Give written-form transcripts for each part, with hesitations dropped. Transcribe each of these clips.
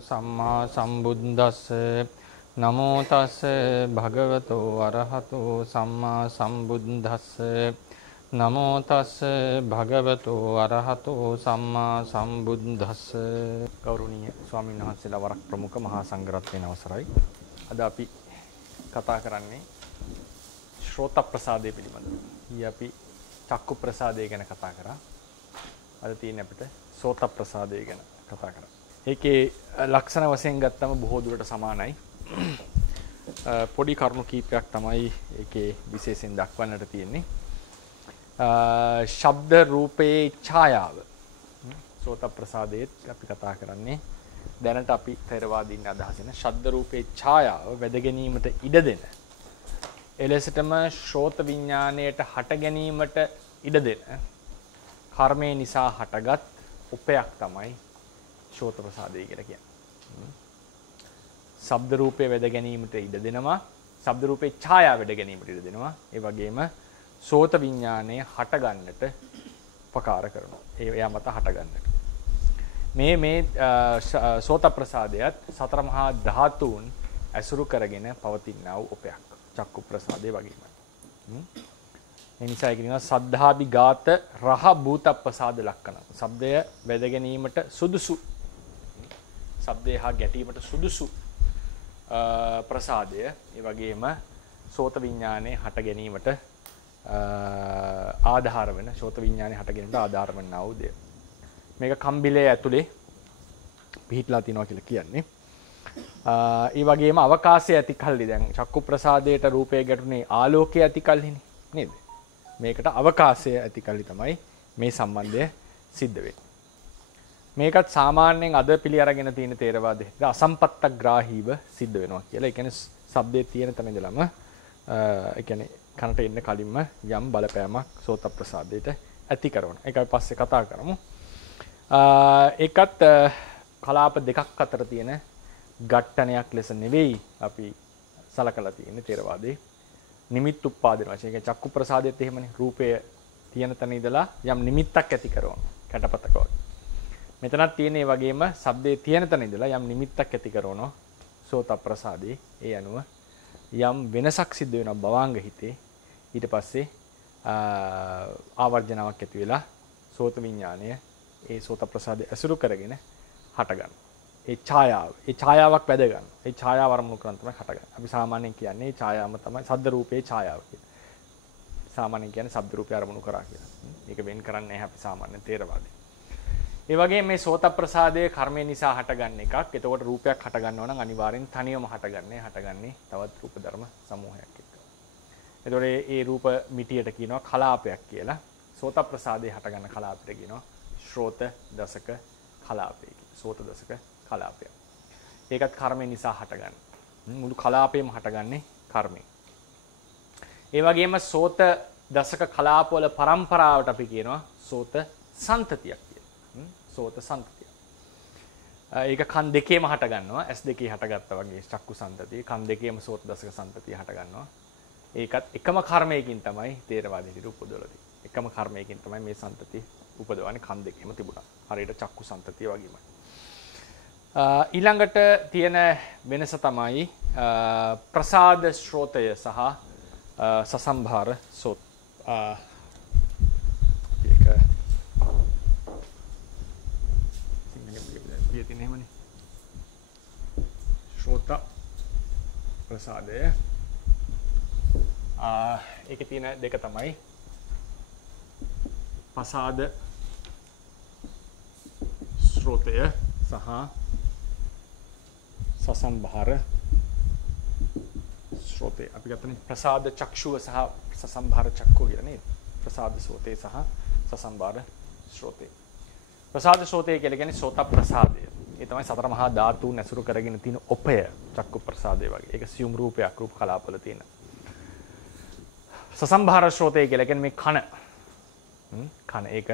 සම්මා සම්බුද්දස්ස නමෝ තස්ස භගවතෝ අරහතෝ සම්මා සම්බුද්දස්ස නමෝ තස්ස භගවතෝ අරහතෝ සම්මා සම්බුද්දස්ස. ගෞරවනීය ස්වාමීන් වහන්සේලා වරක් ප්‍රමුඛ මහා සංඝරත්නයේ අවසරයි. අද අපි කතා කරන්නේ ශ්‍රෝත ප්‍රසාදය පිළිබඳව. ඊ අපි චක්කු ප්‍රසාදය ගැන කතා කරා. අද තියෙන්නේ අපිට සෝත ප්‍රසාදය ගැන කතා කරා. ඒකේ ලක්ෂණ වශයෙන් ගත්තම බොහෝ දුරට සමානයි. පොඩි කරුණු කීපයක් තමයි ඒකේ විශේෂයෙන් දක්වන්නට තියෙන්නේ. ශබ්ද රූපේ ඡායාව. සෝත ප්‍රසාදයේත් අපි කතා කරන්නේ දැනට අපි ථේරවාදීන් අදහසින ශබ්ද රූපේ ඡායාව වැද ගැනීමට ඉඩ දෙන. එලෙසටම ශ්‍රෝත විඥාණයට හට ගැනීමට ඉඩ දෙන කර්මය නිසා හටගත් උපයක් තමයි ශෝත ප්‍රසාදය කියලා කියන්නේ. ශබ්ද රූපේ වැද ගැනීමට ඉඩ දෙනවා. ශබ්ද රූපේ ඡායාව වැද ගැනීමට ඉඩ දෙනවා. ඒ වගේම සෝත විඥානය හට ගන්නට උපකාර කරනවා. එයා මත හට ගන්නට. මේ සෝත ප්‍රසාදයත් සතර මහා ධාතුන් ඇසුරු කරගෙන පවතිනා වූ උපයක්. චක්කු ප්‍රසාදේ වගේමයි. ඒ නිසා කියනවා සද්ධාභිඝාත රහ භූත ප්‍රසාද ලක්ෂණ. ශබ්දය වැද ගැනීමට සුදුසු. ශබ්දය හා ගැටීමට සුදුසු ප්‍රසාදය. ඒ වගේම සෝත විඥානයේ හට ගැනීමට ආධාර වෙන සෝත විඥානයේ හට ගැනීමට ආධාර වන්නා වූ දෙය. මේක කම්බිලේ ඇතුලේ පිහිටලා තිනවා කියලා කියන්නේ. ඒ වගේම අවකාශය ඇති කල්ලි දැන් චක්කු ප්‍රසාදයට රූපය ගැටුනේ ආලෝකය ඇති කල්ලිනේ නේද? මේකට අවකාශය ඇති කල්ලි තමයි මේ සම්බන්ධය සිද්ධ වෙන්නේ. මේකත් සාමාන්‍යයෙන් අද පිළි අරගෙන තියෙන තේරවාදයේ අසම්පත්තග්‍රාහීව සිද්ධ වෙනවා කියලා. ඒ කියන්නේ ශබ්දයේ තියෙන තැන ඉඳලම ඒ කියන්නේ කනට එන්න කලින්ම යම් බලපෑමක් සෝත ප්‍රසාදයට ඇති කරනවා. ඒක අපි පස්සේ කතා කරමු. ඒකත් කලාප දෙකක් අතර තියෙන ඝට්ටනයක් ලෙස නෙවෙයි අපි සලකලා තියෙන්නේ තේරවාදයේ. නිමිත් උප්පාදන වශයෙන්. ඒ චක්කු ප්‍රසාදයේත් එහෙමනේ රූපය තියෙන තැන ඉඳලා යම් නිමිත්තක් ඇති කරනවා. කැටපතක වගේ. මෙතනත් තියෙන ඒ වගේම ශබ්දයේ තියෙන තැන ඉඳලා යම් නිමිත්තක් ඇති කරනවා සෝත ප්‍රසාදේ. ඒ අනුව යම් වෙනසක් සිද්ධ වෙනවා භවාංග හිතේ. ඊට පස්සේ ආවර්ජනාවක් ඇති වෙලා සෝත විඥාණය ඒ සෝත ප්‍රසාදේ ඇසුරු කරගෙන හට ගන්නවා. ඒ ඡායාවක් වැද ගන්නවා. ඒ ඡායාව වරමුණු කරන් තමයි හට ගන්නේ. අපි සාමාන්‍යයෙන් කියන්නේ ඒ ඡායාවම තමයි ශබ්ද රූපේ ඡායාව කියලා. සාමාන්‍යයෙන් කියන්නේ ශබ්ද රූපේ අරමුණු කරා කියලා. ඒක වෙන් කරන්නේ නැහැ අපි සාමාන්‍යයෙන් තේරවාදේ. ඒ වගේම මේ සෝත ප්‍රසාදයේ කර්මය නිසා හටගන්න එකක්. එතකොට රූපයක් හට ගන්නවා නම් අනිවාර්යෙන් තනියම හටගන්නේ තවත් රූප ධර්ම සමූහයක් එක්ක. එතකොට මේ රූප මිටියට කියනවා කලාපයක් කියලා. සෝත ප්‍රසාදයේ හටගන්න කලාපයට කියනවා ශ්‍රෝත දසක කලාපය කියලා. සෝත දසක කලාපය. ඒකත් කර්මය නිසා හටගන්න. මුළු කලාපයම හටගන්නේ කර්මයෙන්. ඒ වගේම සෝත දසක කලාපවල පරම්පරාවට අපි කියනවා සෝත සන්තතියක්. සෝත සන්තතිය. ඒක කන් දෙකේම හට ගන්නවා. S දෙකේ හටගත්තා වගේ චක්කු සන්තතිය. කන් දෙකේම සෝත දසක සන්තතිය හට ගන්නවා. ඒකත් එකම කර්මයකින් තමයි තේරවාදයේ උපදවලා තියෙන්නේ. එකම කර්මයකින් තමයි මේ සන්තතිය උපදවන්නේ. කන් දෙකේම තිබුණා. හරියට චක්කු සන්තතිය වගේමයි. ඊළඟට තියෙන වෙනස තමයි ප්‍රසාද ශ්‍රෝතය සහ සසම්භාර සෝත. ශ්‍රෝත ප්‍රසාදය ඒකේ තියෙන දෙක තමයි ප්‍රසාද ශ්‍රෝතය සහ සසම්භාර ශ්‍රෝතය. අපි ගත්තනේ ප්‍රසාද චක්ෂුව සහ සසම්භාර චක්කුව කියලා නේද? ප්‍රසාද ශ්‍රෝතය සහ සසම්භාර ශ්‍රෝතය. ප්‍රසාද ශ්‍රෝතය කියලා කියන්නේ සෝත ප්‍රසාදය. ඒ තමයි සතර මහා ධාතුන් ඇසුරු කරගෙන තියෙන උපය චක්කු ප්‍රසාදය වගේ. ඒක සියුම් රූපයක් රූප කලාපවල තියෙන. සසම්භාර ශ්‍රෝතය කියලා කියන්නේ මේ කන ඒක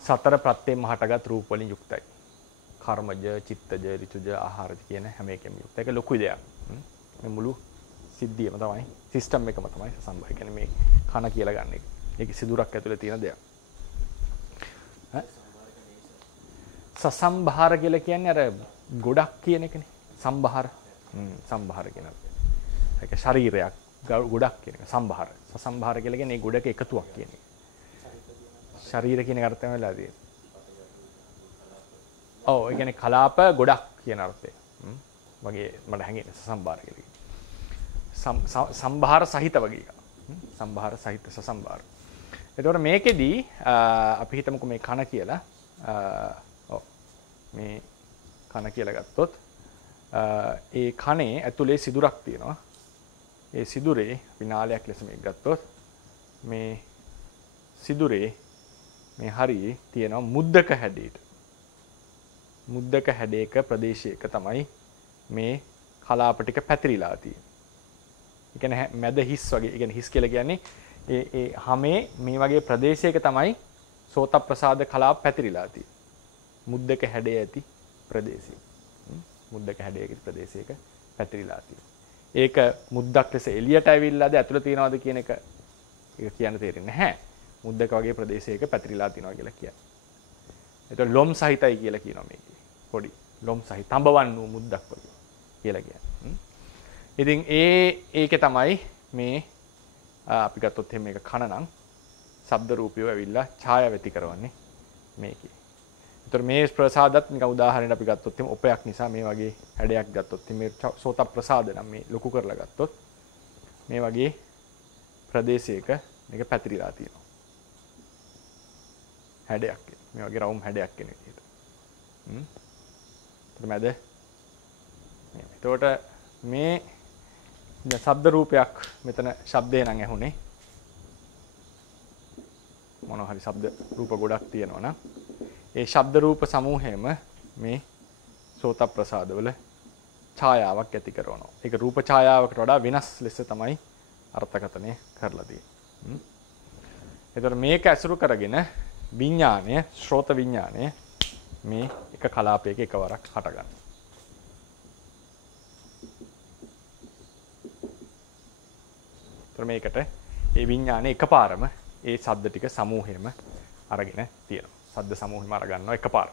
සතර ප්‍රත්‍යයෙන් හටගත් රූප වලින් යුක්තයි. කර්මජ, චිත්තජ, ඍතුජ, ආහාරජ කියන හැම එකම යුක්ත. ඒක ලොකු දෙයක්. මේ මුළු සිද්ධියම තමයි සිස්ටම් එකම තමයි සසම්භාර. කියන්නේ මේ කන කියලා ගන්න එක. ඒකේ සිදුරක් ඇතුලේ තියෙන දෙයක්. සසම්භාර කියලා කියන්නේ අර ගොඩක් කියන එකනේ. සම්භාර. සම්භාර කියන එක. ඒක ශරීරයක් ගොඩක් කියන එක. සම්භාර. සසම්භාර කියලා කියන්නේ ඒ ගොඩක එකතුවක් කියන එක. ශරීර කියන එක අර්ථය වෙලා තියෙන්නේ. ඔව් ඒ කියන්නේ කලාප ගොඩක් කියන අර්ථය. වගේ මට හැඟෙන්නේ සසම්භාර කියලා. සම්භාර සහිත වගේ එක. සම්භාර සහිත සසම්භාර. එතකොට මේකෙදී අපි හිතමුකෝ මේ කන කියලා. ඔව් මේ කන කියලා ගත්තොත් ඒ කනේ ඇතුලේ සිදුරක් තියෙනවා. ඒ සිදුරේ විනාලයක් ලෙස මේක ගත්තොත් මේ සිදුරේ මේ හරියේ තියෙනවා මුද්දක හැඩයට. මුද්දක හැඩයක ප්‍රදේශයක තමයි මේ කලාප ටික පැතිරිලා තියෙන්නේ. ඒ කියන්නේ මැද හිස් වගේ. ඒ කියන්නේ හිස් කියලා කියන්නේ ඒ හැමේ මේ වගේ ප්‍රදේශයක තමයි සෝත ප්‍රසාද කලාප පැතිරිලා තියෙන්නේ. මුද්දක හැඩය ඇති ප්‍රදේශය. මුද්දක හැඩයක ප්‍රදේශයක පැතිරිලා තියෙන්නේ. ඒක මුද්දක් ලෙස එළියට ඇවිල්ලාද ඇතුළේ තියනවාද කියන එක ඒක කියන්න තේරෙන්නේ නැහැ. මුද්දක වගේ ප්‍රදේශයක පැතිරිලා තියනවා කියලා කියන්නේ. ඒතකොට ලොම් සහිතයි කියලා කියනවා මේකේ. පොඩි ලොම් සහිත තඹවන් වූ මුද්දක් වගේ කියලා කියන්නේ. ඉතින් ඒකේ තමයි මේ අපි ගත්තොත් එහෙනම් මේක කන නම් ශබ්ද රූපියව ඇවිල්ලා ඡායාව ඇති කරවන්නේ මේකේ. ඒතර මේ ප්‍රසාදත් නිකන් උදාහරණයක් අපි ගත්තොත් එහෙනම් ඔපයක් නිසා මේ වගේ හැඩයක් ගත්තොත් මේ සෝත ප්‍රසාද නම් මේ ලොකු කරලා ගත්තොත් මේ වගේ ප්‍රදේශයක මේක පැතිරිලා තියෙනවා. හැඩයක් මේ වගේ රවුම් හැඩයක් කෙන විදිහට. මැද එතකොට මේ ශබ්ද රූපයක් මෙතන ශබ්දේ නම් ඇහුනේ මොන හරි ශබ්ද රූප ගොඩක් තියෙනවා නම් ඒ ශබ්ද රූප සමූහයම මේ සෝත ප්‍රසාදවල ඡායාවක් ඇති කරනවා. ඒක රූප ඡායාවකට වඩා වෙනස් ලෙස තමයි අර්ථකථනය කරලා තියෙන්නේ. ඒතර මේක ඇසුරු කරගෙන විඥාණය, ශ්‍රෝත විඥාණය මේ එක කලාපයක එකවරක් හටගන්නවා. මේකට ඒ විඥානේ එකපාරම ඒ ශබ්ද ටික සමූහෙම අරගෙන තියෙනවා. ශබ්ද සමූහෙම අරගන්නවා එකපාර.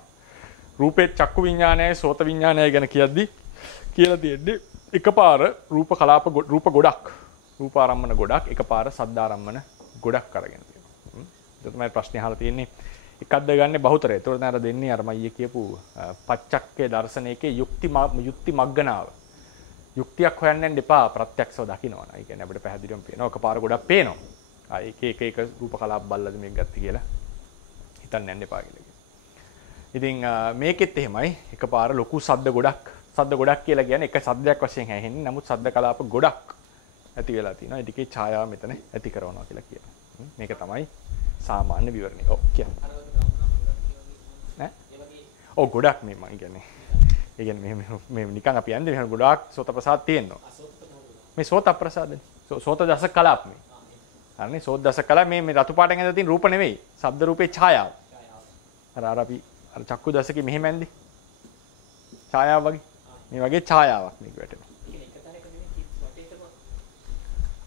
රූපේ චක්කු විඥානයයි සෝත විඥානයයි ගැන කියලා තියෙද්දි එකපාර රූප කලාප රූප ගොඩක් රූප ආරම්මන ගොඩක් එකපාර ශබ්ද ආරම්මන ගොඩක් අරගෙන තියෙනවා. ඒක තමයි ප්‍රශ්නේ අහලා තියෙන්නේ. එකක්ද ගන්නේ බහුතරය. ඒතකොට දැන් අර දෙන්නේ අර මයියේ කියපු පච්චක්කේ දර්ශනයේකේ යුක්ති මග්ගනාව. යුක්තියක් හොයන්න යන්න එපා ප්‍රත්‍යක්ෂව දකින්නවා. ඒ කියන්නේ අපිට පැහැදිලිවම පේනවා. එකපාර ගොඩක් පේනවා. එක රූප කලාප බල්ලද මේක ගත්තේ කියලා හිතන්න යන්න එපා කියලා. ඉතින් මේකෙත් එහෙමයි. එකපාර ලොකු ශබ්ද ගොඩක් කියලා කියන්නේ එක ශබ්දයක් වශයෙන් ඇහෙන්නේ. නමුත් ශබ්ද කලාප ගොඩක් ඇති වෙලා තියෙනවා. ඒකේ ඡායාව මෙතන ඇති කරනවා කියලා කියනවා. මේක තමයි සාමාන්‍ය විවරණය. ඔව් කියන්නේ. ඈ? ඔව් ගොඩක් මේ මම කියන්නේ. ඒ කියන්නේ මේ නිකන් අපි යන්නේ මෙහෙම ගොඩාක් සෝත ප්‍රසාද තියෙනවා. මේ සෝත ප්‍රසාදනේ. සෝත දස කලාප මේ. හරිනේ සෝත දස කලාප මේ රතු පාටෙන් ඇඳලා තියෙන රූප නෙවෙයි. ශබ්ද රූපේ ඡායාව. අර අපි අර චක්කු දසකේ මෙහෙම ඇඳි. ඡායාව වගේ. මේ වගේ ඡායාවක් මේක වැටෙනවා.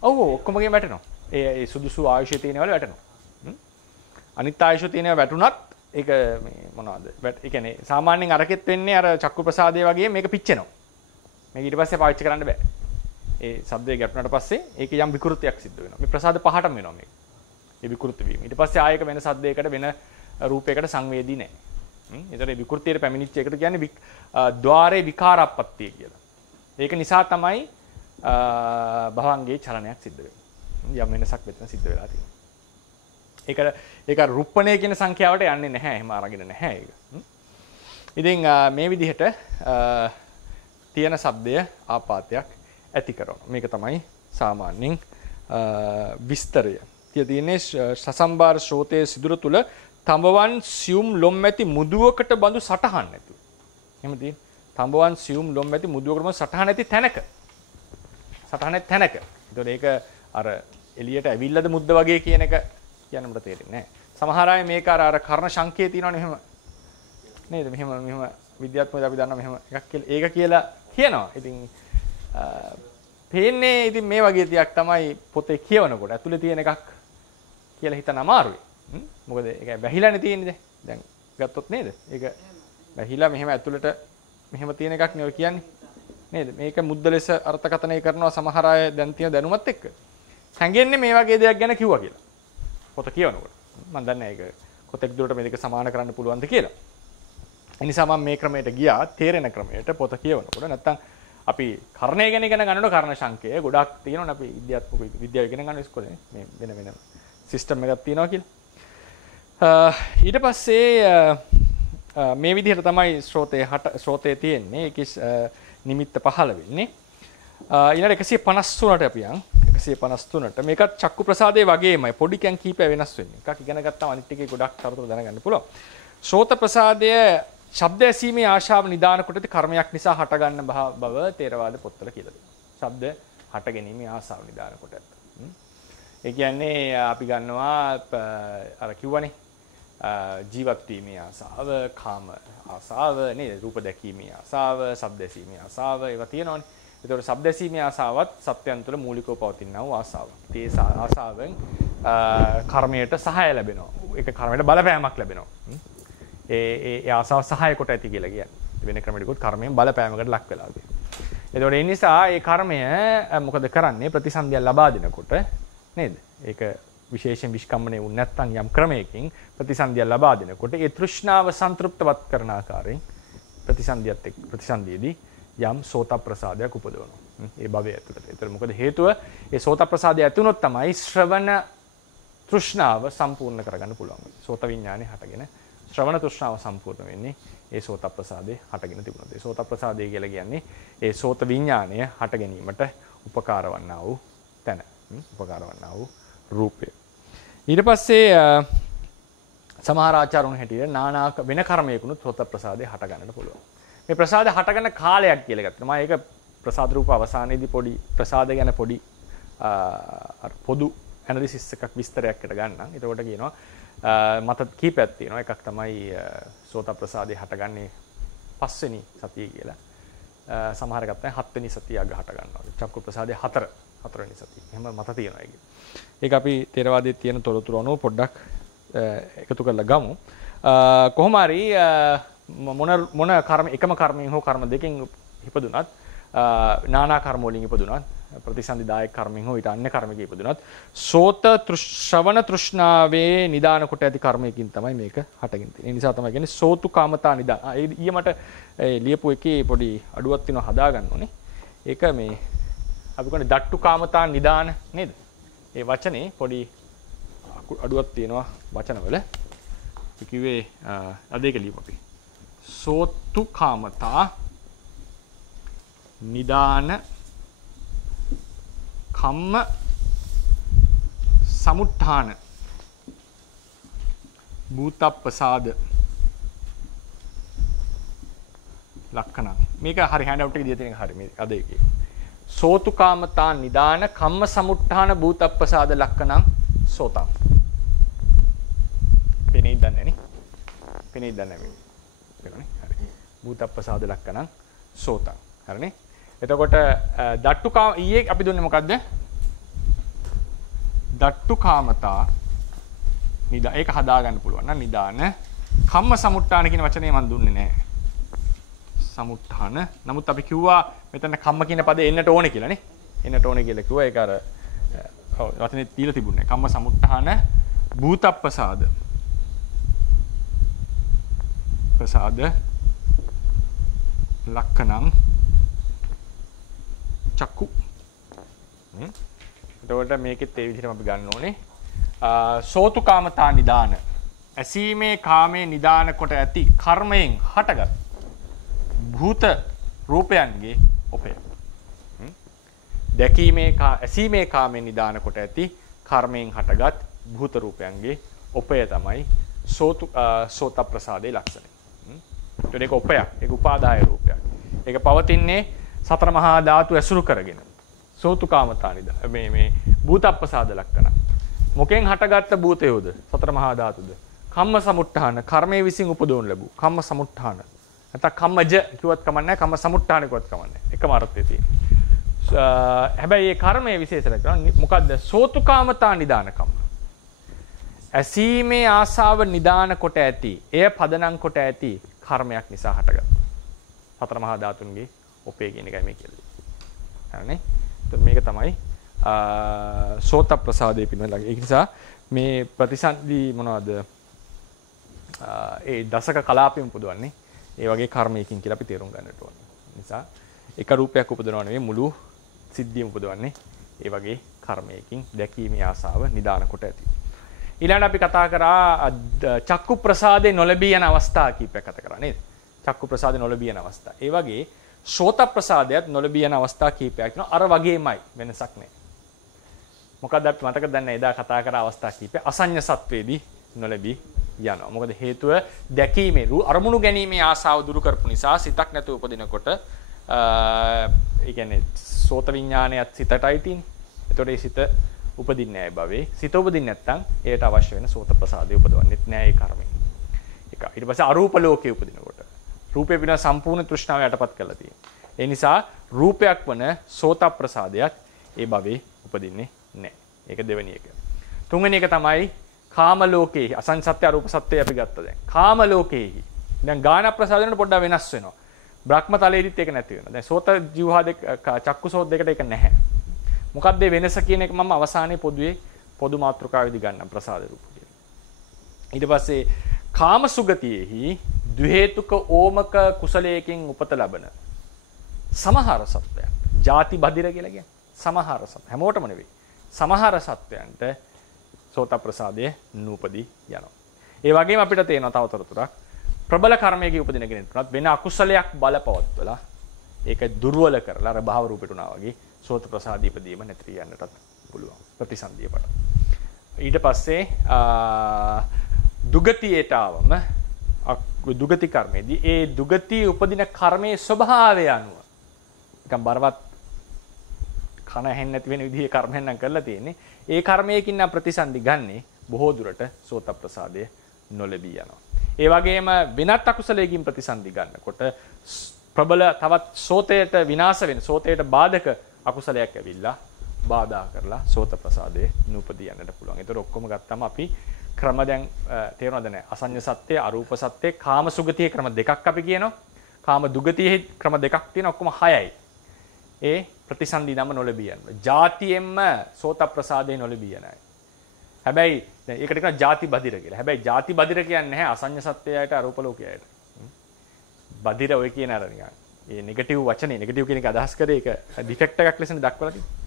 ඔව් ඔක්කොමගේ වැටෙනවා. ඒ සුදුසු ආයුෂය තියෙන වල වැටෙනවා. අනිත් ආයුෂය තියෙනව වැටුණත් ඒක මේ මොනවද? ඒ කියන්නේ සාමාන්‍යයෙන් අරකෙත් වෙන්නේ අර චක්කු ප්‍රසාදයේ වගේ මේක පිච්චෙනවා. මේක ඊට පස්සේ පාවිච්චි කරන්න බෑ. ඒ ශබ්දය ගැටුණාට පස්සේ ඒකේ යම් විකෘතියක් සිද්ධ වෙනවා. මේ ප්‍රසාද පහටම වෙනවා මේක. ඒ විකෘති වීම. ඊට පස්සේ ආයක වෙන ශබ්දයකට වෙන රූපයකට සංවේදී නැහැ. ඒතර ඒ විකෘතියට පැමිණිච්ච එකට කියන්නේ ద్వාරේ විකාරප්පත්තිය කියලා. ඒක නිසා තමයි භවංගේ චලනයක් සිද්ධ වෙන්නේ. යම් වෙනසක් මෙතන සිද්ධ වෙලා තියෙනවා. ඒක රුප්පණය කියන සංඛ්‍යාවට යන්නේ නැහැ. එහෙම අරගෙන නැහැ ඒක. ඉතින් මේ විදිහට තියෙන ශබ්දය ආපాతයක් ඇති කරනවා. මේක තමයි සාමාන්‍යයෙන් විස්තරය. තියෙන්නේ සසම්බාර ශ්‍රෝතයේ සිදුර තුල තඹවන් සියුම් ලොම් ඇති මුදුවකට බඳු සටහන් නැතු. එහෙම තියෙන්නේ. තඹවන් සියුම් ලොම් ඇති මුදුවකට බඳු සටහන් ඇති තැනක. සටහනේ තැනක. ඒතකොට ඒක අර එළියට ඇවිල්ලාද මුද්ද වගේ කියන එක කියන්න මට තේරෙන්නේ නැහැ. සමහර අය මේක අර කර්ණ ශංකයේ තියෙනවනේ මෙහෙම. නේද? මෙහෙම විද්‍යාත්මකව අපි දන්නවා මෙහෙම එකක් කියලා. ඒක කියලා කියනවා. ඉතින් පේන්නේ ඉතින් මේ වගේ තියක් තමයි පොතේ කියවනකොට ඇතුලේ තියෙන එකක් කියලා හිතන අමාරුයි. මොකද ඒක වැහිලානේ තියෙන්නේ දැන් ගත්තොත් නේද? ඒක වැහිලා මෙහෙම ඇතුලට මෙහෙම තියෙන එකක් නේ ඔය කියන්නේ. නේද? මේක මුද්ද ලෙස අර්ථකථනය කරනවා සමහර අය දැන් තියෙන දැනුමත් එක්ක. හැංගෙන්නේ මේ වගේ දෙයක් ගැන කිව්වා කියලා. පොත කියවනකොට. මම දන්නේ නැහැ ඒක කොතෙක් දුරට මේ දෙක සමාන කරන්න පුළුවන්ද කියලා. ඒ නිසා මම මේ ක්‍රමයට ගියා තේරෙන ක්‍රමයට පොත කියවනකොට. නැත්තම් අපි කර්ණය ගැන ඉගෙන ගන්නකොට කර්ණ සංකේය ගොඩක් තියෙනවනේ අපි විද්‍යාව ඉගෙන ගන්න ඉස්කෝලේ මේ වෙන සිස්ටම් එකක් තියෙනවා කියලා. ඊට පස්සේ මේ විදිහට තමයි ස්රෝතේ තියෙන්නේ. ඒකේ නිමිත්ත පහළ වෙන්නේ. ඊළඟ 153ට අපි යන් 153ට මේකත් චක්කු ප්‍රසාදයේ වගේමයි පොඩි කැන් කීපය වෙනස් වෙන්නේ. එකක් ඉගෙන ගත්තාම අනිත් එකේ ගොඩක් තොරතුරු දැනගන්න පුළුවන්. ශ්‍රෝත ප්‍රසාදය ශබ්ද ඇසීමේ ආශාව නිදාන කොට ඇති කර්මයක් නිසා හටගන්න බව තේරවාද පොත්වල කියලා දෙනවා. ශබ්ද හට ගැනීමේ ආශාව නිදාන කොට ඇත. ඒ කියන්නේ අපි ගන්නවා අර කිව්වනේ ජීවත් වීමේ ආසාව, කාම ආසාව, නේද? රූප දැකීමේ ආසාව, ශබ්ද ඇසීමේ ආසාව ඒවා තියෙනවනේ. ඒතකොට ශබ්ද ඇසීමේ ආසාවත් සත්‍යයන් තුළ මූලිකව පවතිනා වූ ආසාවක්. ඒ ආසාවෙන් කර්මයට සහාය ලැබෙනවා. ඒක කර්මයට බලපෑමක් ලැබෙනවා. ඒ ආසාව සහාය කොට ඇති කියලා කියන්නේ. වෙන ක්‍රමයකට කර්මයෙන් බලපෑමකට ලක් වෙලා තියෙනවා. ඒතකොට ඒ නිසා ඒ කර්මය මොකද කරන්නේ? ප්‍රතිසන්දිය ලබා දෙනකොට නේද? ඒක විශේෂයෙන් විස්කම්මනේ වුණ නැත්නම් යම් ක්‍රමයකින් ප්‍රතිසන්දිය ලබා දෙනකොට ඒ තෘෂ්ණාව සන්තුෂ්ටවත් කරන ආකාරයෙන් ප්‍රතිසන්දියේදී යම් සෝත ප්‍රසාදයක් උපදවනවා. ඒ භවය ඇතුළත. ඒතර මොකද හේතුව? ඒ සෝත ප්‍රසාදය ඇතුණොත් තමයි ශ්‍රවණ තෘෂ්ණාව සම්පූර්ණ කරගන්න පුළුවන්. සෝත විඥානේ හටගෙන ශ්‍රවණ තෘෂ්ණාව සම්පූර්ණ වෙන්නේ ඒ සෝත ප්‍රසාදේ හටගෙන තිබුණොත්. ඒ සෝත ප්‍රසාදය කියලා කියන්නේ ඒ සෝත විඥානය හට ගැනීමට උපකාර වන්නා වූ තැන. උපකාර වන්නා වූ රූපය. ඊට පස්සේ සමහර ආචාරුන් හැටියට නානා වෙන කර්මයකුණුත් සෝත ප්‍රසාදේ හට ගන්නට පුළුවන්. මේ ප්‍රසාද හටගන්න කාලයක් කියලා ගත්තා. මම ඒක ප්‍රසාද රූප අවසානයේදී පොඩි ප්‍රසාද ගැන පොඩි පොදු ඇනලිසිස් එකක් විස්තරයක්කට ගන්නම්. එතකොට කියනවා මත කීපයක් තියෙනවා. එකක් තමයි සෝත ප්‍රසාදේ හටගන්නේ 5 වෙනි සතිය කියලා. සමහර එකක් තමයි 7 වෙනි සතිය අග හට ගන්නවා. චක්කු ප්‍රසාදේ 4 වෙනි සතිය. එහෙම මත තියෙනවා ඒක. ඒක අපි තේරවාදයේ තියෙන තොරතුරු අනුව පොඩ්ඩක් එකතු කරලා ගමු. කොහොම හරි මොන කර්ම එකම කර්මයෙන් හෝ කර්ම දෙකෙන් ඉපදුනත් නානා කර්ම වලින් ඉපදුනත් ප්‍රතිසන්දිදායක කර්මයෙන් හෝ ඊට අන්‍ය කර්මයක ඉපදුනත් සෝත ශ්‍රවණ තෘෂ්ණාවේ නිදාන කොට ඇති කර්මයකින් තමයි මේක හටගෙන තියෙන්නේ. ඒ නිසා තමයි කියන්නේ සෝතු කාමතා නිදාන. ඊයේ මට ලියපු එකේ පොඩි අඩුවක් තියෙනවා හදාගන්න ඕනේ. ඒක මේ අපි කියන්නේ දට්ටු කාමතා නිදාන නේද? ඒ වචනේ පොඩි අඩුවක් තියෙනවා වචනවල. අපි කිව්වේ අද ඒක ලියමු අපි. සෝතු කාමතා නිදාන කම්ම සමුත්ථාන භූතප්පසාද ලක්ෂණ. මේක හරි හෑන්ඩ් අවුට් එකේ දීලා තියෙන එක හරි මේ අද එකේ. සෝතු කාමතා නිදාන කම්ම සමුත්ථාන භූතප්පසාද ලක්ෂණං සෝතං. පෙනේ දන්නේ නේ. පෙනේ දන්නේ මේ. හරි. භූතප්පසාද ලක්ෂණං සෝතං. හරිනේ. එතකොට දට්ටු කාම ඊයේ අපි දුන්නේ මොකද්ද? දට්ටු කාමතා නිදා ඒක හදා ගන්න පුළුවන් නම් නිදාන කම්ම සමුත්ථාන කියන වචනේ මම දුන්නේ නැහැ. සමුත්ථාන. නමුත් අපි කිව්වා මෙතන කම්ම කියන පදේ එන්නට ඕනේ කියලා නේ. එන්නට ඕනේ කියලා කිව්වා. ඒක අර වචනේ දීලා තිබුණේ. කම්ම සමුත්ථාන භූතප්පසාද. ප්‍රසාද ලක්ෂණං චක්කු. එතකොට මේකෙත් ඒ විදිහටම අපි ගන්න ඕනේ. සෝතු කාමතා නිදාන. ඇසීමේ කාමයේ නිදාන කොට ඇති කර්මයෙන් හටගත් භූත රූපයන්ගේ ඔපය. දැකීමේ ඇසීමේ කාමයේ නිදාන කොට ඇති කර්මයෙන් හටගත් භූත රූපයන්ගේ ඔපය තමයි සෝත ප්‍රසාදේ ලක්ෂණය. ඒක ඔපයක්. ඒක උපාදාය රූපයක්. ඒක පවතින්නේ සතර මහා ධාතු ඇසුරු කරගෙන. සෝතුකාමතා නිදා මේ භූතප්පසාද ලක්ෂණ. මොකෙන් හටගත්ත භූතයෝද? සතර මහා ධාතුද? කම්ම සමුත්ථාන කර්මයේ විසින් උපදවන ලැබු. කම්ම සමුත්ථාන. නැත්නම් කම්මජ කිව්වත් කමක් නැහැ. කම්ම සමුත්ථාන කිව්වත් කමක් නැහැ. එකම අර්ථය තියෙනවා. හැබැයි මේ කර්මයේ විශේෂ ලක්ෂණ මොකද්ද? සෝතුකාමතා නිදාන කම්ම. ඇසීමේ ආසාව නිදාන කොට ඇති. එය පදනම් කොට ඇති කර්මයක් නිසා හටගත්. සතර මහා ධාතුන්ගේ ඔපේ කියන එකයි මේ කියලා. හරිනේ. එතකොට මේක තමයි සෝත ප්‍රසාදයේ පිළිබඳ. ඒ නිසා මේ ප්‍රතිසන්දි මොනවද? ඒ දසක කලාපෙම උපදවන්නේ ඒ වගේ කර්මයකින් කියලා අපි තේරුම් ගන්නට ඕනේ. නිසා එක රූපයක් උපදවනවා නෙවෙයි මුළු සිද්ධියම උපදවන්නේ ඒ වගේ කර්මයකින් දැකීමේ ආසාව නිදාන කොට ඇති. ඊළඟට අපි කතා කරා චක්කු ප්‍රසාදේ නොලැබී යන අවස්ථා කීපයක් කතා කරා නේද? චක්කු ප්‍රසාදේ නොලැබී යන අවස්ථා. ඒ වගේ සෝත ප්‍රසාදයට නොලැබී යන අවස්ථා කීපයක් තියෙනවා. අර වගේමයි වෙනසක් නැහැ. මොකද අපි මතක දැන් එදා කතා කරා අවස්ථා කීපය අසඤ්ඤ සත්වේදී නොලැබී යනවා. මොකද හේතුව දැකීමේ අරමුණු ගැනීමේ ආසාව දුරු කරපු නිසා සිතක් නැතුව උපදිනකොට ඒ කියන්නේ සෝත විඥානයත් සිතටයි තියෙන්නේ. එතකොට ඒ සිත උපදින්නේ නැහැ භවයේ. සිත උපදින්නේ නැත්නම් ඒට අවශ්‍ය වෙන සෝත ප්‍රසාදය උපදවන්නෙත් නැහැ ඒ කර්මෙ. එක. ඊට පස්සේ අරූප ලෝකයේ උපදිනකොට රූපේ පින සම්පූර්ණ තෘෂ්ණාව යටපත් කරලා තියෙනවා. ඒ නිසා රූපයක් වන සෝත ප්‍රසාදයක් ඒ භවයේ උපදින්නේ නැහැ. ඒක දෙවෙනි එක. තුන්වෙනි එක තමයි කාම ලෝකයේ අසං සත්‍ය අරූප සත්‍ය අපි ගත්තා දැන්. කාම ලෝකයේහි දැන් ගාන ප්‍රසාද වෙනකොට පොඩ්ඩක් වෙනස් වෙනවා. බ්‍රහ්ම තලයේදීත් ඒක නැති වෙනවා. දැන් සෝත ජීවහා දෙක චක්කු සෝත දෙකට ඒක නැහැ. මොකක්ද වෙනස කියන එක මම අවසානයේ පොදු මාතෘකාවේදී ගන්නම් ප්‍රසාද රූප කියලා. ඊට පස්සේ කාම සුගතියෙහි ද්වේතුක ඕමක කුසලයකින් උපත ලබන සමහර සත්වයන් ಜಾති බදිර කියලා කියන්නේ. සමහර සත්ව හැමෝටම නෙවෙයි. සමහර සත්වයන්ට සෝත ප්‍රසාදයේ නූපදී යනවා. ඒ වගේම අපිට තේනවා තවතරතුරක් ප්‍රබල කර්මයක උපදින කෙනෙක්ට වෙන අකුසලයක් බලපවත්වලා ඒක දුර්වල කරලා අර භාව රූපෙට උනා වගේ සෝත ප්‍රසාදී ඉදීම නැති යන්නටත් පුළුවන් ප්‍රතිසන්දියපට. ඊට පස්සේ දුගතියට ආවම දුගති කර්මයේදී ඒ දුගති උපදින කර්මයේ ස්වභාවය අනුව නිකන් බරවත් කන ඇහෙන්නේ නැති වෙන විදිහේ කර්මෙන් නම් කරලා තියෙන්නේ. ඒ කර්මයකින් නම් ප්‍රතිසන්දි ගන්නේ බොහෝ දුරට සෝත ප්‍රසාදය නොලැබී යනවා. ඒ වගේම වෙනත් අකුසලයකින් ප්‍රතිසන්දි ගන්නකොට ප්‍රබල තවත් සෝතයට විනාශ වෙන සෝතයට බාධක අකුසලයක් ඇවිල්ලා බාධා කරලා සෝත ප්‍රසාදයේ නූපදී යන්නට පුළුවන්. ඒතර ඔක්කොම ගත්තම අපි ක්‍රම දැන් තේරෙනවද නැහැ? අසඤ්ඤ සත්‍ය, අරූප සත්‍ය, කාම සුගතියේ ක්‍රම දෙකක් අපි කියනවා. කාම දුගතියේ ක්‍රම දෙකක් තියෙනවා. ඔක්කොම 6යි. ඒ ප්‍රතිසන්දි නම නොලැබී යනවා. ಜಾතියෙන්ම සෝත ප්‍රසාදේ නොලැබී යනයි. හැබැයි දැන් ඒකට කියනවා ಜಾති බදිර කියලා. හැබැයි ಜಾති බදිර කියන්නේ නැහැ අසඤ්ඤ සත්‍යයට අරූප ලෝකයට. බදිර ඔය කියන අර නිකන් ඒ නෙගටිව් වචනේ නෙගටිව් කියන එක අදහස් කරේ ඒක ඩිෆෙක්ට් එකක් ලෙසනේ දක්වලා තියෙන්නේ.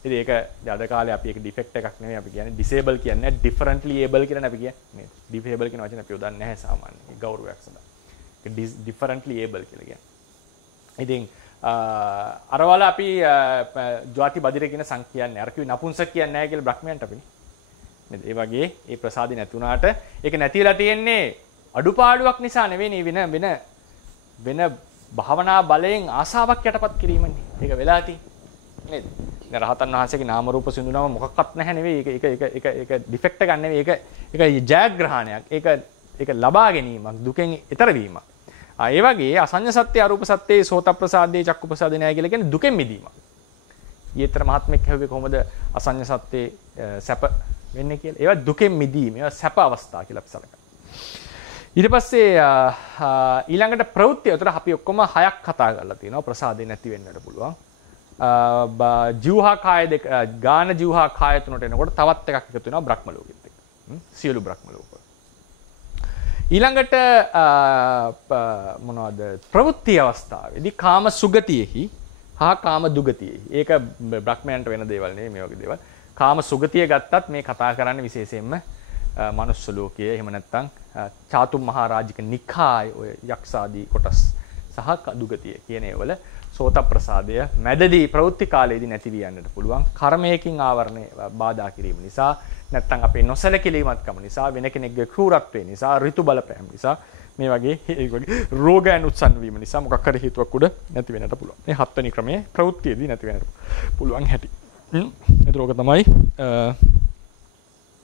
ඉතින් ඒක අද කාලේ අපි ඒක ඩිෆෙක්ට් එකක් නෙවෙයි අපි කියන්නේ ඩිසේබල් කියන්නේ ඩිෆරන්ට්ලි ඒබල් කියලා අපි කියන්නේ. ඩිසේබල් කියන වචනේ අපි යොදන්නේ නැහැ සාමාන්‍යයෙන් ගෞරවයක් සඳහා. ඒක ඩිෆරන්ට්ලි ඒබල් කියලා කියන්නේ. ඉතින් අරවල අපි ජාති බදිර කියන සංඛ්‍යයන්නේ අර කිව්ව නපුංසක කියන්නේ නැහැ කියලා බ්‍රහ්මයන්ට අපිනේ. නේද? ඒ වගේ ඒ ප්‍රසාදේ නැති වුණාට ඒක නැතිලා තියෙන්නේ අඩුපාඩුවක් නිසා නෙවෙයි වෙන භාවනා බලයෙන් ආසාවක් යටපත් කිරීමනේ. ඒක වෙලා තියෙන්නේ. නේද? දැන් රහතන් වහන්සේගේ නාම රූප සිඳුනම මොකක්වත් නැහැ නෙවෙයි. ඒක ඩිෆෙක්ට් එකක් නෙවෙයි. ඒක ජයග්‍රහණයක්. ඒක ලබා ගැනීමක්, දුකෙන් ඈතර වීමක්. ඒ වගේ අසඤ්ඤ සත්‍ය, අරූප සත්‍යයේ සෝත ප්‍රසාදයේ චක්කු ප්‍රසාදේ නැහැ කියලා කියන්නේ දුකෙන් මිදීමක්. ඊතර මහත්මෙක් කියුවේ කොහොමද අසඤ්ඤ සත්‍යයේ සැප වෙන්නේ කියලා? ඒවා දුකෙන් මිදීම, ඒවා සැප අවස්ථා කියලා අපි සලකනවා. ඊට පස්සේ ඊළඟට ප්‍රවෘත්ති අතර අපි ඔක්කොම 6ක් කතා කරලා තියෙනවා ප්‍රසාදේ නැති වෙන්නට පුළුවන්. ජීවහා කාය දෙක ගාන ජීවහා කාය තුනට එනකොට තවත් එකක් එකතු වෙනවා බ්‍රහ්ම ලෝකෙත් එක්ක. සියලු බ්‍රහ්ම ලෝක. ඊළඟට මොනවද ප්‍රවෘත්ති අවස්ථාවේදී කාම සුගතියෙහි හා කාම දුගතියෙහි. ඒක බ්‍රහ්මයන්ට වෙන දේවල් නෙවෙයි මේ වගේ දේවල්. කාම සුගතිය ගත්තත් මේ කතා කරන්නේ විශේෂයෙන්ම මනුස්ස ලෝකයේ එහෙම නැත්නම් චාතුම් මහරජික නිකාය ඔය යක්ෂාදී කොටස් සහ දුගතිය කියන ඒවල සෝත ප්‍රසාදය මැදදී ප්‍රවෘත්ති කාලයේදී නැති වී යන්නට පුළුවන් කර්මයකින් ආවරණය බාධා කිරීම නිසා නැත්නම් අපේ නොසලකීමත්කම නිසා වෙන කෙනෙක්ගේ ක්‍රූරත්වය නිසා ඍතු බලපෑම නිසා මේ වගේ රෝගයන් උත්සන්න වීම නිසා මොකක් හරි හේතුවක් උඩ නැති වෙන්නට පුළුවන්. මේ 7 වෙනි ක්‍රමයේ ප්‍රවෘත්තියේදී නැති වෙන්නට පුළුවන් හැටි. ඒතරෝක තමයි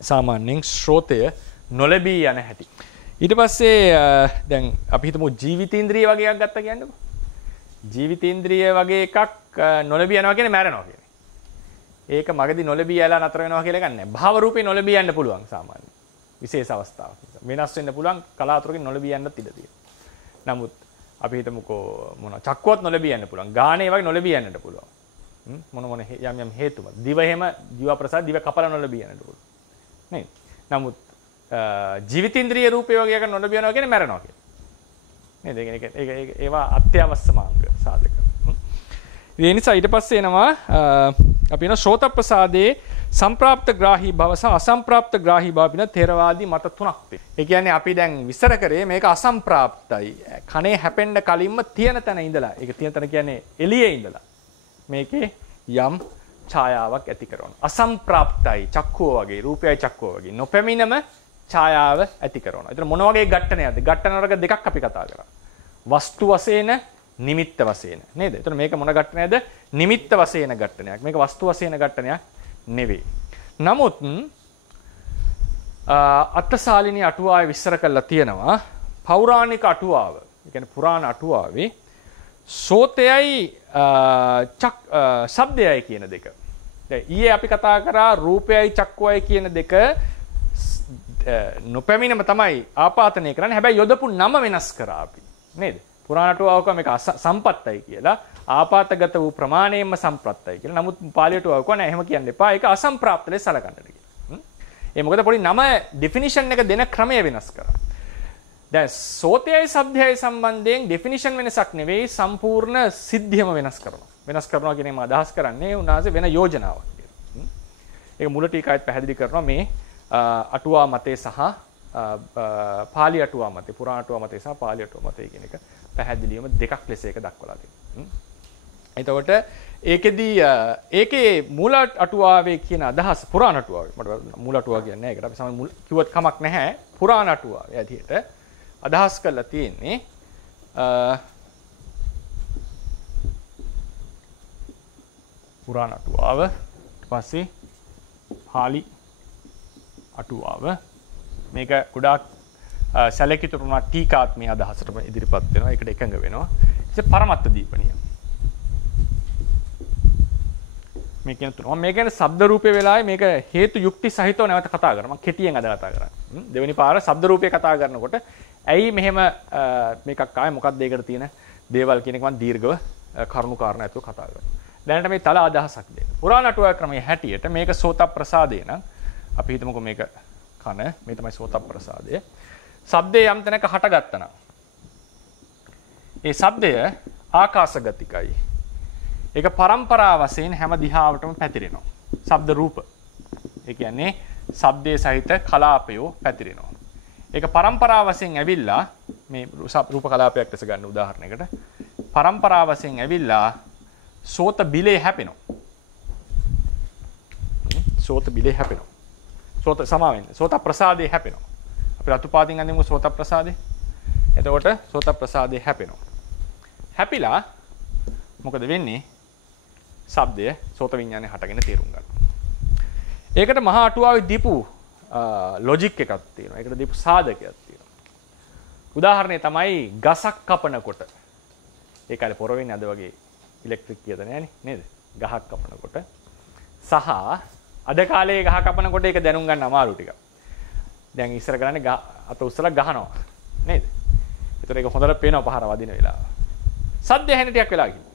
සාමාන්‍යයෙන් ශ්‍රෝතය නොලැබී යන හැටි. ඊට පස්සේ දැන් අපි හිතමු ජීවිතේන්ද්‍රිය වගේ එකක් ගත්තා කියන්නකො. ජීවිතේන්ද්‍රිය වගේ එකක් නොලැබී යනවා කියන්නේ මැරෙනවා කියන්නේ. ඒක මගදී නොලැබී යලා නතර වෙනවා කියලා එකක් නෑ. භාව රූපේ නොලැබී යන්න පුළුවන් සාමාන්‍යයෙන්. විශේෂ අවස්ථාවක් නිසා. වෙනස් වෙන්න පුළුවන් කලාතුරකින් නොලැබී යන්නත් ඉඩ තියෙනවා. නමුත් අපි හිතමුකෝ මොනවා චක්කුවත් නොලැබී යන්න පුළුවන්. ගානේ වගේ නොලැබී යන්නට පුළුවන්. මොන යම් හේතුම. දිව එහෙම ජීව ප්‍රසාද දිව කපලා නොලැබී යන්නට පුළුවන්. නේද? නමුත් ජීවිතේන්ද්‍රිය රූපේ වගේ එක නොලැබී යනවා කියන්නේ මැරෙනවා කියන්නේ. නේද? ඒවා අත්‍යවශ්‍ය මාර්ග සාධක. ඒ නිසා ඊට පස්සේ එනවා අපි වෙන ශ්‍රෝත ප්‍රසාදේ සම්ප්‍රාප්ත ග්‍රාහී භව සහ අසම්ප්‍රාප්ත ග්‍රාහී භව පින ථේරවාදී මත තුනක් තියෙනවා. ඒ කියන්නේ අපි දැන් විස්තර කරේ මේක අසම්ප්‍රාප්තයි. කනේ හැපෙන්න කලින්ම තියෙන තැන ඉඳලා. ඒක තියෙන තැන කියන්නේ එළියේ ඉඳලා. මේකේ යම් ඡායාවක් ඇති කරනවා. අසම්ප්‍රාප්තයි චක්කුව වගේ, රූපයයි චක්කුව වගේ. නොපැමිණම ඡායාව ඇති කරනවා. ඒතර මොන වගේ ඝට්ටනයක්ද? ඝට්ටන වර්ග දෙකක් අපි කතා කරා. වස්තු වශයෙන් නිමිත්ත වශයෙන් නේද? එතන මේක මොන ඝට්ටනයක්ද? නිමිත්ත වශයෙන් ඝට්ටනයක්. මේක වස්තු වශයෙන් ඝට්ටනයක් නෙවෙයි. නමුත් අට්ඨසාලිනී අටුවාවේ විස්තර කරලා තියෙනවා පෞරාණික අටුවාව. ඒ කියන්නේ පුරාණ අටුවාවේ සෝතයයි ශබ්දයයි කියන දෙක. දැන් ඊයේ අපි කතා කරා රූපයයි චක්කුවයි කියන දෙක නොපැමිණම තමයි ආපාතනය කරන්නේ. හැබැයි යොදපු නම වෙනස් කරා අපි. නේද? පුරාණ අටුවාවක මේක සම්පත්තයි කියලා ආපාතගත වූ ප්‍රමාණයෙන්ම සම්ප්‍රත්තයි කියලා. නමුත් පාලි අටුවාවක නෑ එහෙම කියන්න එපා. ඒක අසම්ප්‍රාප්ත ලෙස සලකන්නට කියලා. ඒ මොකද පොඩි නම ඩෙෆිනිෂන් එක දෙන ක්‍රමය වෙනස් කරා. දැන් සෝතයයි ශබ්දයයි සම්බන්ධයෙන් ඩෙෆිනිෂන් වෙනසක් නෙවෙයි සම්පූර්ණ සිද්ධියම වෙනස් කරනවා. වෙනස් කරනවා කියන එක අදහස් කරන්නේ උනාසේ වෙන යෝජනාවක් කියලා. ඒක මුල ටීකායත් පැහැදිලි කරනවා මේ අටුවා මතේ සහ පාලි අටුවා මතේ, පුරාණ අටුවා මතේ සහ පාලි අටුවා මතේ කියන එක පැහැදිලිවම දෙකක් ලෙස ඒක දක්වලා තියෙනවා. එතකොට ඒකේ මූල අටුවාවේ කියන අදහස පුරාණ අටුවාවේ මට මූල අටුවා කියන්නේ නැහැ. ඒකට අපි සම මුල් කිව්වත් කමක් නැහැ. පුරාණ අටුවාවේ ඇදියට අදහස් කරලා තියෙන්නේ පුරාණ අටුවාව ඊට පස්සේ පාලි අටුවාව මේක ගොඩාක් සැලකිතු ප්‍රමාණ ටීකාත්මීය අදහසටම ඉදිරිපත් වෙනවා. ඒකට එකඟ වෙනවා. ඉතින් පරමත්ත දීපණිය. මේ කියන තුන. මේ කියන්නේ ශබ්ද රූපේ වෙලාවේ මේක හේතු යුක්ති සහිතව නැවත කතා කරනවා. මම කෙටියෙන් අද කතා කරන්නේ. දෙවෙනි පාර ශබ්ද රූපේ කතා කරනකොට ඇයි මෙහෙම මේකක් ආයේ මොකක්ද ඒකට තියෙන දේවල් කියන එක මම දීර්ඝව කරුණු කාරණා ඇතුව කතා කරනවා. දැනට මේ තල අදහසක් දෙන්න. පුරාණ අටුවා ක්‍රමයේ හැටියට මේක සෝත ප්‍රසාදේ නම් අපි හිතමුකෝ මේක කන මේ තමයි සෝත ප්‍රසාදය. ශබ්දේ යම් තැනක හටගත්තා නම් ඒ ශබ්දය ආකාශගතිකයි. ඒක පරම්පරා වශයෙන් හැම දිහාවටම පැතිරෙනවා. ශබ්ද රූප. ඒ කියන්නේ ශබ්දයේ සහිත කලාපයෝ පැතිරෙනවා. ඒක පරම්පරා වශයෙන් ඇවිල්ලා මේ රූප කලාපයක් ලෙස ගන්න උදාහරණයකට පරම්පරා වශයෙන් ඇවිල්ලා සෝත බිලේ හැපෙනවා. සෝත බිලේ හැපෙනවා. සෝත සමාවෙන්නේ. සෝත ප්‍රසාදේ හැපෙනවා. අපි රතුපාතින් අඳිමු සෝත ප්‍රසාදේ. එතකොට සෝත ප්‍රසාදේ හැපෙනවා. හැපිලා මොකද වෙන්නේ? ශබ්දය සෝත විඥානේ හටගෙන තේරුම් ගන්නවා. ඒකට මහා අටුවාවේ දීපු ලොජික් එකක් තියෙනවා. ඒකට දීපු සාධකයක් තියෙනවා. උදාහරණය තමයි ගසක් කපනකොට. ඒක අර පොර වෙන්නේ අද වගේ ඉලෙක්ට්‍රික් කියද නෑනේ නේද? ගහක් කපනකොට සහ අද කාලේ ගහ කපනකොට ඒක දැනුම් ගන්න අමාරු ටිකක්. දැන් ඉස්සර කරන්නේ ගහ අත උස්සලා ගහනවා නේද? ඒතර ඒක හොඳට පේනවා පහර වදින වෙලාව. සද්ද ඇහෙන ටිකක් වෙලා ගිහින්.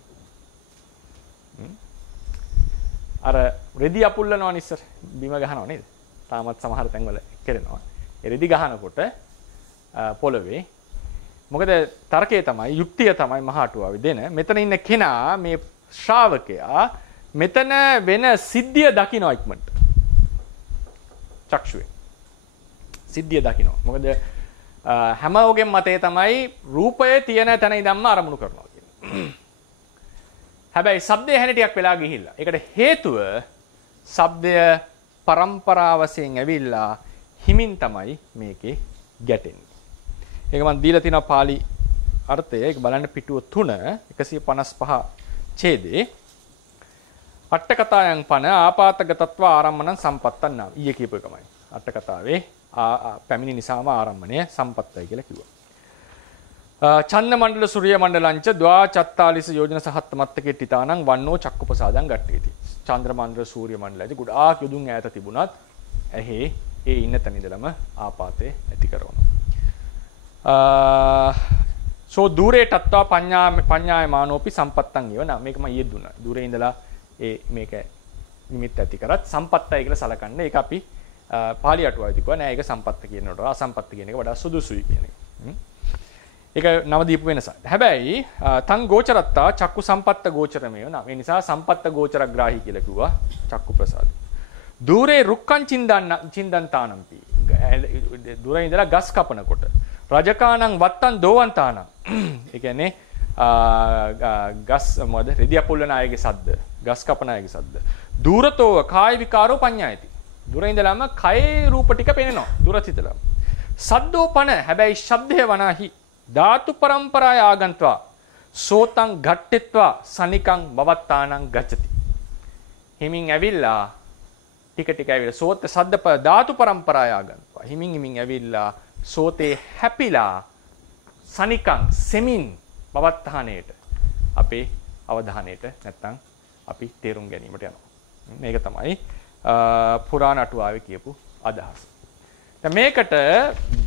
අර රෙදි අපුල්ලනවා ඉස්සර බිම ගහනවා නේද? තාමත් සමහර තැන්වල කරනවා. ඒ රෙදි ගහනකොට පොළවේ මොකද තර්කය තමයි යුක්තිය තමයි මහා අටුවාවේ දෙන. මෙතන ඉන්න කෙනා මේ ශ්‍රාවකයා මෙතන වෙන සිද්ධිය දකින්න ඉක්මනට. චක්ෂුවේ. සිද්ධිය දකින්න. මොකද හැමෝගෙම මතේ තමයි රූපයේ තියෙන තැන ඉඳන්ම අරමුණු කරනවා කියන්නේ. හැබැයි ශබ්දය හැන ටිකක් වෙලා ගිහිල්ලා. ඒකට හේතුව ශබ්දය පරම්පරා වශයෙන් ඇවිල්ලා හිමින් තමයි මේකේ ගැටෙන්නේ. ඒක මම දීලා තියෙනවා පාලි අර්ථය. ඒක බලන්න පිටුව 3 155 ඡේදේ. අට කතායන් පන ආපාතගතත්ව ආරම්මණං සම්පත්තන් නාම. ඊයේ කියපු එකමයි. අට කතාවේ පැමිණි නිසාම ආරම්මණය සම්පත්තයි කියලා කිව්වා. චන්ද මණ්ඩල සූර්ය මණ්ඩලංච ද්වා චත්තාලිස යෝජන සහත්තමත්තකේ තිතානං වන්නෝ චක්කුපසාදං ගට්ඨේති. චන්ද්‍ර මණ්ඩල සූර්ය මණ්ඩලයි ගොඩාක් යොදුන් ඈත තිබුණත් ඇහි ඒ ඉන්න තැන ඉඳලම ආපාතේ ඇති කරනවා. සෝ দূරේ තත්වා පඤ්ඤාය මානෝපි සම්පත්තං ඒව නම් මේක මම ඊයේ දුන්නා. দূරේ ඉඳලා මේක නිමිත්ත ඇති කරත් සම්පත්තයි කියලා සලකන්නේ. ඒක අපි පාලි අටුවාවේදී කිව්වා නෑ ඒක සම්පත්ත කියනකට වඩා අසම්පත්ත කියන එක වඩා සුදුසුයි කියන එක. ඒක නම දීපු වෙනසක්. හැබැයි තං ගෝචරත්තා චක්කු සම්පත්ත ගෝචරමේව නම්. ඒ නිසා සම්පත්ත ගෝචරග්‍රාහී කියලා කිව්වා චක්කු ප්‍රසාද. দূරේ රුක්කං චින්දන්තානම්පි. දුරින් ඉඳලා ගස් කපනකොට රජකානං වත්තං දෝවන්තානං. ඒ කියන්නේ ගස් මොකද රෙදිය පුල්ලන අයගේ සද්ද, ගස් කපන අයගේ සද්ද. දූරතෝ කාය විකාරෝ පඤ්ඤායති. දුරින් ඉඳලාම කයේ රූප ටික පේනවා. දුරත් හිතලා. සද්දෝපන හැබැයි ශබ්දේ වනාහි ධාතු පරම්පරාය ආගන්ත්වා සෝතං ඝට්ටෙත්වා සනිකං බවත්තානං ගච්ඡති. හිමින් ඇවිල්ලා ටික ඇවිල්ලා සෝත සද්ද ධාතු පරම්පරාය ආගන්ත්වා හිමින් ඇවිල්ලා සෝතේ හැපිලා සනිකං සෙමින් බවත්තානේට අපේ අවධානයට නැත්තම් අපි තේරුම් ගැනීමට යනවා. මේක තමයි පුරාණ අටුවාවේ කියපු අදහස. දැන් මේකට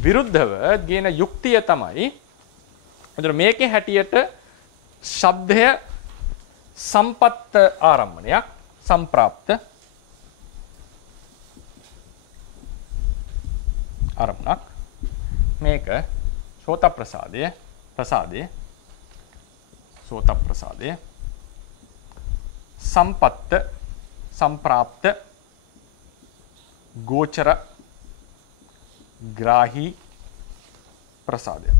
විරුද්ධව කියන යුක්තිය තමයි එතන මේකේ හැටියට ශබ්දය සම්පත්ත ආරම්මණයක් සම්ප්‍රාප්ත ආරම්මණක් මේක සෝත ප්‍රසාදයේ සම්පත්ත සම්ප්‍රාප්ත ගෝචර ග්‍රාහී ප්‍රසාදය.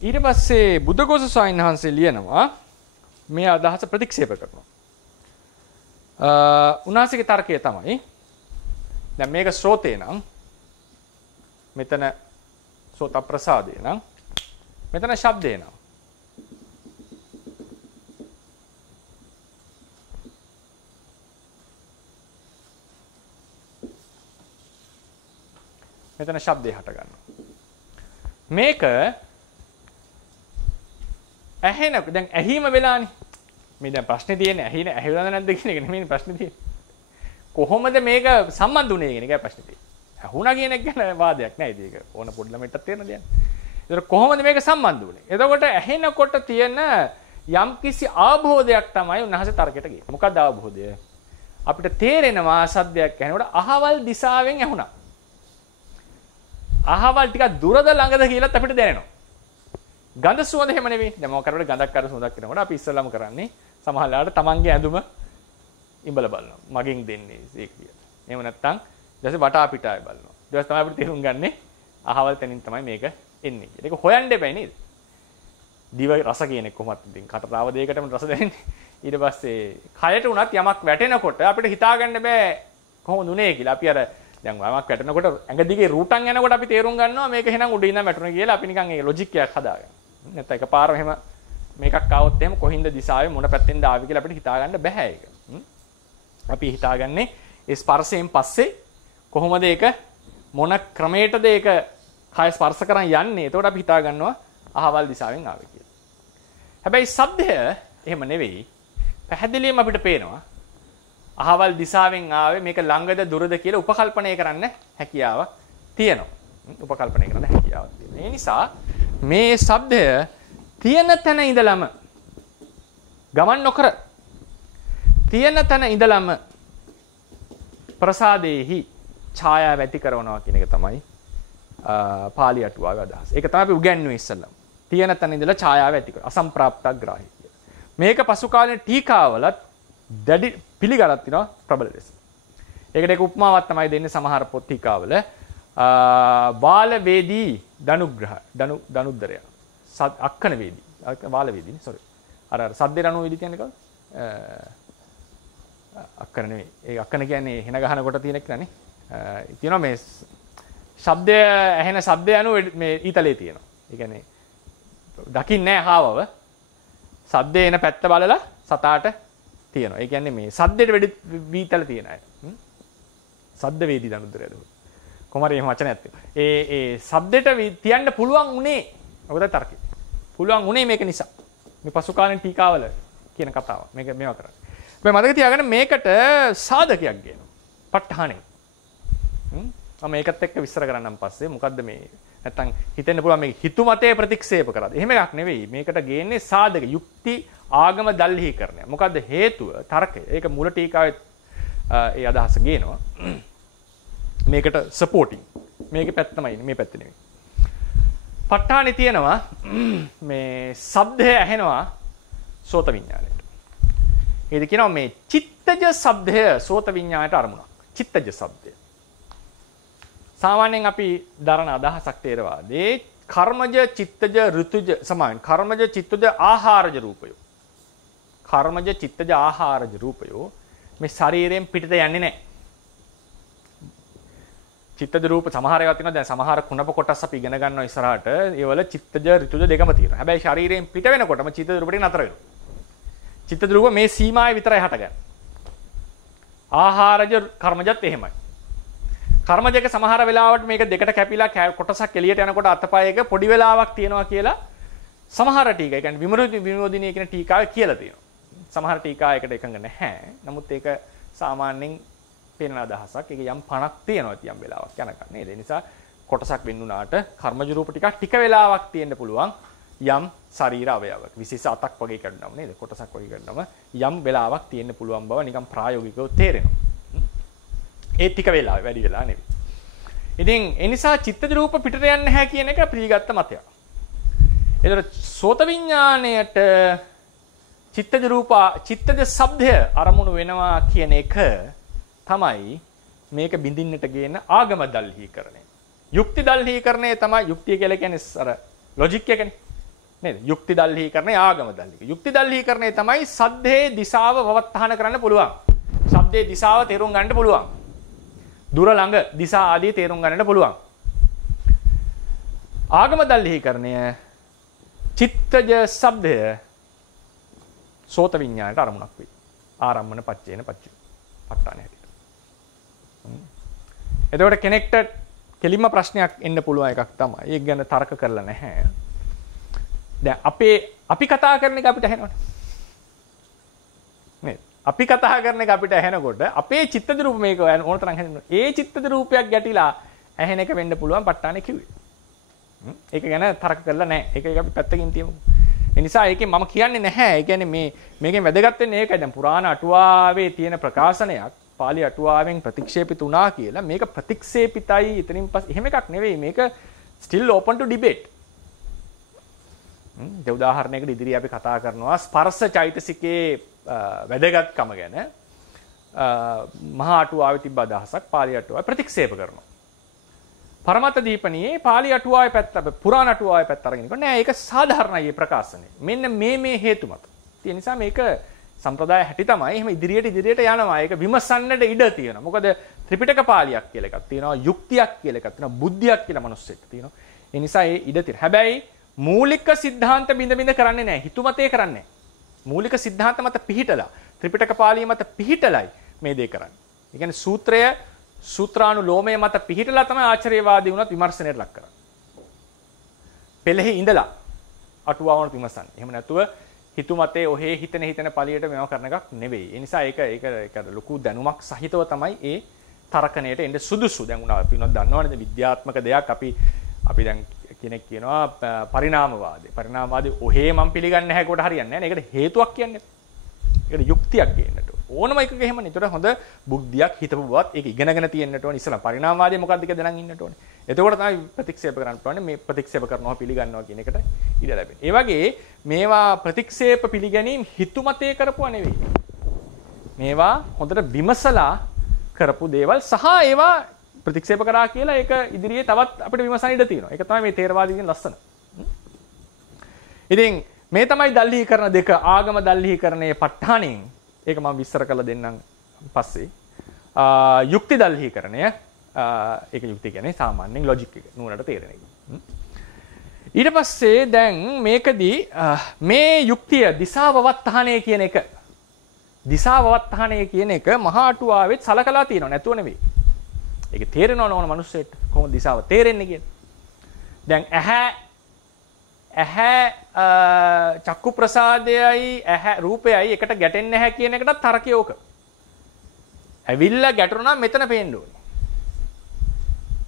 ඊට පස්සේ බුද්ධඝෝෂ ස්වාමීන් වහන්සේ ලියනවා මේ අදහස ප්‍රතික්ෂේප කරනවා. උන්වහන්සේගේ තර්කය තමයි දැන් මේක ශ්‍රෝතේ නම් මෙතන සෝත ප්‍රසාදේ නම් මෙතන ශබ්දේ නම් මෙතන ශබ්දේ හට ගන්නවා. මේක ඇහෙන දැන් ඇහිම වෙලානේ. මේ දැන් ප්‍රශ්නේ තියෙන්නේ ඇහිලාද නැද්ද කියන එක නෙමෙයි ප්‍රශ්නේ තියෙන්නේ. කොහොමද මේක සම්බන්ධ වුනේ කියන එකයි ප්‍රශ්නේ තියෙන්නේ. ඇහුණා කියන එක ගැන වාදයක් නෑ ඒක. ඕන පොඩි ළමයිටත් තේරෙන දෙයක්. ඒතර කොහොමද මේක සම්බන්ධ වුනේ? එතකොට ඇහෙනකොට තියෙන යම්කිසි අවබෝධයක් තමයි උන්වහන්සේ තර්කයට ගියේ. මොකක්ද අවබෝධය? අපිට තේරෙනවා සද්දයක් ඇහෙනකොට අහවල් දිශාවෙන් ඇහුණා. අහවල් ටිකක් දුරද ළඟද කියලාත් අපිට දැනෙනවා. ගඳ සුවඳ හැම නෙවෙයි. දැන් මොකක් කරවල ගඳක් අර සුවඳක් කරනකොට අපි ඉස්සෙල්ලාම කරන්නේ සමහරවිට තමන්ගේ ඇඳුම ඉඹල බලනවා. මගෙන් දෙන්නේ ඒක කියලා. එහෙම නැත්නම් ඊට පස්සේ වටා පිටාය බලනවා. ඊට පස්සේ තමයි අපිට තේරුම් ගන්නේ අහවල් තැනින් තමයි මේක එන්නේ කියලා. ඒක හොයන්න එපයි නේද? දිව රස කියන එක කොහොමද ඉතින් කටරාව දෙයකටම රස දැනෙන්නේ. ඊට පස්සේ කයට උනත් යමක් වැටෙනකොට අපිට හිතා ගන්න බෑ කොහොමද උනේ කියලා. අපි අර දැන් යමක් වැටෙනකොට ඇඟ දිගේ රූටන් යනකොට අපි තේරුම් ගන්නවා මේක එහෙනම් උඩ ඉඳන් වැටුණා කියලා. අපි නිකන් ඒ ලොජික් එකක් හදාගන්නවා. නැත්නම් එකපාරම එහෙම මේකක් ආවොත් එහෙම කොහින්ද දිශාවේ මොන පැත්තෙන්ද ආවේ කියලා අපිට හිතා ගන්න බෑ ඒක. අපි හිතාගන්නේ ඒ ස්පර්ශයෙන් පස්සේ කොහොමද ඒක මොන ක්‍රමයකටද ඒක කය ස්පර්ශ කරන් යන්නේ. එතකොට අපි හිතා ගන්නවා අහවල් දිශාවෙන් ආවේ කියලා. හැබැයි සද්දය එහෙම නෙවෙයි. පැහැදිලිවම අපිට පේනවා අහවල් දිශාවෙන් ආවේ මේක ළඟද දුරද කියලා උපකල්පනය කරන්න හැකියාවක් තියෙනවා. උපකල්පනය කරන්න හැකියාවක් තියෙනවා. ඒ නිසා මේ ශබ්දය තියෙන තැන ඉඳලම ගමන් නොකර තියෙන තැන ඉඳලම ප්‍රසාදේහි ඡායාව ඇති කරනවා කියන එක තමයි පාලි අටුවාවේ අදහස. ඒක තමයි අපි උගන්වන්නේ ඉස්සෙල්ලම. තියෙන තැන ඉඳලා ඡායාව ඇති කර අසම්ප්‍රාප්තග්‍රාහී කියලා. මේක පසු කාලේ ටීකාවලත් දැඩි පිළිගලක් තියෙනවා ප්‍රබල ලෙස. ඒකට එක උපමාවක් තමයි දෙන්නේ සමහර පොත් ටීකාවල. බාල වේදී දනුද්දරය. අක්කන වේදී. බාල වේදීනේ sorry. අර සද්දේ රණුව වේදී කියන්නේ කවුද? අක්කන නෙවෙයි. ඒ අක්කන කියන්නේ හෙන ගහනකොට තියෙන එක නේ. කියනවා මේ ශබ්දය ඇහෙන ශබ්දය අනුව මේ ඊතලේ තියෙනවා. ඒ කියන්නේ දකින්නේ නැහැ හාවව. ශබ්දේ එන පැත්ත බලලා සතාට තියෙනවා. ඒ කියන්නේ මේ ශබ්දෙට වැඩි වීතල තියෙන අය. ශබ්ද වේදී දනුද්දරයද. කොහමරි එහෙම වචනයක් තියෙනවා. ඒ ශබ්දෙට තියන්න පුළුවන් උනේ. ඔකද තර්කය. පුළුවන් උනේ මේක නිසා. මේ පසු කාලේ ටීකාවල කියන කතාව. මේක මේවා කරන්නේ. මේ මතක තියාගන්න මේකට සාධකයක් ගේනවා. ප ဋ ාණේ. මම මේකත් එක්ක විස්තර කරන්නම් පස්සේ. මොකද්ද මේ නැත්තම් හිතෙන්න පුළුවන් මේ හිතුමතේ ප්‍රතික්ෂේප කරාද. එහෙම එකක් නෙවෙයි. මේකට ගේන්නේ සාධක යුක්ති ආගම දල්හීකරණය. මොකද්ද හේතුව? තර්කය. ඒක මූල ටීකාවේ ඒ අදහස ගේනවා. මේකට සපෝටින්. මේකේ පැත්ත තමයි මේ පැත්ත නෙවෙයි. ප ဋ ාණේ තියෙනවා මේ ශබ්දය ඇහෙනවා සෝත විඥාණයට. ඒද කියනවා මේ චිත්තජ ශබ්දය සෝත විඥාණයට අරමුණක්. චිත්තජ ශබ්දය. සාමාන්‍යයෙන් අපි දරන අදහසක් තේරවාදී කර්මජ චිත්තජ ඍතුජ සමාන කර්මජ චිත්තජ ආහාරජ රූපයෝ. කර්මජ චිත්තජ ආහාරජ රූපයෝ මේ ශරීරයෙන් පිටට යන්නේ නැහැ. චිත්තජ රූප සමහර ඒවා තියෙනවා. දැන් සමහර කුණප කොටස් අපි ඉගෙන ගන්නවා ඉස්සරහට. ඒවල චිත්තජ ඍතුජ දෙකම තියෙනවා. හැබැයි ශරීරයෙන් පිට වෙනකොටම චිත්තජ රූප ටික නතර වෙනවා. චිත්තජ රූප මේ සීමාවේ විතරයි හටගන්නේ. ආහාරජ කර්මජත් එහෙමයි. කර්මජක සමහර වෙලාවට මේක දෙකට කැපිලා කොටසක් එළියට යනකොට අතපයක පොඩි වෙලාවක් තියෙනවා කියලා සමහර ටීකා, ඒ කියන්නේ විනෝදිනී කියන ටීකාවේ කියලා තියෙනවා. සමහර ටීකා එකට එකඟ නැහැ. නමුත් ඒක සාමාන්‍යයෙන් පේන අදහසක්. ඒක යම් පණක් තියෙනවා තියම් වෙලාවක් යනකම් නේද? ඒ නිසා කොටසක් වෙන්නුනාට කර්මජ රූප ටික වෙලාවක් තියෙන්න පුළුවන් යම් ශරීර අවයවක. විශේෂ අතක් වගේ කඩනම නේද? කොටසක් වගේ කඩනම යම් වෙලාවක් තියෙන්න පුළුවන් බව නිකන් ප්‍රායෝගිකව තේරෙනවා. ඒ ටික වෙලාව වැඩි වෙලා නෙවෙයි. ඉතින් ඒ නිසා චිත්තජ රූප පිටට යන්නේ නැහැ කියන එක පිළිගත්ත මතයක්. ඒතර සෝත විඥාණයට චිත්තජ රූප චිත්තජ ශබ්දය අරමුණු වෙනවා කියන එක තමයි මේක බින්දින්නට ගේන ආගම දල්හීකරණය. යුක්ති දල්හීකරණය තමයි යුක්තිය කියලා කියන්නේ අර ලොජික් එකනේ. නේද? යුක්ති දල්හීකරණය ආගම දල්හීකරණය. යුක්ති දල්හීකරණය තමයි සද්දේ දිශාව වවත්තහන කරන්න පුළුවන්. ශබ්දේ දිශාව තේරුම් ගන්න පුළුවන්. දුර ළඟ දිසා ආදී තේරුම් ගන්නට පුළුවන්. ආගම දල්හීකරණය චිත්තජ ශබ්දය සෝත විඥාණයට අරමුණක් වෙයි. ආරම්මන පච්චේන පච්චු. ප ဋ ාණේ හැටියට. එතකොට කෙනෙක්ට කෙලින්ම ප්‍රශ්නයක් එන්න පුළුවන් එකක් තමයි. ඒක ගැන තර්ක කරලා නැහැ. දැන් අපි කතා කරන එක අපිට ඇහෙනවනේ. නේද? අපි කතා කරන එක අපිට ඇහෙනකොට අපේ චිත්තජ රූප මේක ඕන තරම් හැදෙනවා. ඒ චිත්තජ රූපයක් ගැටිලා ඇහෙන එක වෙන්න පුළුවන් ප ဋ ාණේ කිව්වේ. ඒක ගැන තර්ක කරලා නැහැ. ඒක අපි පැත්තකින් තියමු. ඒ නිසා ඒකෙන් මම කියන්නේ නැහැ. ඒ කියන්නේ මේකෙන් වැදගත් වෙන්නේ ඒකයි. දැන් පුරාණ අටුවාවේ තියෙන ප්‍රකාශනයක් පාලි අටුවාවෙන් ප්‍රතික්ෂේපිත වුණා කියලා. මේක ප්‍රතික්ෂේපිතයි එතනින් පස්සේ එහෙම එකක් නෙවෙයි. මේක still open to debate. උදාහරණයකට ඉදිරියේ අපි කතා කරනවා ස්පර්ශ චෛතසිකේ වැදගත්කම ගැන මහා අටුවාවේ තිබ්බ අදහසක් පාලි අටුවාවේ ප්‍රතික්ෂේප කරනවා. පරමත දීපණියේ පාලි අටුවාවේ පැත්ත පුරාණ අටුවාවේ පැත්ත අරගෙන ඉන්නවා. නෑ ඒක සාධාරණයි මේ ප්‍රකාශනය. මෙන්න මේ හේතු මත. ඒ නිසා මේක සම්ප්‍රදාය හැටි තමයි. එහෙම ඉදිරියට යනවා. ඒක විමසන්නට ඉඩ තියෙනවා. මොකද ත්‍රිපිටක පාලියක් කියලා එකක් තියෙනවා. යුක්තියක් කියලා එකක් තියෙනවා. බුද්ධියක් කියලා මිනිස්සෙක් තියෙනවා. ඒ නිසා ඒ ඉඩ තියෙනවා. හැබැයි මූලික සිද්ධාන්ත බිඳ කරන්නේ නැහැ. හිතුමතේ කරන්නේ නැහැ. මූලික සිද්ධාන්ත මත පිහිටලා ත්‍රිපිටක පාළිය මත පිහිටලයි මේ දේ කරන්නේ. ඒ කියන්නේ සූත්‍රානුලෝමයේ මත පිහිටලා තමයි ආචාර්යවාදී වුණත් විමර්ශනයට ලක් කරන්නේ. පෙළෙහි ඉඳලා අටුවාවන විමසන්නේ. එහෙම නැතුව හිතුමතේ ඔහේ හිතන පාළියට මේවා කරන එකක් නෙවෙයි. ඒ නිසා ඒක ලොකු දැනුමක් සහිතව තමයි ඒ තරකණයට එන්න සුදුසු. දැන් උනා අපි දන්නවනේ විද්‍යාත්මක දෙයක් අපි දැන් කෙනෙක් කියනවා පරිණාමවාදී. පරිණාමවාදී ඔහේ මම පිළිගන්නේ නැහැ කොට හරියන්නේ නැහැ. ඒකට හේතුවක් කියන්නේ. ඒකට යුක්තියක් ගේන්නට ඕනම එකක එහෙමනේ. ඒතර හොඳ බුද්ධියක් හිතපු බවත් ඒක ඉගෙනගෙන තියෙන්නට ඕනේ. ඉස්සලා පරිණාමවාදී මොකක්ද කියලා දැනන් ඉන්නට ඕනේ. එතකොට තමයි ප්‍රතික්ෂේප කරන්න පුළුවන්. මේ ප්‍රතික්ෂේප කරනවා පිළිගන්නවා කියන එකට ඉඩ ලැබෙන්නේ. ඒ වගේ මේවා ප්‍රතික්ෂේප පිළිගැනීම හිතුමතේ කරපුවා නෙවෙයි. මේවා හොඳට විමසලා කරපු දේවල් සහ ඒවා ප්‍රතික්ෂේප කරා කියලා ඒක ඉදිරියේ තවත් අපිට විමසන්න ඉඩ තියෙනවා. ඒක තමයි මේ තේරවාදීන් ලස්සන. ඉතින් මේ තමයි දල්හීකරණ දෙක ආගම දල්හීකරණයේ ප ဋ ාණෙන් ඒක මම විස්තර කරලා දෙන්නම් පස්සේ. යුක්ති දල්හීකරණය ඒක යුක්තිය කියන්නේ සාමාන්‍යයෙන් ලොජික් එක නුවණට තේරෙන එක. ඊට පස්සේ දැන් මේකදී මේ යුක්තිය දිශාවවත්තහණය කියන එක දිශාවවත්තහණය කියන එක මහා අටුවාවෙත් සලකලා තියෙනව නැතුව නෙවෙයි. ඒක තේරෙනව ඕන මිනිස්සෙට කොහොමද දිශාව තේරෙන්නේ කියන්නේ. දැන් ඇහැ චක්කු ප්‍රසාදයයි ඇහැ රූපයයි එකට ගැටෙන්නේ නැහැ කියන එකටත් තරකය ඕක. ඇවිල්ලා ගැටුණා නම් මෙතන පේන්න ඕනේ.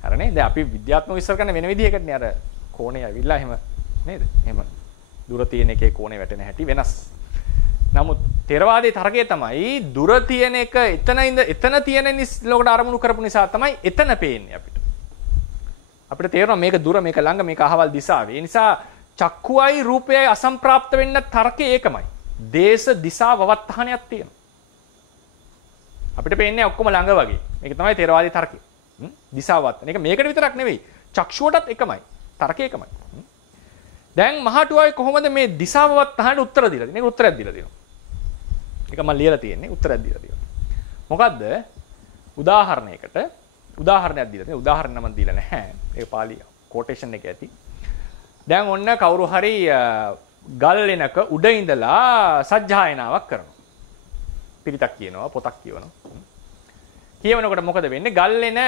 හරිනේ. දැන් අපි විද්‍යාත්මක විස්තර කරන වෙන විදිහකටනේ අර කෝණේ ඇවිල්ලා එහෙම නේද? එහෙම දුර තියෙන එකේ කෝණේ වැටෙන හැටි වෙනස්. නමුත් ථේරවාදී තර්කය තමයි දුර තියෙන එක එතන තියෙන ලෝකට අරමුණු කරපු නිසා තමයි එතන පේන්නේ අපිට. අපිට තේරෙනවා මේක දුර මේක ළඟ මේක අහවල් දිශාවේ. ඒ නිසා චක්කුවයි රූපයයි අසම්ප්‍රාප්ත වෙන්න තර්කය ඒකමයි. දේශ දිශා වවත්තහනයක් තියෙනවා. අපිට පේන්නේ ඔක්කොම ළඟ වගේ. මේක තමයි ථේරවාදී තර්කය. දිශාවත්තන. ඒක මේකට විතරක් නෙවෙයි. චක්ෂුවටත් එකමයි. තර්කය එකමයි. දැන් මහාටුවාවේ කොහොමද මේ දිශාවවත්තහනට උත්තර දීලා තියෙන්නේ? ඒක උත්තරයක් දීලා තියෙනවා. ඒක මම ලියලා තියෙන්නේ උත්තරයක් දීලා තියෙනවා. මොකද්ද? උදාහරණයක් දීලා තියෙනවා. උදාහරණ නම් දීලා නැහැ. ඒක පාලි කොටේෂන් එකේ ඇති. දැන් ඔන්න කවුරු හරි ගල් වෙනක උඩ ඉඳලා සජ්ජායනාවක් කරනවා. පිරිතක් කියනවා, පොතක් කියවනවා. කියවනකොට මොකද වෙන්නේ? ගල් වෙන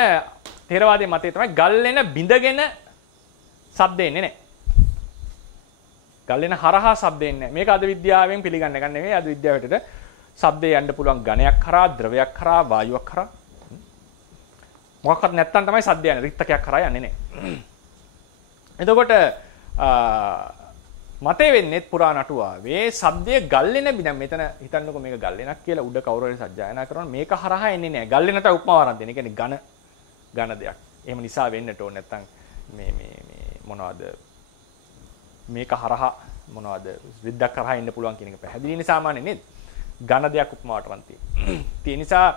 ථේරවාදයේ මතය තමයි ගල් වෙන බිඳගෙන ශබ්ද එන්නේ නැහැ. ගල් වෙන හරහා ශබ්ද එන්නේ නැහැ. මේක අද විද්‍යාවෙන් පිළිගන්න එක නෙවෙයි. අද විද්‍යාවට ශබ්දේ යන්න පුළුවන් ඝනයක් කරා, ද්‍රවයක් කරා, වායුවක් කරා. මොකක්වත් නැත්තම් තමයි ශබ්ද යන්නේ. රික්තකයක් කරා යන්නේ නැහැ. එතකොට මතේ වෙන්නේ පුරාණ අටුවාවේ ශබ්දයේ ගල් වෙන බිඳ මෙතන හිතන්නකො මේක ගල් වෙනක් කියලා උඩ කවුරු හරි සජ්ජායනා කරනවා මේක හරහා එන්නේ නැහැ. ගල් වෙනට උපමාවක් දෙන්න. ඒ කියන්නේ ඝන දෙයක්. එහෙම නිසා වෙන්නට ඕනේ නැත්තම් මේ මොනවද මේක හරහා මොනවද විද්‍යාවක් කරහා ඉන්න පුළුවන් කියන එක පැහැදිලිනේ සාමාන්‍යයෙන් නේද? ඝන දෙයක් උපමාවට වන් තියෙනවා. ඒ නිසා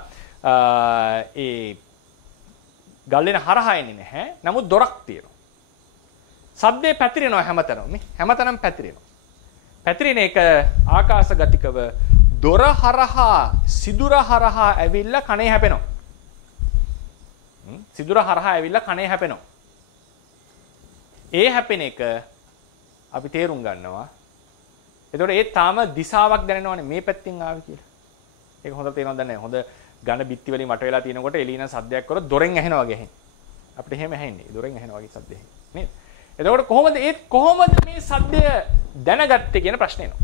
ඒ ගල් වෙන හරහා එන්නේ නැහැ. නමුත් දොරක් තියෙනවා. ශබ්දේ පැතිරෙනවා හැමතැනම. හැමතැනම පැතිරෙනවා. පැතිරෙන එක ආකාශගතිකව දොර හරහා සිදුර හරහා ඇවිල්ලා කනේ හැපෙනවා. සිදුර හරහා ඇවිල්ලා කනේ හැපෙනවා. ඒ හැපෙන එක අපි තේරුම් ගන්නවා. එතකොට ඒ තාම දිශාවක් දැනෙනවනේ මේ පැත්තෙන් ආවේ කියලා. ඒක හොඳට තේරෙනවද නැහැ. හොඳ ඝන බිත්ති වලින් වට වෙලා තියෙනකොට එළින සද්දයක් කරොත් දොරෙන් ඇහෙනවා වගේ ඇහෙන්නේ. අපිට එහෙම ඇහෙන්නේ. දොරෙන් ඇහෙනවා වගේ සද්ද ඇහෙන්නේ. නේද? එතකොට කොහොමද මේ සද්දය දැනගත්තේ කියන ප්‍රශ්නේ එනවා.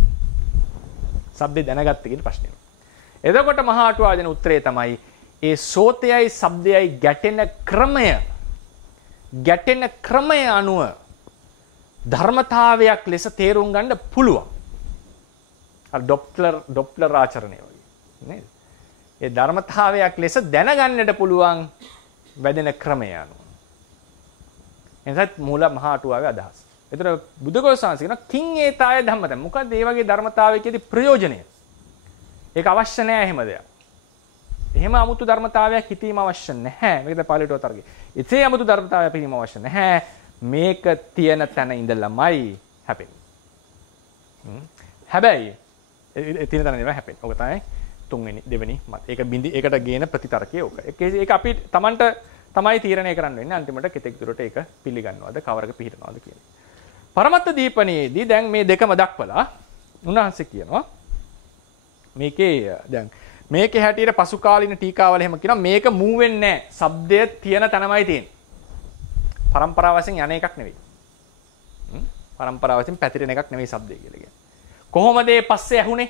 සද්දේ දැනගත්තේ කියන ප්‍රශ්නේ එනවා. එතකොට මහා අටුවා දෙන උත්තරේ තමයි ඒ සෝතයයි ශබ්දයයි ගැටෙන ක්‍රමය අනුව ධර්මතාවයක් ලෙස තේරුම් ගන්න පුළුවන්. අර ඩොප්ලර් ආචරණය වගේ නේද? ඒ ධර්මතාවයක් ලෙස දැනගන්නට පුළුවන් වැදෙන ක්‍රමය අනුව. එතනත් මූල මහා අටුවාවේ අදහස. ඒතර බුදුගෝසාංශ කියන කිං ඒතාය ධම්මත. මොකද මේ වගේ ධර්මතාවයකදී ප්‍රයෝජනය? ඒක අවශ්‍ය නැහැ එහෙම දෙයක්. එහෙම 아무තු ධර්මතාවයක් හිතීම අවශ්‍ය නැහැ. මේකද පාලියට උතරගේ. ඉතේ 아무තු ධර්මතාවයක් හිතීම අවශ්‍ය නැහැ. මේක තියෙන තැන ඉඳලාමයි හැපෙන්නේ. හැබැයි තියෙන තැන ඉඳලා හැපෙන්නේ. ඔක තමයි තුන්වෙනි දෙවෙනි මත. ඒක බින්දි ඒකට ගේන ප්‍රතිතරකය ඕක. ඒක අපි Tamanට තමයි තීරණය කරන්න වෙන්නේ අන්තිමට කෙතෙක් දුරට ඒක පිළිගන්නවද කවරක පිළිහිටනවද කියලා. පරමත්ත දීපණයේදී දැන් මේ දෙකම දක්වලා උන්වහන්සේ කියනවා මේකේ හැටියට පසු කාලින ටීකාවල එහෙම කියනවා මේක මූ වෙන්නේ නැහැ. ශබ්දය තියෙන තැනමයි තියෙන්නේ. පරම්පරාව වශයෙන් යන එකක් නෙවෙයි. පරම්පරාව වශයෙන් පැතිරෙන එකක් නෙවෙයි ශබ්දය කියලා කියන්නේ. කොහොමද මේ පස්සේ ඇහුනේ?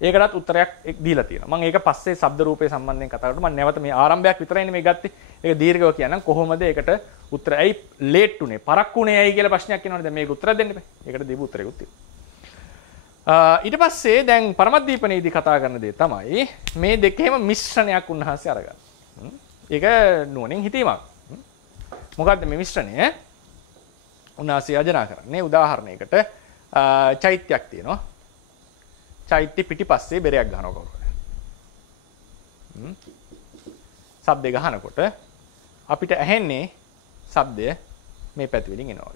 ඒකටත් උත්තරයක් දීලා තියෙනවා. මම ඒක පස්සේ ශබ්ද රූපේ සම්බන්ධයෙන් කතා කරලා මම නැවත මේ ආරම්භයක් විතරයිනේ මේ ගත්තේ. ඒක දීර්ඝව කියනනම් කොහොමද ඒකට උත්තර ඇයි ලේට් උනේ? පරක්කු උනේ ඇයි කියලා ප්‍රශ්නයක් එනවනේ. දැන් මේක උත්තර දෙන්න බෑ. ඒකට දීපු උත්තරයකුත් තියෙනවා. ඊට පස්සේ දැන් පරමද්දීපණේදී කතා කරන දේ තමයි මේ දෙකේම මිශ්‍රණයක් උන්වහන්සේ අරගන්න. ඒක නුවණින් හිතීමක්. මොකද්ද මේ මිශ්‍රණය? උන්වහන්සේ යෝජනා කරන්නේ උදාහරණයකට චෛත්‍යයක් තියෙනවා. චෛත්‍ය පිටිපස්සේ බෙරයක් ගහනවා කවුරු හරි. ශබ්දේ ගහනකොට අපිට ඇහෙන්නේ ශබ්දය මේ පැති වලින් එනවා.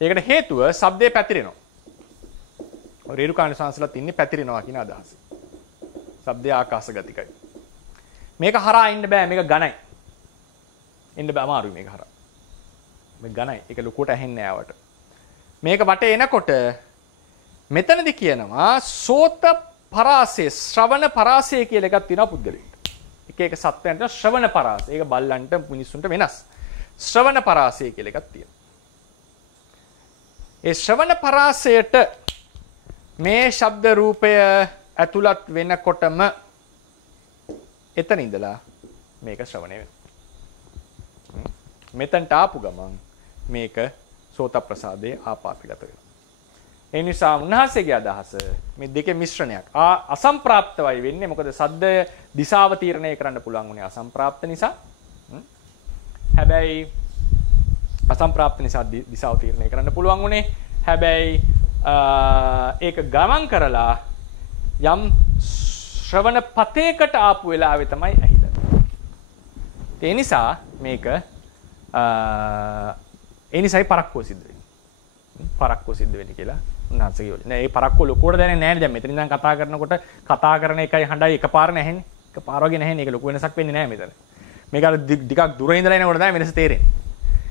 ඒකට හේතුව ශබ්දේ පැතිරෙනවා. රේරුකාණ සංසලත් ඉන්නේ පැතිරෙනවා කියන අදහස. ශබ්දය ආකාශගතිකයි. මේක හරහා ඉන්න බෑ මේක ඝනයි. ඉන්න බෑ අමාරුයි මේක හරහා. මේක ඝනයි. ඒක ලොකුවට ඇහෙන්නේ නෑ ආවට. මේක වටේ එනකොට මෙතනදී කියනවා සෝත පරාසය ශ්‍රවණ පරාසය කියලා එකක් තියෙනවා පුද්ගලයාට. එක එක සත්වයන්ට ශ්‍රවණ පරාසය. ඒක බල්ලන්ට මිනිස්සුන්ට වෙනස්. ශ්‍රවණ පරාසය කියලා එකක් තියෙනවා. ඒ ශ්‍රවණ පරාසයට මේ ශබ්ද රූපය ඇතුළත් වෙනකොටම එතන ඉඳලා මේක ශ්‍රවණය වෙනවා. මෙතනට ආපු ගමන් මේක සෝත ප්‍රසාදයේ ආපාතගත වෙනවා. ඒ නිසා උන්වහන්සේගේ අදහස මේ දෙකේ මිශ්‍රණයක්. අසම්ප්‍රාප්තවයි වෙන්නේ. මොකද සද්දය දිශාව තීරණය කරන්න පුළුවන් උනේ අසම්ප්‍රාප්ත නිසා. හැබැයි අසම්ප්‍රාප්ත නිසා දිශාව තීරණය කරන්න පුළුවන් උනේ. හැබැයි ඒක ගමන් කරලා යම් ශ්‍රවණ පතේකට ආපු වෙලාවේ තමයි ඇහිලා. ඒ නිසා මේක ඒ නිසායි පරක්කුව සිද්ධ වෙන්නේ. පරක්කුව සිද්ධ වෙන්නේ කියලා උන්වහන්සේගේ යෝජනා. ඒ පරක්කුව ලොකුවට දැනෙන්නේ නැහැ නේ. දැන් මෙතන ඉඳන් කතා කරනකොට කතා කරන එකයි හඬයි එකපාර නැහෙන්නේ. එකපාර වගේ නැහෙන්නේ. ඒක ලොකු වෙනසක් වෙන්නේ නැහැ මෙතන. මේක අර ටිකක් දුර ඉඳලා එනකොට තමයි වෙනස තේරෙන්නේ.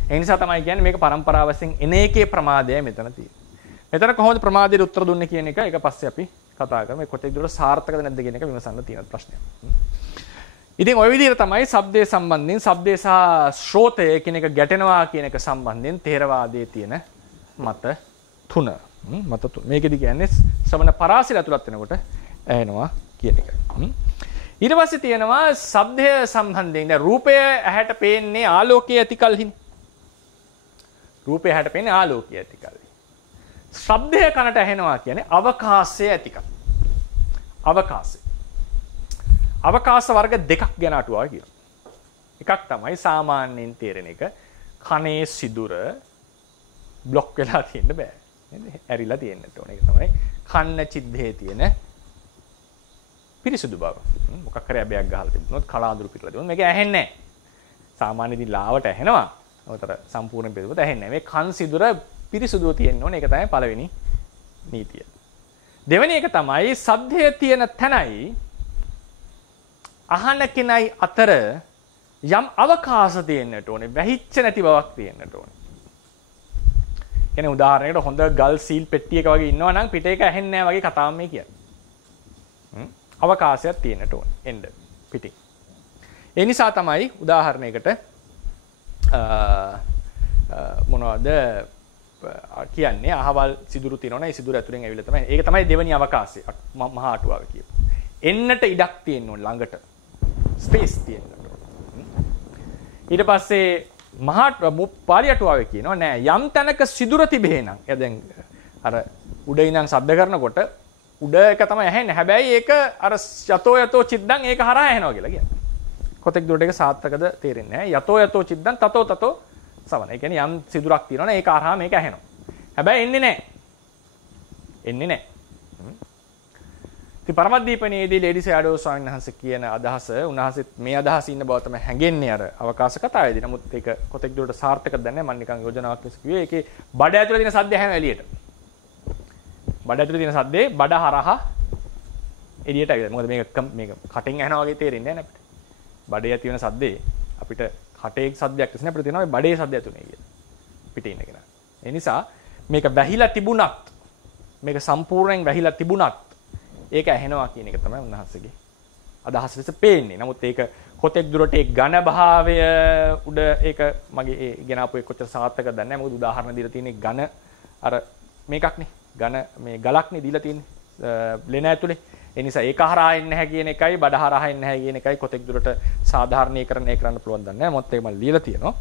ඒ නිසා තමයි කියන්නේ මේක පරම්පරාව වශයෙන් එන එකේ ප්‍රමාදයයි මෙතන තියෙන්නේ. මෙතන කොහොමද ප්‍රමාදයට උත්තර දුන්නේ කියන එක පස්සේ අපි කතා කරමු. මේ කොටේ දුර සාර්ථකද නැද්ද කියන එක විමසන්න තියෙන ප්‍රශ්නයක්. ඉතින් ওই විදිහට තමයි ශබ්දයේ සම්බන්ධයෙන් ශබ්දය සහ ශ්‍රෝතය කියන එක ගැටෙනවා කියන එක සම්බන්ධයෙන් තේරවාදයේ තියෙන මත තුන. මත තුන. මේකෙදි කියන්නේ ශ්‍රවණ පරාසය ඇතුළත් වෙනකොට ඇහෙනවා කියන එක. ඊට පස්සේ තියෙනවා ශබ්දය සම්බන්ධයෙන් දැන් රූපය ඇහැට පේන්නේ ආලෝකයේ ඇතිකල්හිනේ. රූපය ඇහැට පේන්නේ ආලෝකයේ ඇතිකල්හි. ශබ්දය කනට ඇහෙනවා කියන්නේ අවකාශයේ ඇතිකල්. අවකාශය. අවකාශ වර්ග දෙකක් ගැන අටුවා කියනවා. එකක් තමයි සාමාන්‍යයෙන් තේරෙන එක කනේ සිදුර બ્લોක් වෙලා තියෙන්න බෑ. නේද? ඇරිලා තියෙන්නට ඕන. ඒක තමයි කන්න චිද්දේ තියෙන පිරිසුදු බව. මොකක් කරේ බෑග් ගහලා තිබුණොත් කලාඳුරු පිටලා තිබුණොත් මේක ඇහෙන්නේ නැහැ. සාමාන්‍යයෙන් ලාවට ඇහෙනවා. උතර සම්පූර්ණ පිළිවෙත ඇහෙන්නේ නැහැ. මේ කන් සිදුර පිරිසුදුව තියෙන්න ඕනේ. ඒක තමයි පළවෙනි නීතිය. දෙවෙනි එක තමයි සද්දය තියෙන තැනයි අහන කෙනයි අතර යම් අවකාශ තියෙන්නට ඕනේ. වැහිච්ච නැති බවක් තියෙන්නට ඕනේ. කියන්නේ උදාහරණයකට හොඳ ගල් සීල් පෙට්ටියක වගේ ඉන්නවා නම් පිට එක ඇහෙන්නේ නැහැ වගේ කතාවක් මේ කියන්නේ. අවකාශයක් තියෙන්නට ඕනේ. එන්න පිටින්. ඒ නිසා තමයි උදාහරණයකට මොනවද කියන්නේ අහවල් සිදුරු තියෙනවනේ. ඒ සිදුරු ඇතුලෙන් ඇවිල්ලා තමයි. ඒක තමයි දෙවෙනි අවකාශය. මහා අටුවාව කියපු. එන්නට ඉඩක් තියෙන්න ඕනේ ළඟට. ස්පේස් තියෙන්න ඕනේ. ඊට පස්සේ මහා පාලි අටුවාවේ කියනවා නෑ යම් තැනක සිදුර තිබේ නම්. එයා දැන් අර උඩ ඉඳන් ශබ්ද කරනකොට උඩ එක තමයි ඇහෙන්නේ. හැබැයි ඒක අර යතෝ චිද්දන් ඒක හරහා ඇහෙනවා කියලා කියන්නේ. කොතෙක් දුරට ඒක සාර්ථකද තේරෙන්නේ නැහැ. යතෝ චිද්දන් තතෝ සවන. ඒ කියන්නේ යම් සිදුරක් තියෙනවනේ ඒක හරහා මේක ඇහෙනවා. හැබැයි එන්නේ නැහැ. එන්නේ නැහැ. ඉතින් පරමද්දීපනේදී ලේඩි සෑඩෝ ස්වාමීන් වහන්සේ කියන අදහස උන්වහන්සේ මේ අදහස ඉන්න බව තමයි හැඟෙන්නේ අර අවකාශ කතාවේදී. නමුත් ඒක කොතෙක් දුරට සාර්ථකද නැහැ. මම නිකන් යෝජනාවක් ලෙස කිව්වේ. ඒකේ බඩ ඇතුලේ තියෙන සද්ද ඇහෙන එළියට. බඩ ඇතුලේ තියෙන සද්දේ බඩ හරහා එළියට ඇවිල්ලා. මොකද මේක කටෙන් ඇහෙනවා වගේ තේරෙන්නේ නැහැ අපිට. බඩේ ඇති වෙන සද්දේ අපිට කටේ සද්දයක් නැසනේ අපිට තේරෙනවා බඩේ සද්ද ඇතුලේ කියලා. පිටේ ඉන්න කෙනා. ඒ නිසා මේක වැහිලා තිබුණත් මේක සම්පූර්ණයෙන් වැහිලා තිබුණත් ඒක ඇහෙනවා කියන එක තමයි උන්වහන්සේගේ අදහස ලෙස පේන්නේ. නමුත් ඒක කොතෙක් දුරට ඒ ඝන භාවය උඩ ඒක මගේ ඒ ගෙන ආපු එක කොච්චර සාර්ථකද දන්නේ නැහැ. මොකද උදාහරණ දීලා තියෙන්නේ ඝන අර මේකක්නේ. ඝන මේ ගලක්නේ දීලා තියෙන්නේ ලෙන ඇතුලේ. ඒ නිසා ඒක හරහා එන්නේ නැහැ කියන එකයි බඩ හරහා එන්නේ නැහැ කියන එකයි කොතෙක් දුරට සාධාරණීකරණය කරන්න පුළුවන් දන්නේ නැහැ. මොකද ඒක මම ලියලා තියෙනවා.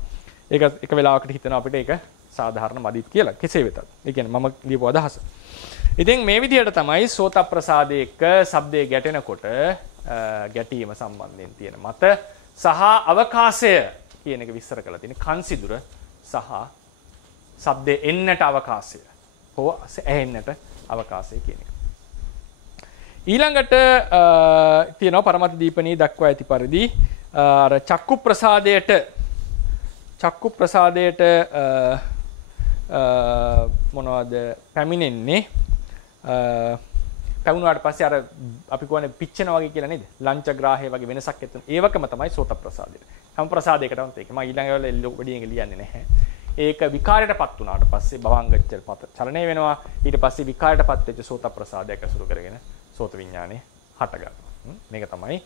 ඒක එක වෙලාවකට හිතනවා අපිට ඒක සාධාරණ මදිත් කියලා. කෙසේ වෙතත්. ඒ කියන්නේ මම ලියපු අදහස. ඉතින් මේ විදිහට තමයි සෝත ප්‍රසාදයේ එක්ක ශබ්දයේ ගැටෙනකොට ගැටීම සම්බන්ධයෙන් තියෙන මත සහ අවකාශය කියන එක විස්තර කරලා තියෙන්නේ කන් සිදුර සහ ශබ්දේ එන්නට අවකාශය හෝ ඇහෙන්නට අවකාශය කියන එක. ඊළඟට තියෙනවා පරමත දීපණී දක්වා ඇති පරිදි අර චක්කු ප්‍රසාදයට මොනවද පැමිණෙන්නේ පැවුනාට පස්සේ අර අපි කියන්නේ පිච්චෙන වගේ කියලා නේද? ලංචග්‍රාහය වගේ වෙනසක් ඇතුන. ඒවකම තමයි සෝත ප්‍රසාදය. හැම ප්‍රසාදයකටම ඒක. මම ඊළඟ වෙලාවේ වැඩියෙන් ලියන්නේ නැහැ. ඒක විකාරයටපත් වුණාට පස්සේ භවංගච්ඡ චලනය වෙනවා. ඊට පස්සේ විකාරයටපත් වෙච්ච සෝත ප්‍රසාදයක් අසුරු කරගෙන සෝත විඥානේ හට ගන්නවා. මේක තමයි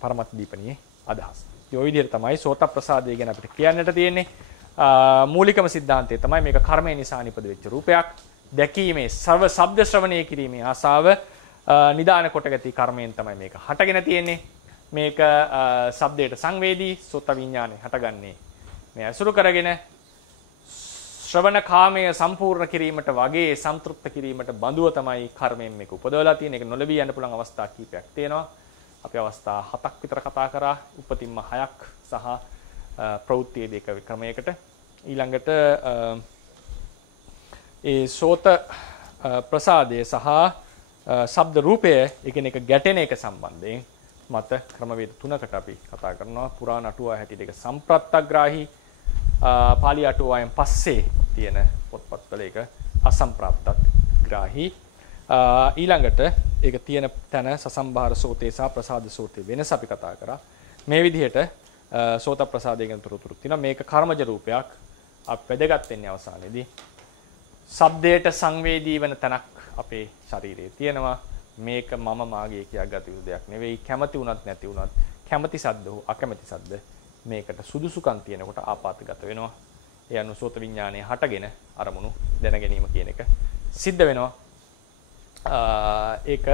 පරමත් දීපණියේ අදහස. ඒ විදිහට තමයි සෝත ප්‍රසාදය ගැන අපිට කියන්නට තියෙන්නේ. මූලිකම સિદ્ધාන්තය තමයි මේක කර්මය නිසා නිපද වෙච්ච රූපයක්. දැකීමේ ශබ්ද ශ්‍රවණය කිරීමේ ආසාව නිදාන කොටගති කර්මයෙන් තමයි මේක හටගෙන තියෙන්නේ. මේක ශබ්දයට සංවේදී සෝත විඥානේ හටගන්නේ මේ අසුරු කරගෙන ශ්‍රවණ කාමයේ සම්පූර්ණ කිරීමට වගේ සන්තුෂ්ත කිරීමට බඳුව තමයි කර්මයෙන් මේක උපදවලා තියෙන. ඒක නොලැබී යන්න පුළුවන් අවස්ථා කීපයක් තියෙනවා. අපි අවස්ථා 7ක් විතර කතා කරා. උපතින්ම 6ක් සහ ප්‍රවෘත්තියේදී එක ක්‍රමයකට. ඊළඟට ඒ සෝත ප්‍රසාදය සහ ශබ්ද රූපය එකිනෙක ගැටෙන එක සම්බන්ධයෙන් මත ක්‍රමවේද 3කට අපි කතා කරනවා. පුරාණ අටුවා හැටියට ඒක සම්ප්‍රාප්තග්‍රාහී, පාලි අටුවාවෙන් පස්සේ තියෙන පොත්පත්වල ඒක අසම්ප්‍රාප්තග්‍රාහී. ඊළඟට ඒක තියෙන තැන සසම්භාර සෝතේ සහ ප්‍රසාද සෝතේ වෙනස අපි කතා කරා. මේ විදිහට සෝත ප්‍රසාදය ගැන තොරතුරු තියෙනවා. මේක කර්මජ රූපයක්. අපි වැදගත් වෙන්නේ අවසානයේදී ශබ්දයට සංවේදී වෙන තැනක් අපේ ශරීරයේ තියෙනවා. මේක මම මාගේ කියාගත යුතු දෙයක් නෙවෙයි. කැමති වුණත් නැති වුණත් කැමති සද්ද හෝ අකමැති සද්ද මේකට සුදුසුකම් තියෙනකොට ආපాతගත වෙනවා. ඒ අනුසෝත විඥානයේ හටගෙන අරමුණු දැන ගැනීම කියන එක සිද්ධ වෙනවා. ඒක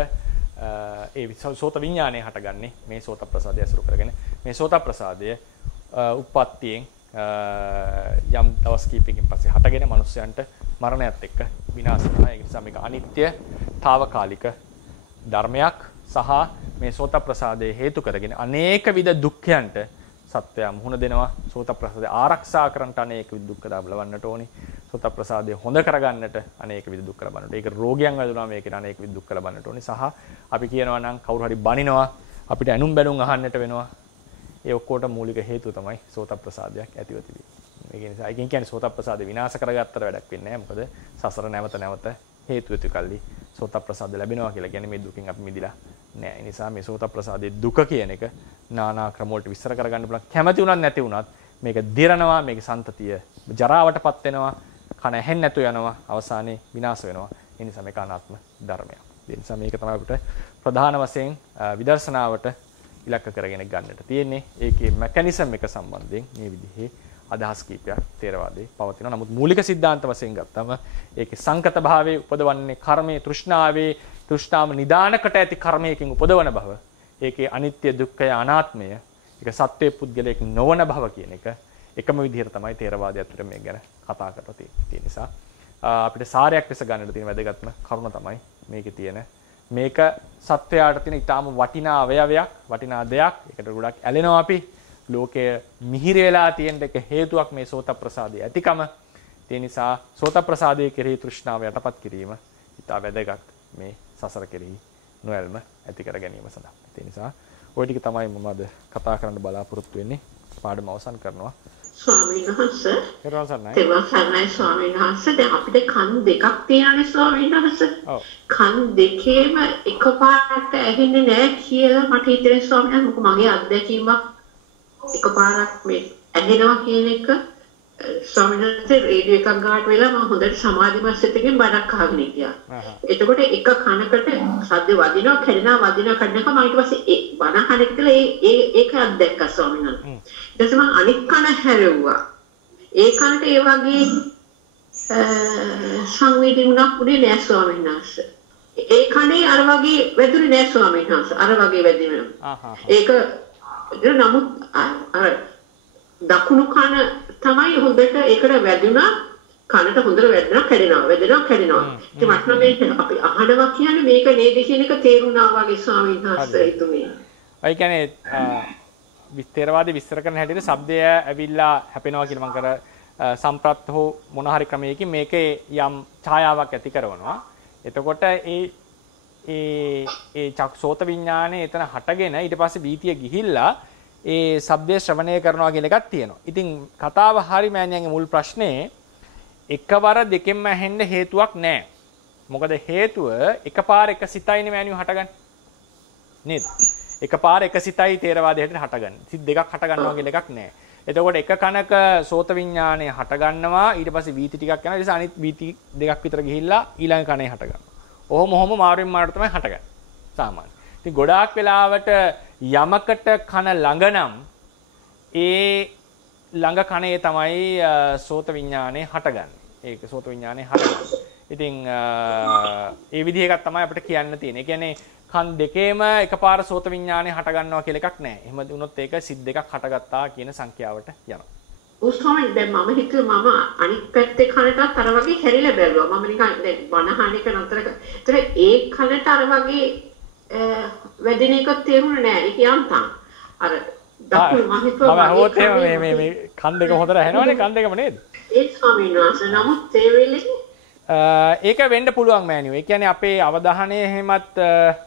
ඒ සෝත විඥානයේ හටගන්නේ මේ සෝත ප්‍රසාදය අසුරු කරගෙන. මේ සෝත ප්‍රසාදය උප්පත්තියෙන් යම් දවස් කිහිපයකින් පස්සේ හටගෙන මිනිස්යන්ට මරණයත් එක්ක විනාශ වෙනවා. ඒ නිසා මේක අනිත්‍ය, తాවකාලික ධර්මයක් සහ මේ සෝත ප්‍රසාදයේ හේතු කරගෙන අනේක විද දුක්ඛයන්ට සත්වයා මුහුණ දෙනවා. සෝත ප්‍රසාදය ආරක්ෂා කරන්නට අනේක විද දුක්ඛ ලබවන්නට ඕනි. සෝත ප්‍රසාදය හොඳ කරගන්නට අනේක විද දුක්ඛ ලබන්නට. ඒක රෝගයන් වැදුනා මේකේ අනේක විද දුක්ඛ ලබන්නට ඕනි. සහ අපි කියනවා නම් කවුරු හරි බනිනවා අපිට ඇනුම් බැනුම් අහන්නට වෙනවා. ඒ ඔක්කොට මූලික හේතුව තමයි සෝත ප්‍රසාදයක් ඇතිව තිබෙන්නේ. මේක නිසා එකකින් කියන්නේ සෝත ප්‍රසාද විනාශ කරගත්තට වැඩක් වෙන්නේ නැහැ. මොකද සසර නැවත නැවත හේතු ඇති කල්ලි සෝත ප්‍රසාද ලැබෙනවා කියලා කියන්නේ මේ දුකින් අපි මිදිලා නැහැ. ඒ නිසා මේ සෝත ප්‍රසාදයේ දුක කියන එක නානා ක්‍රම වලට විස්තර කරගන්න පුළුවන්. කැමැති වුණත් නැති වුණත් මේක දිරනවා, මේකේ සන්තතිය ජරාවටපත් වෙනවා, කන ඇහෙන්නේ නැතු යනවා, අවසානයේ විනාශ වෙනවා. ඒ නිසා මේක අනාත්ම ධර්මයක්. ඒ නිසා මේක තමයි අපිට ප්‍රධාන වශයෙන් විදර්ශනාවට ඉලක්ක කරගෙන ගන්නට තියෙන්නේ. ඒකේ මෙකැනිසම් එක සම්බන්ධයෙන් මේ විදිහේ අදහස් කීපයක් තේරවාදයේ පවතිනවා. නමුත් මූලික સિદ્ધාන්ත වශයෙන් ගත්තම ඒකේ සංකත භාවයේ උපදවන්නේ කර්මයේ තෘෂ්ණාවේ තෘෂ්ණාව නිදානකට ඇති කර්මයකින් උපදවන බව. ඒකේ අනිත්‍ය, දුක්ඛය, අනාත්මය, ඒක සත්‍ය පුද්ගලයක් නොවන බව කියන එක එකම විදිහට තමයි තේරවාදය අතර මේක ගැන කතා කරලා තියෙන්නේ. ඒ නිසා අපිට සාරයක් ලෙස ගන්නට තියෙන වැදගත්ම කරුණ තමයි මේකේ තියෙන මේක සත්වයාට තියෙන ඊටාම වටිනා අවයවයක්, වටිනා දෙයක්. ඒකට ගොඩක් ඇලෙනවා අපි. ලෝකයේ මිහිර වෙලා තියෙන එක හේතුවක් මේ සෝත ප්‍රසාදයේ ඇතිකම. ඒ නිසා සෝත ප්‍රසාදයේ කෙරෙහි තෘෂ්ණාව යටපත් කිරීම ඊට වැදගත් මේ සසර කෙරෙහි නොයල්ම ඇති කර ගැනීම සඳහා. ඒ නිසා ওই ටික තමයි මම අද කතා කරන්න බලාපොරොත්තු වෙන්නේ. පාඩම අවසන් කරනවා. ස්වාමීන් වහන්සේ. පෙරවන් සර්ණයි. පෙරවන් සර්ණයි ස්වාමීන් වහන්සේ. දැන් අපිට කන් දෙකක් තියෙනනේ ස්වාමීන් වහන්සේ. ඔව්. කන් දෙකේම එකපාරට ඇහෙන්නේ නැහැ කියලා මට හිතෙනවා ස්වාමීන් වහන්සේ. මොකද මගේ අත්දැකීමක් එකපාරක් මේ ඇහෙනවා කියන එක ස්වාමීන් වහන්සේ රේඩියෝ එකක් ගාට වෙලා මම හොඳට සමාධිමත් සිතකින් බණක් අහගෙන හිටියා. එතකොට එක කනකට ශබ්ද වදිනවා, කැඩෙනවා, කඩනකම ඊට පස්සේ ඒ බණ අහන එක ඒක අත්දැක්කා ස්වාමීන් වහන්සේ. ඊට පස්සේ මම අනිත් කන හැරෙව්වා. ඒ කනට ඒ වගේ සංවේදීුණක් උනේ නෑ ස්වාමීන් වහන්සේ. ඒ කනේ අර වගේ වැදුනේ නෑ ස්වාමීන් වහන්සේ. අර වගේ වැදිනවා. ඒක නමුත් අර දකුණු කන තමයි හොඳට ඒකට වැදුනා, කනට හොඳට වැදුනා, කැඩෙනවා. ඉතින් මට නම් අපි අහනවා කියන්නේ මේක නේද කියන එක තේරුණා වගේ ස්වාමීන් වහන්සේ හිතුනේ. ඒ කියන්නේ විස්තරවාදී විස්තර කරන හැටියට ශබ්දය ඇවිල්ලා හැපෙනවා කියලා මම කර සම්ප්‍රාප්ත හෝ මොන හරි ක්‍රමයකින් මේකේ යම් ඡායාවක් ඇති කරනවා. එතකොට ඒ චක්සෝත විඥානේ එතන හටගෙන ඊට පස්සේ වීතිය ගිහිල්ලා ඒ ශබ්දේ ශ්‍රවණය කරනවා කියන එකක් තියෙනවා. ඉතින් කතාව හරි මෑණියන්ගේ මුල් ප්‍රශ්නේ එකවර දෙකෙන්ම ඇහෙන්න හේතුවක් නැහැ. මොකද හේතුව එකපාර එක සිතයිනේ මෑණියෝ හටගන්නේ. නේද? එකපාර එක සිතයි තේරවාදයේ හැටියට හටගන්නේ. සිත් දෙකක් හටගන්නවා කියලා එකක් නැහැ. එතකොට එක කනක සෝත විඥානය හටගන්නවා, ඊට පස්සේ වීති ටිකක් යනවා, ඊට පස්සේ අනිත් වීති දෙකක් විතර ගිහිල්ලා ඊළඟ කනේ හටගන්නවා. ඔහොම මාරුවෙන් මාරුවට තමයි හටගන්නේ. සාමාන්‍ය. ඉතින් ගොඩාක් වෙලාවට යමකට කන ළඟ නම් ඒ ළඟ කනේ තමයි සෝත විඥානේ හටගන්නේ. ඒක සෝත විඥානේ හටගන්නේ. ඉතින් ඒ විදිහ එකක් තමයි අපිට කියන්න තියෙන්නේ. ඒ කියන්නේ කන් දෙකේම එකපාර සෝත විඥානේ හටගන්නවා කියලා එකක් නැහැ. එහෙම වුණොත් ඒක සිත් දෙකක් හටගත්තා කියන සංඛ්‍යාවට යනවා. උස්වාමීන් දැන් මම හිතුවේ මම අනිත් පැත්තේ කනටත් අර වගේ හැරිලා බැලුවා. මම නිකන් දැන් බනහන එක නතර ඒතර ඒ කනට අර වගේ වැදෙන එක තේරුණේ නෑ. ඒක යන්තම්. අර දකුණු මම හිතුවා මේ කන් දෙක හොඳට ඇහෙනවනේ කන් දෙකම නේද? ඒ ස්වාමීන් වහන්සේ නමුත් ඒ වෙලේ ඒක වෙන්න පුළුවන් මෑනියෝ. ඒ කියන්නේ අපේ අවධානය එහෙමත්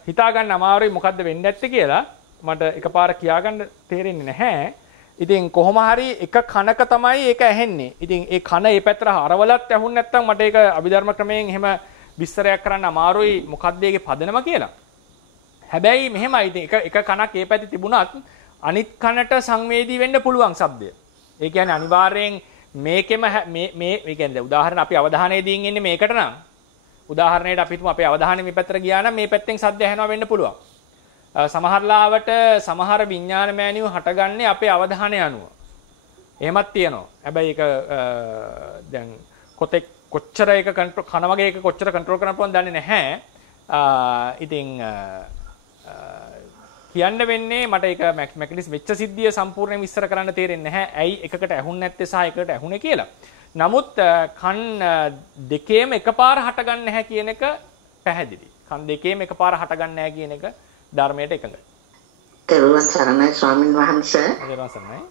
හිතා ගන්න අමාරුයි මොකද්ද වෙන්න ඇත්තේ කියලා මට එකපාර කියාගන්න තේරෙන්නේ නැහැ. ඉතින් කොහොම හරි එක කනක තමයි ඒක ඇහෙන්නේ. ඉතින් ඒ කන ඒ පැත්තට හරවලත් ඇහුන්නේ නැත්නම් මට ඒක අභිධර්ම ක්‍රමයෙන් එහෙම විස්තරයක් කරන්න අමාරුයි මොකද්ද ඒකේ පදනම කියලා. හැබැයි මෙහෙමයි ඉතින් එක කනක් ඒ පැත්තේ තිබුණත් අනිත් කනට සංවේදී වෙන්න පුළුවන් શબ્දය. ඒ කියන්නේ අනිවාර්යෙන් මේකෙම මේ ඒ කියන්නේ උදාහරණ අපි අවධානය දීන් ඉන්නේ මේකට නම් උදාහරණයට අපි හිතමු අපේ අවධානය මේ පැත්තට ගියා නම් මේ පැත්තෙන් සද්ද ඇහෙනවා වෙන්න පුළුවන්. සමහරලාවට සමහර විඥාන මෑනියු හටගන්නේ අපේ අවධානය අනුව. එහෙමත් තියෙනවා. හැබැයි ඒක දැන් කොච්චර ඒක කන වගේ එක කොච්චර කන්ට්‍රෝල් කරන්න පුළුවන් දන්නේ නැහැ. ඉතින් කියන්න වෙන්නේ මට ඒක මැකනිස් වෙච්ච සිද්ධිය සම්පූර්ණයෙන් විස්තර කරන්න තේරෙන්නේ නැහැ. ඇයි එකකට ඇහුන්නේ නැත්තේ සහ එකකට ඇහුනේ කියලා. නමුත් කන් දෙකේම එකපාර හටගන්නේ නැහැ කියන එක පැහැදිලි. කන් දෙකේම එකපාර හටගන්නේ නැහැ කියන එක ධර්මයට එකඟයි. තෙරුවන් සරණයි ස්වාමින් වහන්සේ. තෙරුවන් සරණයි.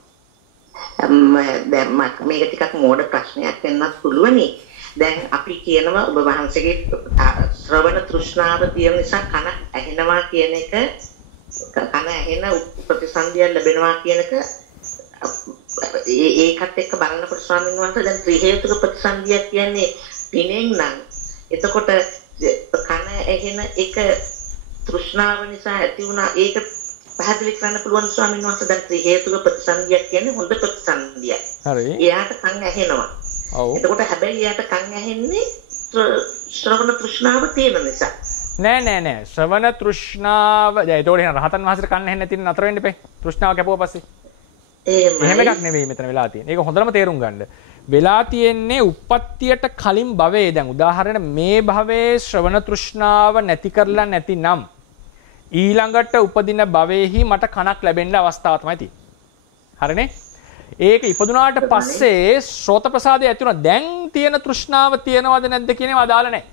දැන් මේක ටිකක් මෝඩ ප්‍රශ්නයක් වෙන්නත් පුළුවනි. දැන් අපි කියනවා ඔබ වහන්සේගේ ශ්‍රවණ තෘෂ්ණාව තියෙන නිසා කන ඇහෙනවා කියන එක කන ඇහෙන ප්‍රතිසන්දිය ලැබෙනවා කියන එක ඒකත් එක්ක බලනකොට ස්වාමීන් වහන්සේ දැන් ත්‍රි හේතුක ප්‍රතිසන්දිය කියන්නේ පිනෙන් නම් එතකොට කන ඇහෙන එක තෘෂ්ණාව නිසා ඇති වුණා ඒක පැහැදිලි කරන්න පුළුවන් ස්වාමීන් වහන්සේ දැන් ත්‍රි හේතුක ප්‍රතිසන්දිය කියන්නේ හොඳ ප්‍රතිසන්දිය. හරි. එයාට කන් ඇහෙනවා. ඔව්. එතකොට හැබැයි එයාට කන් ඇහෙන්නේ ශ්‍රවණ තෘෂ්ණාව තියෙන නිසා. නෑ ශ්‍රවණ තෘෂ්ණාව දැන් ඒතකොට එහෙනම් රහතන් වහන්සේට කන්න ඇහෙන්නේ නැති නතර වෙන්න එපේ. තෘෂ්ණාව කැපුවා පස්සේ. එහෙම එකක් නෙවෙයි මෙතන වෙලා තියෙන්නේ. ඒක හොඳටම තේරුම් ගන්න. වෙලා තියෙන්නේ උප්පත්තියට කලින් භවයේ දැන් උදාහරණ මේ භවයේ ශ්‍රවණ තෘෂ්ණාව නැති කරලා නැතිනම් ඊළඟට උපදින භවයේහි මට කනක් ලැබෙන්න අවස්ථාවක් තමයි තියෙන්නේ. හරිනේ? ඒක ඉපදුනාට පස්සේ ශ්‍රෝත ප්‍රසාදය ඇති වුණා. දැන් තියෙන තෘෂ්ණාව තියනවද නැද්ද කියන ඒවා අදාළ නැහැ.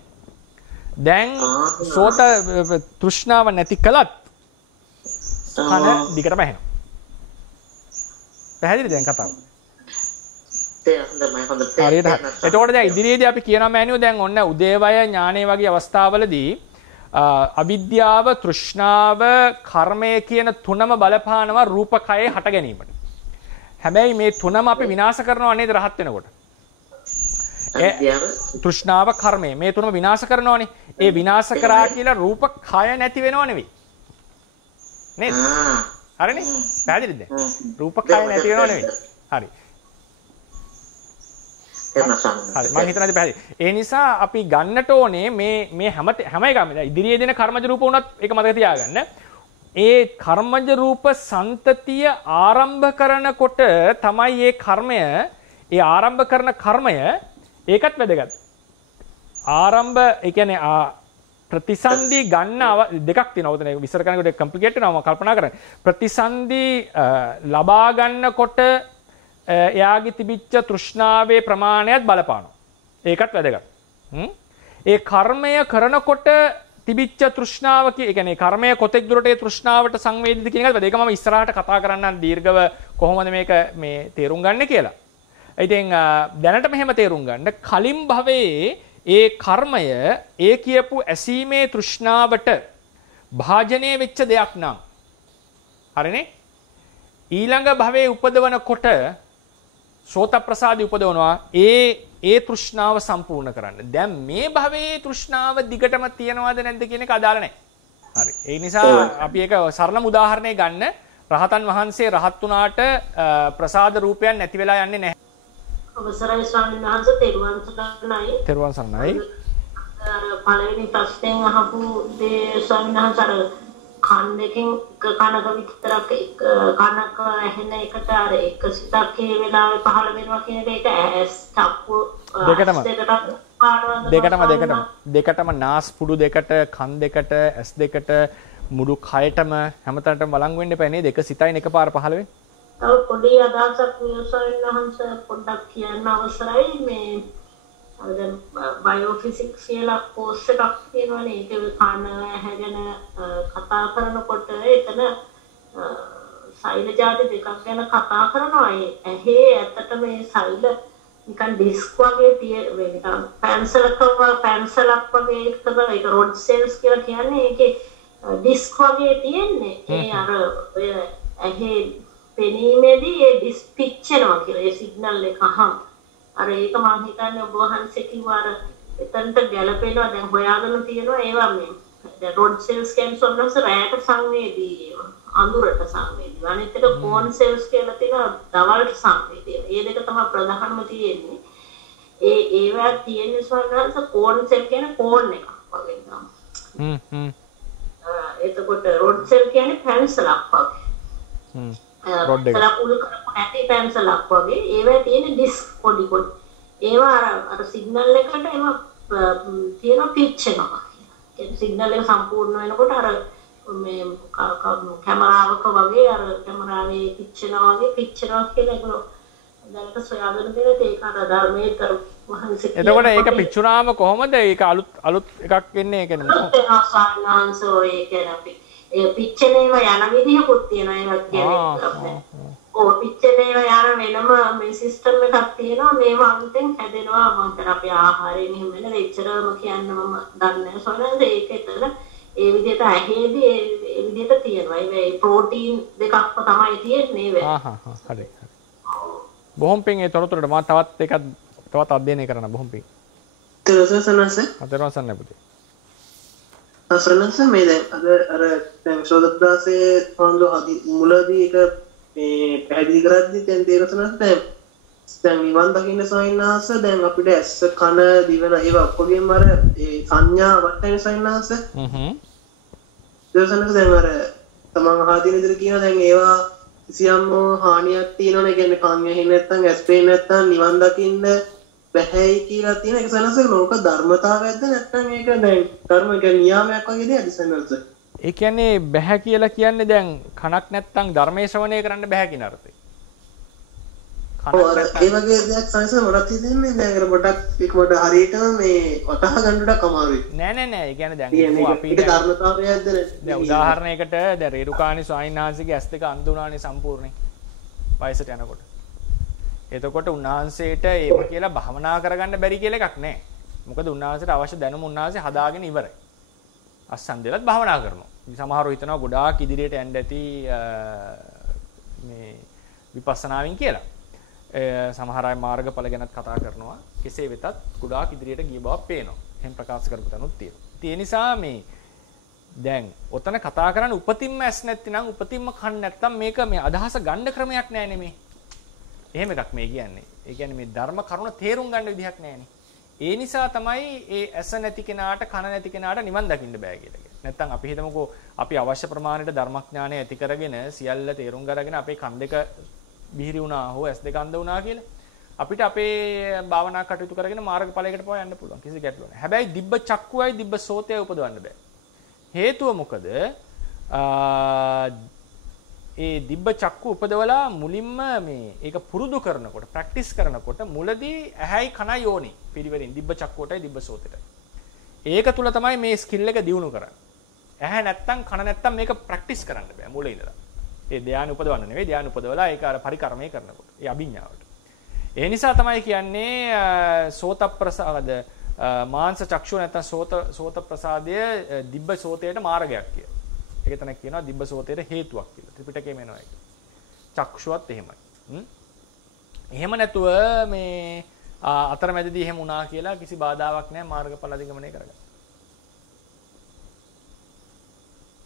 දැන් ශ්‍රෝත තෘෂ්ණාව නැති කළත් කන දිගටම ඇහෙනවා. පැහැදිලිද දැන් කතාව? හරියට. එතකොට දැන් ඉදිරියේදී අපි කියනවා මෑනියෝ දැන් ඔන්න උදේවය ඥානය වගේ අවස්ථාවලදී අවිද්‍යාව, තෘෂ්ණාව, කර්මය කියන තුනම බලපානවා රූපකයේ හට ගැනීමට. හැබැයි මේ තුනම අපි විනාශ කරනවා නේද රහත් වෙනකොට? තෘෂ්ණාව, කර්මය මේ තුනම විනාශ කරනවානේ. ඒ විනාශ කරා කියලා රූපකය නැති වෙනව නෙවෙයි. නේද? හරිනේ? පැහැදිලිද? රූපකය නැති වෙනව නෙවෙයි. හරි. හරි මම හිතන්නේ පැහැදිලි. ඒ නිසා අපි ගන්නට ඕනේ මේ හැම එකම ඉදිරියේ දෙන කර්මජ රූප උනත් ඒක මතක තියාගන්න. ඒ කර්මජ රූප සන්තතිය ආරම්භ කරනකොට තමයි මේ කර්මය ඒ ආරම්භ කරන කර්මය ඒකත් වැදගත්. ආරම්භ ඒ කියන්නේ ප්‍රතිසන්දි ගන්න දෙකක් තියෙනවා. උතන විස්තර කරනකොට කම්ප්ලිකේට් වෙනවා මම කල්පනා කරන්නේ. ප්‍රතිසන්දි ලබා ගන්නකොට එයාගේ තිබිච්ච තෘෂ්ණාවේ ප්‍රමාණයත් බලපානවා. ඒකත් වැදගත්. ඒ කර්මය කරනකොට තිබිච්ච තෘෂ්ණාව ඒ කියන්නේ කර්මය කොතෙක් දුරට ඒ තෘෂ්ණාවට සංවේදීද කියන එකත් ඒක මම ඉස්සරහට කතා කරන්නම් දීර්ඝව කොහොමද මේක මේ තේරුම් ගන්න කියලා. ඉතින් දැනට මෙහෙම තේරුම් ගන්න කලින් භවයේ ඒ කර්මය ඒ කියපු ඇසීමේ තෘෂ්ණාවට භාජනය වෙච්ච දෙයක් නම් හරිනේ ඊළඟ භවයේ උපදවනකොට සෝත ප්‍රසාදි උපදවනවා ඒ තෘෂ්ණාව සම්පූර්ණ කරන්න. දැන් මේ භවයේ තෘෂ්ණාව දිගටම තියනවද නැද්ද කියන එක අදාළ නැහැ. හරි. ඒ නිසා අපි ඒක සරලම උදාහරණයක් ගන්න. රහතන් වහන්සේ රහත් වුණාට ප්‍රසාද රූපයන් නැති වෙලා යන්නේ නැහැ. අවසරයි ස්වාමීන් වහන්සේ තෙරුවන් සරණයි. තෙරුවන් සරණයි. පළවෙනි ප්‍රශ්නෙන් අහපු දේ ස්වාමීන් වහන්සේ කන් දෙකෙන් කනක විතරක් කනක ඇහෙන එකට අර එක සිතක් ඒ වෙලාවේ පහළ වෙනවා කියන එක ඇස් චක්කු දෙකටම නාස් පුඩු දෙකට කන් දෙකට ඇස් දෙකට මුළු කයටම හැමතැනටම බලන් වෙන්න එපා නේද? එක සිතයින් එකපාර පහළ වෙන්නේ. තව පොඩි අදහසක් විශ්වාසයෙන්හන්ස පොඩ්ඩක් කියන්න අවසරයි මේ අර බයෝෆිසික්ස් කියලා කෝස් එකක් තියෙනවනේ ඒක කන හැගෙන කතා කරනකොට එතන සෛල જાති දෙකක් ගැන කතා කරනවා ඇහි ඇත්තට මේ සෛල නිකන් ඩිස්ක් වගේ තියෙන නිකන් පැන්සලක් වගේ ඒක රොඩ් සෙල්ස් කියලා කියන්නේ ඒකේ ඩිස්ක් වගේ තියෙන්නේ ඒ අර ඇහි පෙනීමේදී ඒ ඩිස්ක් පිච්චෙනවා කියලා ඒ සිග්නල් එක අහම අර ඒක මම හිතන්නේ ඔබ වහන්සේ කිව්වා අර එතනට ගැලපෙනවා දැන් හොයාගෙන තියෙනවා ඒවා මේ දැන් රොඩ් සෙල්ස් කියන්නේ සොන්නස රැයට සංවේදී ඒවා අඳුරට සංවේදී අනිත් එක කෝන් සෙල්ස් කියලා තියෙනවා දවල්ට සංවේදී ඒ දෙක තමයි ප්‍රධානම තියෙන්නේ ඒවා තියෙන්නේ සොන්නස කෝන් සෙල් කියන්නේ කෝන් එකක් වගේ තමයි එතකොට රොඩ් සෙල් කියන්නේ පැන්සලක් වගේ රොඩ් එක උල් කරපු නැති පැන්සලක් වගේ ඒවා තියෙන ඩිස්ක් පොඩි ඒවා අර සිග්නල් එකට ඒවා තියෙන පිච් එකක් කියන්නේ සිග්නල් එක සම්පූර්ණ වෙනකොට අර මේ කැමරාවක වගේ අර කැමරාවේ පිච්චෙනවා වගේ පිච්චෙනවා කියලා ඒගොල්ලෝ දැනට සොයාගෙන තියෙන ඒක අර ධර්මයේ කර වහන්සේ එතකොට ඒක පිච්චුනාම කොහොමද ඒක අලුත් එකක් එන්නේ ඒක නෙමෙයි ආසන්නංසෝ ඒක අපි ඒ පිච්චෙනේව යන විදිහකුත් තියෙනවා ඒවත් කියන්නේ ඔව් පිච්චෙනේව යන වෙනම මේ සිස්ටම් එකක් තියෙනවා මේව අන්තෙන් හැදෙනවා මම අපේ ආහාරයෙන් එහෙම වෙන එච්චරම කියන්න මම දන්නේ නැහැ සොනද ඒක එතන ඒ විදිහට ඇහේදී ඒ විදිහට තියෙනවා ඒ ප්‍රෝටීන් දෙකක්ම තමයි තියෙන්නේ වේ හරි බොහොම පිං ඒ තොරතුරට මම තවත් අධ්‍යයනය කරන්න බොහොම පිං අතරවසන්න පුතේ අසරණස මේ දැන් අර දැන් ශෝධපදාසේ පොන්දු මුලදී එක මේ පැහැදිලි කරද්දි දැන් තේරෙනවා දැන් නිවන් දකින්න සවිනාස දැන් අපිට ඇස් කන දිවන ඒවා ඔක්කොගෙම අර ඒ සංඥා වටේන සවිනාස දර්ශනක දැන් අර තමන් ආදීන විදිහට කියන දැන් ඒවා කිසියම් හානියක් තියෙනවනේ කියන්නේ කන් ඇහෙන්නේ නැත්නම් ඇස් පේන්නේ නැත්නම් නිවන් දකින්න බැහැයි කියලා තියෙන එක සනසක ලෝක ධර්මතාවයක්ද නැත්නම් ඒක දැන් ධර්ම කියන්නේ නියාමයක් වගේ දෙයක්ද සනස? ඒ කියන්නේ බැහැ කියලා කියන්නේ දැන් කනක් නැත්නම් ධර්මයේ ශ්‍රවණය කරන්න බැහැ කියන අර්ථය. ඒ වගේ දෙයක් සනස මොකක්ද හිතන්නේ දැන් අර පොඩක් ඒක පොඩ හරියටම මේ වටහා ගන්නට අමාරුයි. නෑ ඒක කියන්නේ දැන් අපි ඒක ධර්මතාවයක්ද දැන් උදාහරණයකට දැන් රේරුකාණි ස්වාමීන් වහන්සේගේ ඇස් දෙක අන්ධ වුණානේ සම්පූර්ණයෙන් වයසට යනකොට. එතකොට උන්වහන්සේට ඒව කියලා භවනා කරගන්න බැරි කියලා එකක් නැහැ. මොකද උන්වහන්සේට අවශ්‍ය දැනුම උන්වහන්සේ හදාගෙන ඉවරයි. අස්සන් දෙලත් භවනා කරනවා. සමහරව හිතනවා ගොඩාක් ඉදිරියට යන්න ඇති මේ විපස්සනාවෙන් කියලා. සමහර අය මාර්ගඵල ගැනත් කතා කරනවා. කෙසේ වෙතත් ගොඩාක් ඉදිරියට ගිය බවක් පේනවා. එහෙන් ප්‍රකාශ කරපු තැනුත් තියෙනවා. ඒ නිසා මේ දැන් ඔතන කතා කරන්නේ උපතින්ම ඇස් නැත්නම් උපතින්ම කන් නැත්නම් මේක මේ අදහස ගන්න ක්‍රමයක් නැහැ නෙමේ. එහෙම එකක් මේ කියන්නේ. ඒ කියන්නේ මේ ධර්ම කරුණ තේරුම් ගන්න විදිහක් නැහැනේ. ඒ නිසා තමයි ඒ ඇස නැති කෙනාට කන නැති කෙනාට නිවන් දකින්න බෑ කියලා කියන්නේ. නැත්තම් අපි හිතමුකෝ අපි අවශ්‍ය ප්‍රමාණයට ධර්මඥානය ඇති කරගෙන සියල්ල තේරුම් ගරගෙන අපේ කන් දෙක බිහිරි වුණා හෝ ඇස් දෙක අන්ධ වුණා කියලා අපිට අපේ භාවනා කටයුතු කරගෙන මාර්ගඵලයකට පවා යන්න පුළුවන්. කිසි ගැටලුවක් නැහැ. හැබැයි දිබ්බ චක්කුවයි දිබ්බ සෝතයයි උපදවන්න බෑ. හේතුව මොකද? ඒ දිබ්බ චක්කු උපදවලා මුලින්ම මේ ඒක පුරුදු කරනකොට ප්‍රැක්ටිස් කරනකොට මුලදී ඇහැයි කනයි ඕනේ පිරිවරින් දිබ්බ චක්කුවටයි දිබ්බ සෝතයටයි. ඒක තුල තමයි මේ ස්කිල් එක දියුණු කරන්නේ. ඇහැ නැත්තම් කන නැත්තම් මේක ප්‍රැක්ටිස් කරන්න බෑ මුලින් ඉඳලා. ඒ ධානය උපදවන්න නෙවෙයි ධානය උපදවලා ඒක අර පරිකර්මය කරනකොට. ඒ අභිඥාවට. ඒ නිසා තමයි කියන්නේ සෝත ප්‍රසාද මාංශ චක්ෂුව නැත්තම් සෝත ප්‍රසාදය දිබ්බ සෝතයට මාර්ගයක් කියලා. ඒක තමයි කියනවා දිබ්බ සෝතේට හේතුවක් කියලා. ත්‍රිපිටකයේම එනවා ඒක. චක්ෂුවත් එහෙමයි. එහෙම නැතුව මේ අතරමැදදී එහෙම වුණා කියලා කිසි බාධාවක් නැහැ මාර්ගඵල අධිගමනය කරගන්න.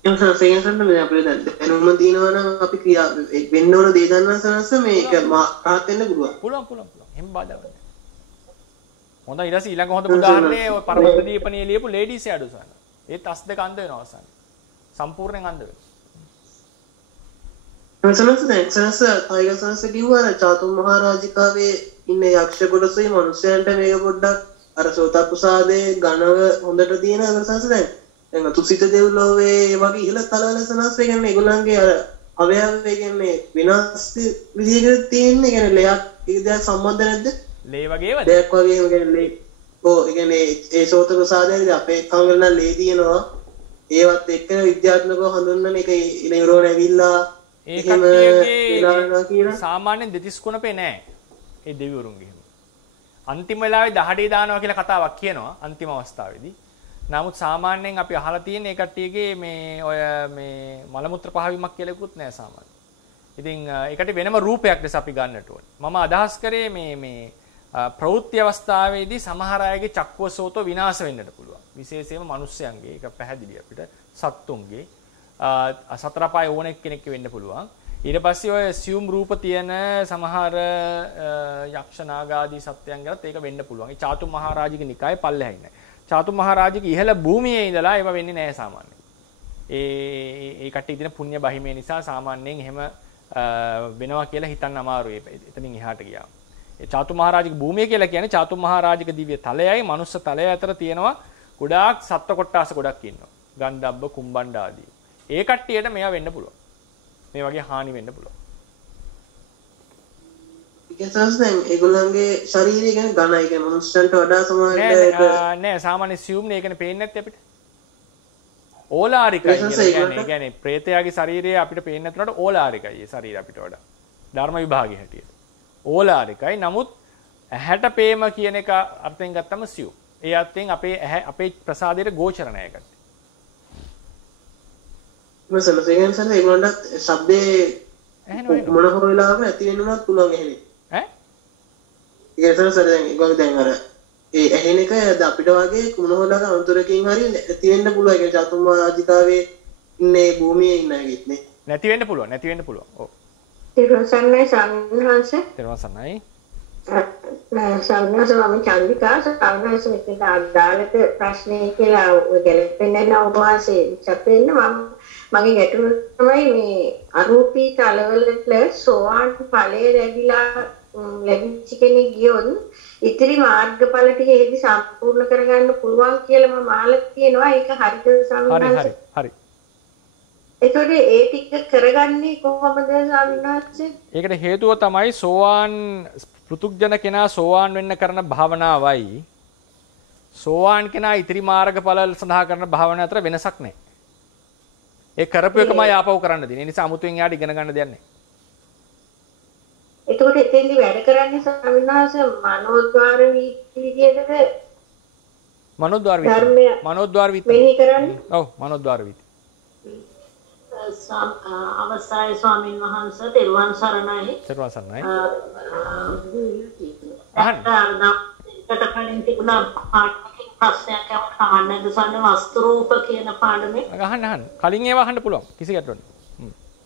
එතන සේනසන්න මේ අපේ දැනුම දිනනවා නම් අපි ක්‍රියා වෙන්න ඕන දේ දන්නා සනස මේක රහත් වෙන්න පුළුවන්. පුළුවන්. එහෙම බාධාවක් නැහැ. හොඳයි ඊට පස්සේ ඊළඟ හොඳ උදාහරණේ ඔය පරමත දීපණියේ ලියපු ලේඩීස් ෂැඩෝ සන. ඒත් අස් දෙක අන්ධ වෙනවා අවසන්. සම්පූර්ණයෙන් අන්ධ වෙනවා. සනස ටයිගර් සනස කිව්වා චාතුම් මහරජිකාවේ ඉන්න යක්ෂ කොටසයි මනුස්සයන්ට මේක පොඩ්ඩක් අර සෝතප්‍රසාදේ ඝනව හොඳට තියෙන සනස දැන් තුසිත දෙව්ලෝවේ වගේ ඉහළ තලවල සනස කියන්නේ ඒගොල්ලන්ගේ අර අවයව ඒ කියන්නේ වෙනස් විදිහකට තියෙන්නේ. ඒ කියන්නේ ලයක් ඒක දැන් සම්බන්ධ නැද්ද? ලේ වගේවද? ලයක් වගේම කියන්නේ ලේ. ඔව් ඒ කියන්නේ ඒ සෝත ප්‍රසාදයේදී අපේ කංගල නම් ලේ තියෙනවා. ඒවත් එක්ක විද්‍යාත්මකව හඳුන්වන එක නියුරෝන ඇවිල්ලා ඒ කට්ටියගේ සාමාන්‍යයෙන් දෙතිස් කුණපේ නෑ. ඒ දෙවිවරුන්ගේ එහෙම. අන්තිම වෙලාවේ දහඩේ දානවා කියලා කතාවක් කියනවා අන්තිම අවස්ථාවේදී. නමුත් සාමාන්‍යයෙන් අපි අහලා තියෙන ඒ කට්ටියගේ මේ ඔය මේ මල මුත්‍ර පහවීමක් කියලා ඉක්කුත් නෑ සාමාන්‍යයෙන්. ඉතින් ඒකට වෙනම රූපයක් දැස අපි ගන්නට ඕනේ. මම අදහස් කරේ මේ ප්‍රවෘත්ති අවස්ථාවේදී සමහර අයගේ චක්කව සෝතෝ විනාශ වෙන්නට පුළුවන්. විශේෂයෙන්ම මිනිස්යන්ගේ ඒක පැහැදිලි අපිට සත්තුන්ගේ සතර පාය ඕන එක්කෙනෙක් වෙන්න පුළුවන්. ඊට පස්සේ ඔය සියුම් රූප තියෙන සමහර යක්ෂ නාගාදී සත්‍යයන් ගැනත් ඒක වෙන්න පුළුවන්. ඒ චාතු මහරජික නිකායේ පල්ලෙහා ඉන්නේ. චාතු මහරජික ඉහළ භූමියේ ඉඳලා ඒව වෙන්නේ නැහැ සාමාන්‍යයෙන්. ඒ කට්ටිය දින පුණ්‍ය බහිමේ නිසා සාමාන්‍යයෙන් එහෙම වෙනවා කියලා හිතන්න අමාරුයි. එතනින් එහාට ගියාම. ඒ චාතු මහරජික භූමිය කියලා කියන්නේ චාතු මහරජික දිව්‍ය තලයයි මනුස්ස තලය අතර තියෙනවා ගොඩාක් සත්ත්ව කොට්ටාස ගොඩක් ඉන්නවා. ගන්ධබ්බ කුම්බණ්ඩ ආදී. ඒ කට්ටියට මේවා වෙන්න පුළුවන්. මේ වගේ හානි වෙන්න පුළුවන්. ඒකසස් දැන් ඒගොල්ලන්ගේ ශරීරය ගැන ඝනයි කියන මනුස්සයන්ට වඩා සමානයි නෑ සාමාන්‍ය සියුම් නේ ඒකනේ පේන්නේ නැත්තේ අපිට. ඕලාරිකයි කියන්නේ ප්‍රේතයාගේ ශරීරය අපිට පේන්නේ නැතුනට ඕලාරිකයි ඒ ශරීරය අපිට වඩා. ධර්ම විභාගයේ හැටියට. ඕලාරිකයි නමුත් ඇහැට පේම කියන එක අර්ථයෙන් ගත්තම සියුම්. ඒ අර්ථයෙන් අපේ ප්‍රසාදයට ගෝචර නැහැ ඒකට. මසලසෙන් ඒගොල්ලන්ට ශබ්දේ මොන හෝ වෙලාවක ඇති වෙනුනත් පුළුවන් එහෙනේ. ඈ? ඒක සර දැන් ඒගොල්ලෝ දැන් අර ඒ ඇහෙන එක අපිට වගේ මොන හෝ ලාක අන්තරකින් හරි ඇති වෙන්න පුළුවන්. ඒ චතුම් ආජිකාවේ ඉන්නේ භූමියේ ඉන්න අයගෙත් නේ. නැති වෙන්න පුළුවන්. ඔව්. තිරුසන්නයි සංඝංශ. තිරුසන්නයි. සංඝංශ මම චන්දිකා සංඝංශ මෙතන අදාළට ප්‍රශ්නේ කියලා ගැලපෙන්නේ නැහැ ඔබ වාසේ චපෙන්න මගේ ගැටලුව තමයි මේ අරූපී තලවලට සෝවාන් ඵලයේ ලැබිලා ලැබිච්ච කෙනෙක් ගියොත් ඉතිරි මාර්ගඵල ටික එහිදී සම්පූර්ණ කරගන්න පුළුවන් කියලා මම අහලා තියෙනවා. ඒක හරිද සංඝංශ? හරි. ඒතකොට ඒ ටික කරගන්නේ කොහොමද සංඝංශ? ඒකට හේතුව තමයි සෝවාන් පෘතුග්ජන කෙනා සෝවාන් වෙන්න කරන භාවනාවයි සෝවාන් කෙනා ඉතිරි මාර්ගඵල සඳහා කරන භාවනාව අතර වෙනසක් නැහැ. ඒ කරපු එකමයි ආපහු කරන්න දෙන්නේ. ඒ නිසා අමුතුවෙන් යාට ඉගෙන ගන්න දෙයක් නැහැ. ඒතකොට එතෙන්දි වැඩ කරන්නේ සංඝංශ මනෝද්වාර විදියටද? මනෝද්වාර විදිය. මෙහි කරන්නේ? ඔව් මනෝද්වාර විදිය. අවසරයි ස්වාමින් වහන්සේ තෙරුවන් සරණයි. තෙරුවන් සරණයි. අහන්න කලින් තිබුණා පාඩමකින් ප්‍රශ්නයක් අහන්නද සන්න වස්තු රූප කියන පාඩමේ. අහන්න. කලින් ඒවා අහන්න පුළුවන්. කිසි ගැටලුවක් නැහැ.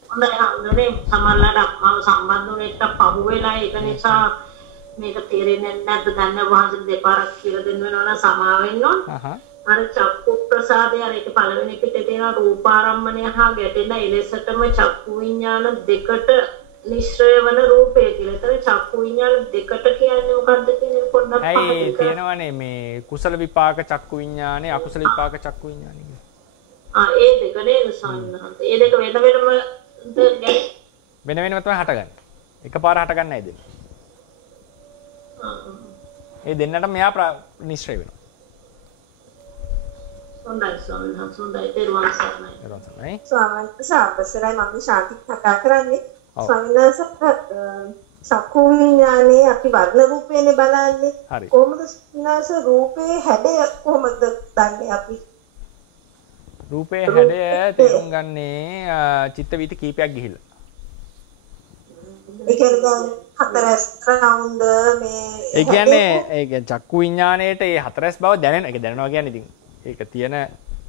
හොඳයි හඳුනේ සමහරවිට මම සම්බන්ධ වෙන්නට පහුවෙලා ඒක නිසා මේක තේරෙන්නේ නැද්ද දන්න වහන්සේ දෙපාරක් කියලා දෙන්න වෙනවා නම් සමා වෙන්න ඕන. අර චක්කු ප්‍රසාදය අර ඒක පළවෙනි පිටේ තියෙන රූපාරම්මණය හා ගැටෙන එලෙසටම චක්කු විඥාන දෙකට නිශ්චය වන රූපය කියලා. ඒතර චක්කු විඥාන දෙකට කියන්නේ මොකක්ද කියන්නේ පොඩ්ඩක් පැහැදිලි කරන්න. ඒ තියෙනවනේ මේ කුසල විපාක චක්කු විඥානේ අකුසල විපාක චක්කු විඥානේ. ඒ දෙක නේද සම්හත. ඒ දෙක වෙන වෙනම තමයි හටගන්නේ. එකපාර හටගන්නේ නැහැ දෙන්න. ඒ දෙන්නට මෙයා නිශ්චය වෙනවා. හොඳයි තෙරුවන් සරණයි. අවසරයි මම ශාන්ති කතා කරන්නේ. ස්වාමීන් වහන්සේ චක්කු විඥානේ අපි වර්ණ රූපේනේ බලන්නේ. කොහොමද ස්නාස රූපේ හැඩය කොහොමද දන්නේ අපි? රූපේ හැඩය තේරුම් ගන්නේ චිත්ත වීති කීපයක් ගිහිල්ලා. ඒ කියන්නේ හතරස් රවුන්ඩ් මේ ඒ කියන්නේ චක්කු විඥාණයට ඒ හතරස් බව දැනෙන. ඒක දැනනවා කියන්නේ ඉතින් ඒක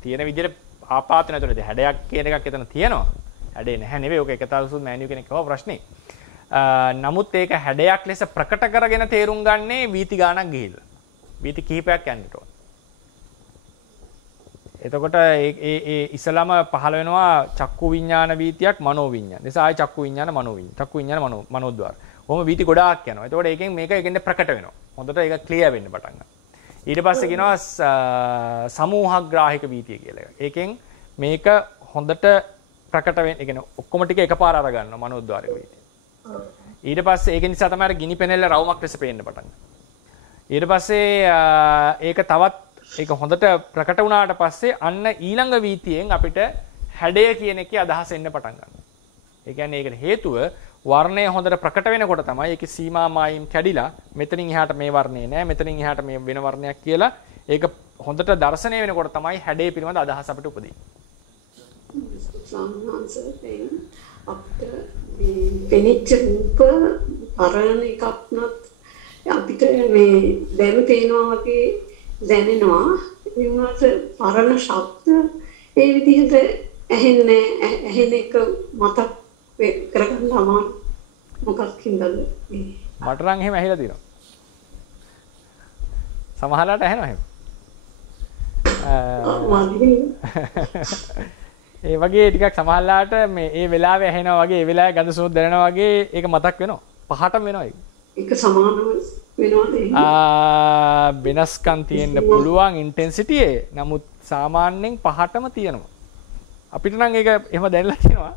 තියෙන විදිහට ආපාත නැතුනේ හැඩයක් කියන එකක් එතන තියෙනවා. හැඩේ නැහැ නෙවෙයි. ඔක එකතාවසුත් මෑනියු කෙනෙක් කව ප්‍රශ්නේ. නමුත් ඒක හැඩයක් ලෙස ප්‍රකට කරගෙන තේරුම් ගන්නේ වීති ගානක් ගිහිල්ලා. වීති කිහිපයක් යන්නට ඕන. එතකොට ඒ ඉස්සලම පහළ වෙනවා චක්කු විඥාන වීතියක් මනෝ විඥාන. නිසා ආයි චක්කු විඥාන මනෝ විඥාන. චක්කු විඥාන මනෝද්වාර. කොහොම වීති ගොඩාක් යනවා. එතකොට ඒකෙන් මේක ඒකෙන් ප්‍රකට වෙනවා. හොඳට ඒක ක්ලියර් වෙන්න පටන් ගන්නවා. ඊට පස්සේ කියනවා සමූහග්‍රාහික වීතිය කියලා. ඒකෙන් මේක හොඳට ප්‍රකට වෙන්නේ. ඒ කියන්නේ ඔක්කොම ටික එකපාර අර ගන්නවා මනෝද්වාරික වීතිය. ඊට පස්සේ ඒක නිසා තමයි ගිනි පෙනෙල්ල රවුමක් ලෙස පේන්න පටන් ගන්නේ. ඊට පස්සේ ඒක තවත් ඒක හොඳට ප්‍රකට වුණාට පස්සේ අන්න ඊළඟ වීතියෙන් අපිට හැඩය කියන එකේ අදහස එන්න පටන් ගන්නවා. ඒ කියන්නේ ඒකට හේතුව වර්ණය හොඳට ප්‍රකට වෙනකොට තමයි ඒකේ සීමා මායිම් කැඩිලා මෙතනින් එහාට මේ වර්ණය නෑ මෙතනින් එහාට මේ වෙන වර්ණයක් කියලා ඒක හොඳට දැర్శණය වෙනකොට තමයි හැඩය පිළිබඳ අදහස අපිට උපදින්නේ. සාමාන්‍යයෙන් අපිට මේ පෙනිච්ච රූප පරණ එකක් නත් අපිට මේ දැන් පේනවා වගේ දැනෙනවා. ඒ වුණාට පරණ ශබ්ද ඒ විදිහට ඇහෙන්නේ ඇහෙන එක මතක් කරගන්න අමාරු. මොකක් හින්දාද මේ මට නම් එහෙම ඇහිලා තියෙනවා. සමහරලාට ඇහෙනවා එහෙම. ඒ වගේ ටිකක් සමහරලාට මේ ඒ වෙලාවේ ඇහෙනවා වගේ ඒ වෙලාවේ ගඳ සුවඳ දැනෙනවා වගේ ඒක මතක් වෙනවා. පහටම වෙනවා ඒක. ඒක සමානව වෙනවද? වෙනස්කම් තියෙන්න පුළුවන් ඉන්ටෙන්සිටියේ. නමුත් සාමාන්‍යයෙන් පහටම තියෙනවා. අපිට නම් ඒක එහෙම දැනලා තියෙනවා.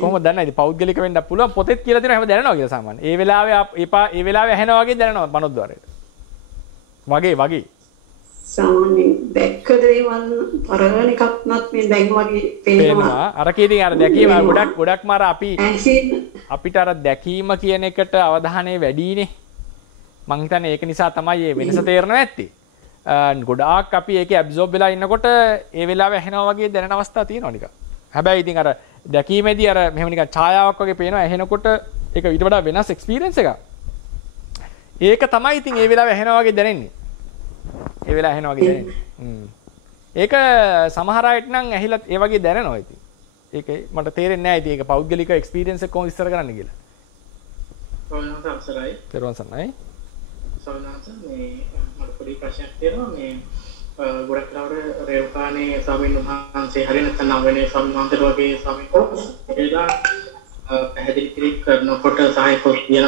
කොහොමද දන්නයිද? පෞද්ගලික වෙන්නත් පුළුවන්. පොතෙත් කියලා තියෙනවා එහෙම දැනෙනවා කියලා සාමාන්‍යයෙන්. ඒ වෙලාවේ ඇහෙනවා වගේ දැනෙනවා මනෝද්වාරයට. වගේ. සාමාන්‍යයෙන් දැක්ක දේවල් පරණ එකක් නත් මේ දැන් වගේ පේනවා. අරක ඉතින් අර දැකීම ගොඩක්ම අර අපිට අර දැකීම කියන එකට අවධානය වැඩිනේ. මං හිතන්නේ ඒක නිසා තමයි මේ වෙනස තේරෙනවා ඇත්තේ. ගොඩාක් අපි ඒකේ ඇබ්සෝබ් වෙලා ඉන්නකොට ඒ වෙලාවේ ඇහෙනවා වගේ දැනෙන අවස්ථා තියෙනවා නිකන්. හැබැයි ඉතින් අර දැකීමේදී අර මෙහෙම නිකන් ඡායාවක් වගේ පේනවා ඇහෙනකොට ඒක ඊට වඩා වෙනස් එක්ස්පීරියන්ස් එකක්. ඒක තමයි ඉතින් ඒ වෙලාවේ ඇහෙනවා වගේ දැනෙන්නේ. ඒ වෙලාව ඇහෙනවා වගේ දැනෙන්නේ. ඒක සමහර අයට නම් ඇහිලා ඒ වගේ දැනෙනවා ඉතින්. ඒක මට තේරෙන්නේ නැහැ ඉතින් ඒක පෞද්ගලික එක්ස්පීරියන්ස් එක කොහොමද විස්තර කරන්න කියලා. සෝනන්ත අවසරයි. පෙරවන් සන්නයි. සෝනන්ත මේ මට පොඩි ප්‍රශ්නයක් තියෙනවා මේ ගොඩක් ලාවට රේවකානේ ස්වාමීන් වහන්සේ හරිය නැත්නම් නවනේ ස්වාමීන් වහන්සේ වගේ ස්වාමීන් වහන්සේලා පැහැදිලි කිරීම කරනකොට සාහිත්‍ය කියන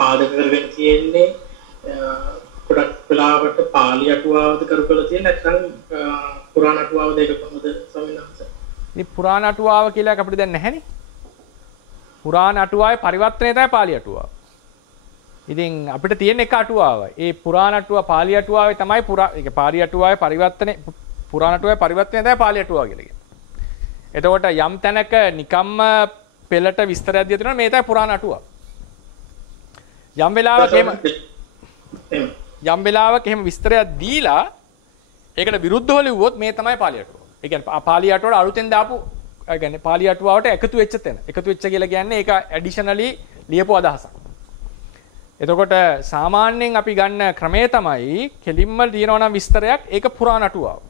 පාදක කරගෙන තියෙන්නේ ගොඩක් වෙලාවට පාලි අටුවාවද කරකලා තියෙන නැත්නම් පුරාණ අටුවාවද ඒක කොහොමද ස්වාමීන් වහන්සේ? මේ පුරාණ අටුවාව කියලා එක අපිට දැන් නැහැනේ. පුරාණ අටුවාවේ පරිවර්තනය තමයි පාලි අටුවාව. ඉතින් අපිට තියෙන එක අටුවාවයි. ඒ පුරාණ අටුවා පාලි අටුවාවේ තමයි ඒක පාලි අටුවාවේ පරිවර්තනය පුරාණ අටුවාවේ පරිවර්තනය තමයි පාලි අටුවාව කියලා කියන්නේ. එතකොට යම් තැනක නිකම්ම පෙළට විස්තරයක් දිය දෙනවා මේ තමයි පුරාණ අටුවාව. යම් වෙලාවක එහෙම විස්තරයක් දීලා ඒකට විරුද්ධව ලිව්වොත් මේ තමයි පාලි අටුවාව. ඒ කියන්නේ පාලි අටුවාවට අලුතෙන් දාපු ඒ කියන්නේ පාලි අටුවාවට එකතු වෙච්ච තැන. එකතු වෙච්ච කියලා කියන්නේ ඒක ඇඩිෂනලි ලියපු අදහසක්. එතකොට සාමාන්‍යයෙන් අපි ගන්න ක්‍රමය තමයි කෙලින්ම ලියනවා නම් විස්තරයක් ඒක පුරාණ අටුවාව.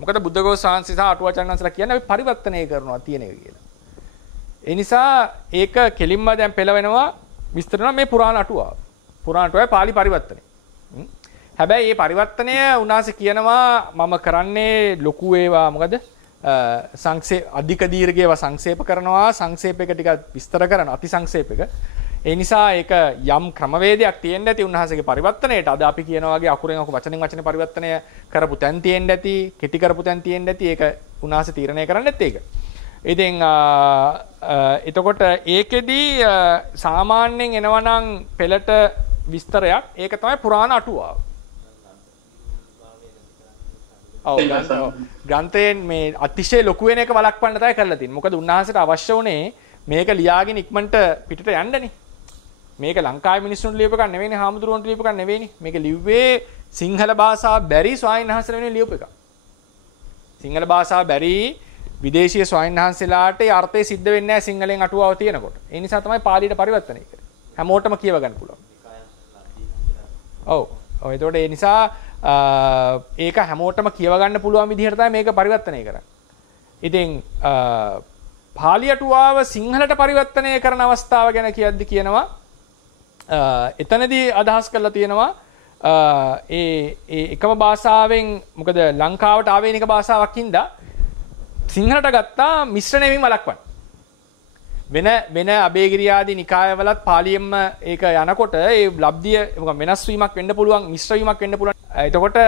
මොකද බුද්ධඝෝෂ සාංශි සහ අටුවාචාර්යන්සලා කියන්නේ අපි පරිවර්තනය කරනවා තියෙන එක කියලා. ඒ නිසා ඒක කෙලින්ම දැන් පෙළවෙනවා විස්තර කරනවා මේ පුරාණ අටුවාව. පුරාණ අටුවාවේ පාලි පරිවර්තනය. හැබැයි මේ පරිවර්තනය උනාසේ කියනවා මම කරන්නේ ලොකු ඒවා මොකද අධික දීර්ඝ ඒවා සංක්ෂේප කරනවා සංක්ෂේපයක ටිකක් විස්තර කරන අති සංක්ෂේපයක. ඒ නිසා ඒක යම් ක්‍රමවේදයක් තියෙන්න ඇති උන්වහන්සේගේ පරිවර්තනයේට. අද අපි කියනවා වගේ අකුරෙන් අකුර වචනෙන් වචනේ පරිවර්තනය කරපු තැන් තියෙන්න ඇති, කෙටි කරපු තැන් තියෙන්න ඇති. ඒක උන්වහන්සේ තීරණය කරන්නේත් ඒක. ඉතින් එතකොට ඒකෙදි සාමාන්‍යයෙන් එනවනම් පෙළට විස්තරයක් ඒක තමයි පුරාණ අටුවාව. ග්‍රන්ථයෙන් මේ අතිශය ලොකු වෙන එක වළක්වන්න තමයි කරලා තියෙන්නේ. මොකද උන්වහන්සේට අවශ්‍ය වුණේ මේක ලියාගෙන ඉක්මනට පිටට යන්නනේ. මේක ලංකාවේ මිනිස්සුන්ට ලියපු එකක් නෙවෙයිනේ, හාමුදුරුවන්ට ලියපු එකක් නෙවෙයිනේ. මේක ලිව්වේ සිංහල භාෂාව බැරි ස්වාමීන් වහන්සේලා වෙනුවෙන් ලියපු එකක්. සිංහල භාෂාව බැරි විදේශීය ස්වාමීන් වහන්සේලාට ඒ අර්ථය සිද්ධ වෙන්නේ නැහැ සිංහලෙන් අටුවාව තියෙනකොට. ඒ නිසා තමයි පාලියට පරිවර්තනය කරන්නේ. හැමෝටම කියව ගන්න පුළුවන්. ඔව්. ඒතකොට ඒ නිසා ඒක හැමෝටම කියව ගන්න පුළුවන් විදිහට තමයි මේක පරිවර්තනය කරන්නේ. ඉතින් පාලි අටුවාව සිංහලට පරිවර්තනය කරන අවස්ථාව ගැන කියද්දි කියනවා එතනදී අදහස් කරලා තියෙනවා ඒ එකම භාෂාවෙන් මොකද ලංකාවට ආවේනික භාෂාවක් හින්දා සිංහලට ගත්තා මිශ්‍ර නෙමෙයි වළක්වන්න. වෙන අබේගිරිය ආදී නිකායවලත් පාලියෙන්ම ඒක යනකොට ඒ ලබ්ධිය වෙනස් වීමක් වෙන්න පුළුවන්, මිශ්‍ර වීමක් වෙන්න පුළුවන්. එතකොට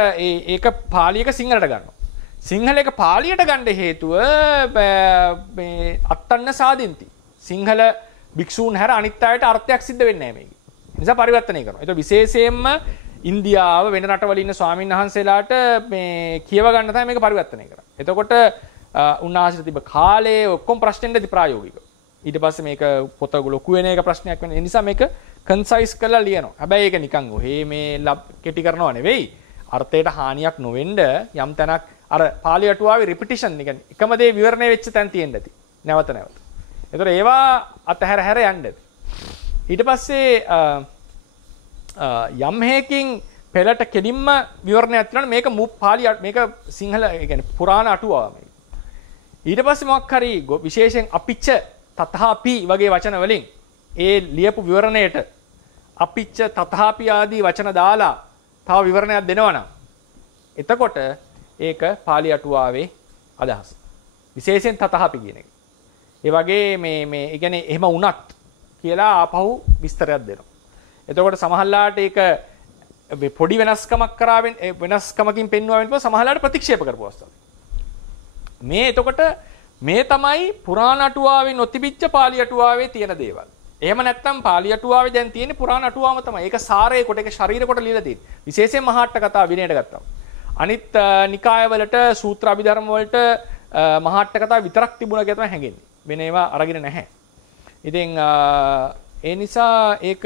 ඒක පාලියක සිංහලට ගන්නවා. සිංහල එක පාලියට ගන්න හේතුව මේ අත්තන්න සාදින්ති. සිංහල භික්ෂූන් හැර අනිත් අයට අර්ථයක් සිද්ධ වෙන්නේ නැහැ මේකේ. ඒ නිසා පරිවර්තනය කරනවා. ඒක විශේෂයෙන්ම ඉන්දියාව වෙන රටවල ඉන්න ස්වාමීන් වහන්සේලාට මේ කියව ගන්න තමයි මේක පරිවර්තනය කරන්නේ. එතකොට උන්වහන්සේට තිබ්බ කාලේ ඔක්කොම ප්‍රශ්නෙන්ද ප්‍රායෝගිකව. ඊට පස්සේ මේක පොත ලොකු වෙන එක ප්‍රශ්නයක් වෙන නිසා මේක කන්සයිස් කරලා ලියනවා. හැබැයි ඒක නිකන් ඔහේ මේ කෙටි කරනවා නෙවෙයි. අර්ථයට හානියක් නොවෙන්න යම් තැනක් අර පාලි අටුවාවේ රිපිටිෂන් එක එකම දේ විවරණය වෙච්ච තැන තියෙන්න ඇති. නැවත නැවත. ඒතර ඒවා අතහැර හැර යන්න ඇති. ඊට පස්සේ යම් හේකින් පෙළට කෙලින්ම විවරණයක් තියෙනවා මේක පාලි මේක සිංහල ඒ කියන්නේ පුරාණ අටුවාව මේක. ඊට පස්සේ මොකක් හරි විශේෂයෙන් අපිච්ච තථාපි වගේ වචන වලින් ඒ ලියපු විවරණයට අපිච්ච තථාපි ආදී වචන දාලා තව විවරණයක් දෙනවනම් එතකොට ඒක පාලි අටුවාවේ අදහස. විශේෂයෙන් තථාපි කියන එක. ඒ වගේ මේ ඒ කියන්නේ එහෙම වුණත් කියලා ආපහු විස්තරයක් දෙනවා. එතකොට සමහරලාට ඒක පොඩි වෙනස්කමක් කරාවෙන් වෙනස්කමකින් පෙන්වුවා වෙනකොට සමහරලාට ප්‍රතික්ෂේප කරපු අවස්ථාවක්. මේ එතකොට මේ තමයි පුරාණ අටුවාවේ නොතිබිච්ච පාලි අටුවාවේ තියෙන දේවල්. එහෙම නැත්නම් පාලි අටුවාවේ දැන් තියෙන්නේ පුරාණ අටුවාවම තමයි. ඒක සාරේ කොට ඒක ශරීර කොට ලියලා තියෙන්නේ. විශේෂයෙන් මහාට්ට කතා විනයට ගත්තා. අනිත් නිකායවලට සූත්‍ර අභිධර්ම වලට මහාට්ට කතා විතරක් තිබුණා කියලා තමයි හැඟෙන්නේ. වෙන ඒවා අරගෙන නැහැ. ඉතින් ඒ නිසා ඒක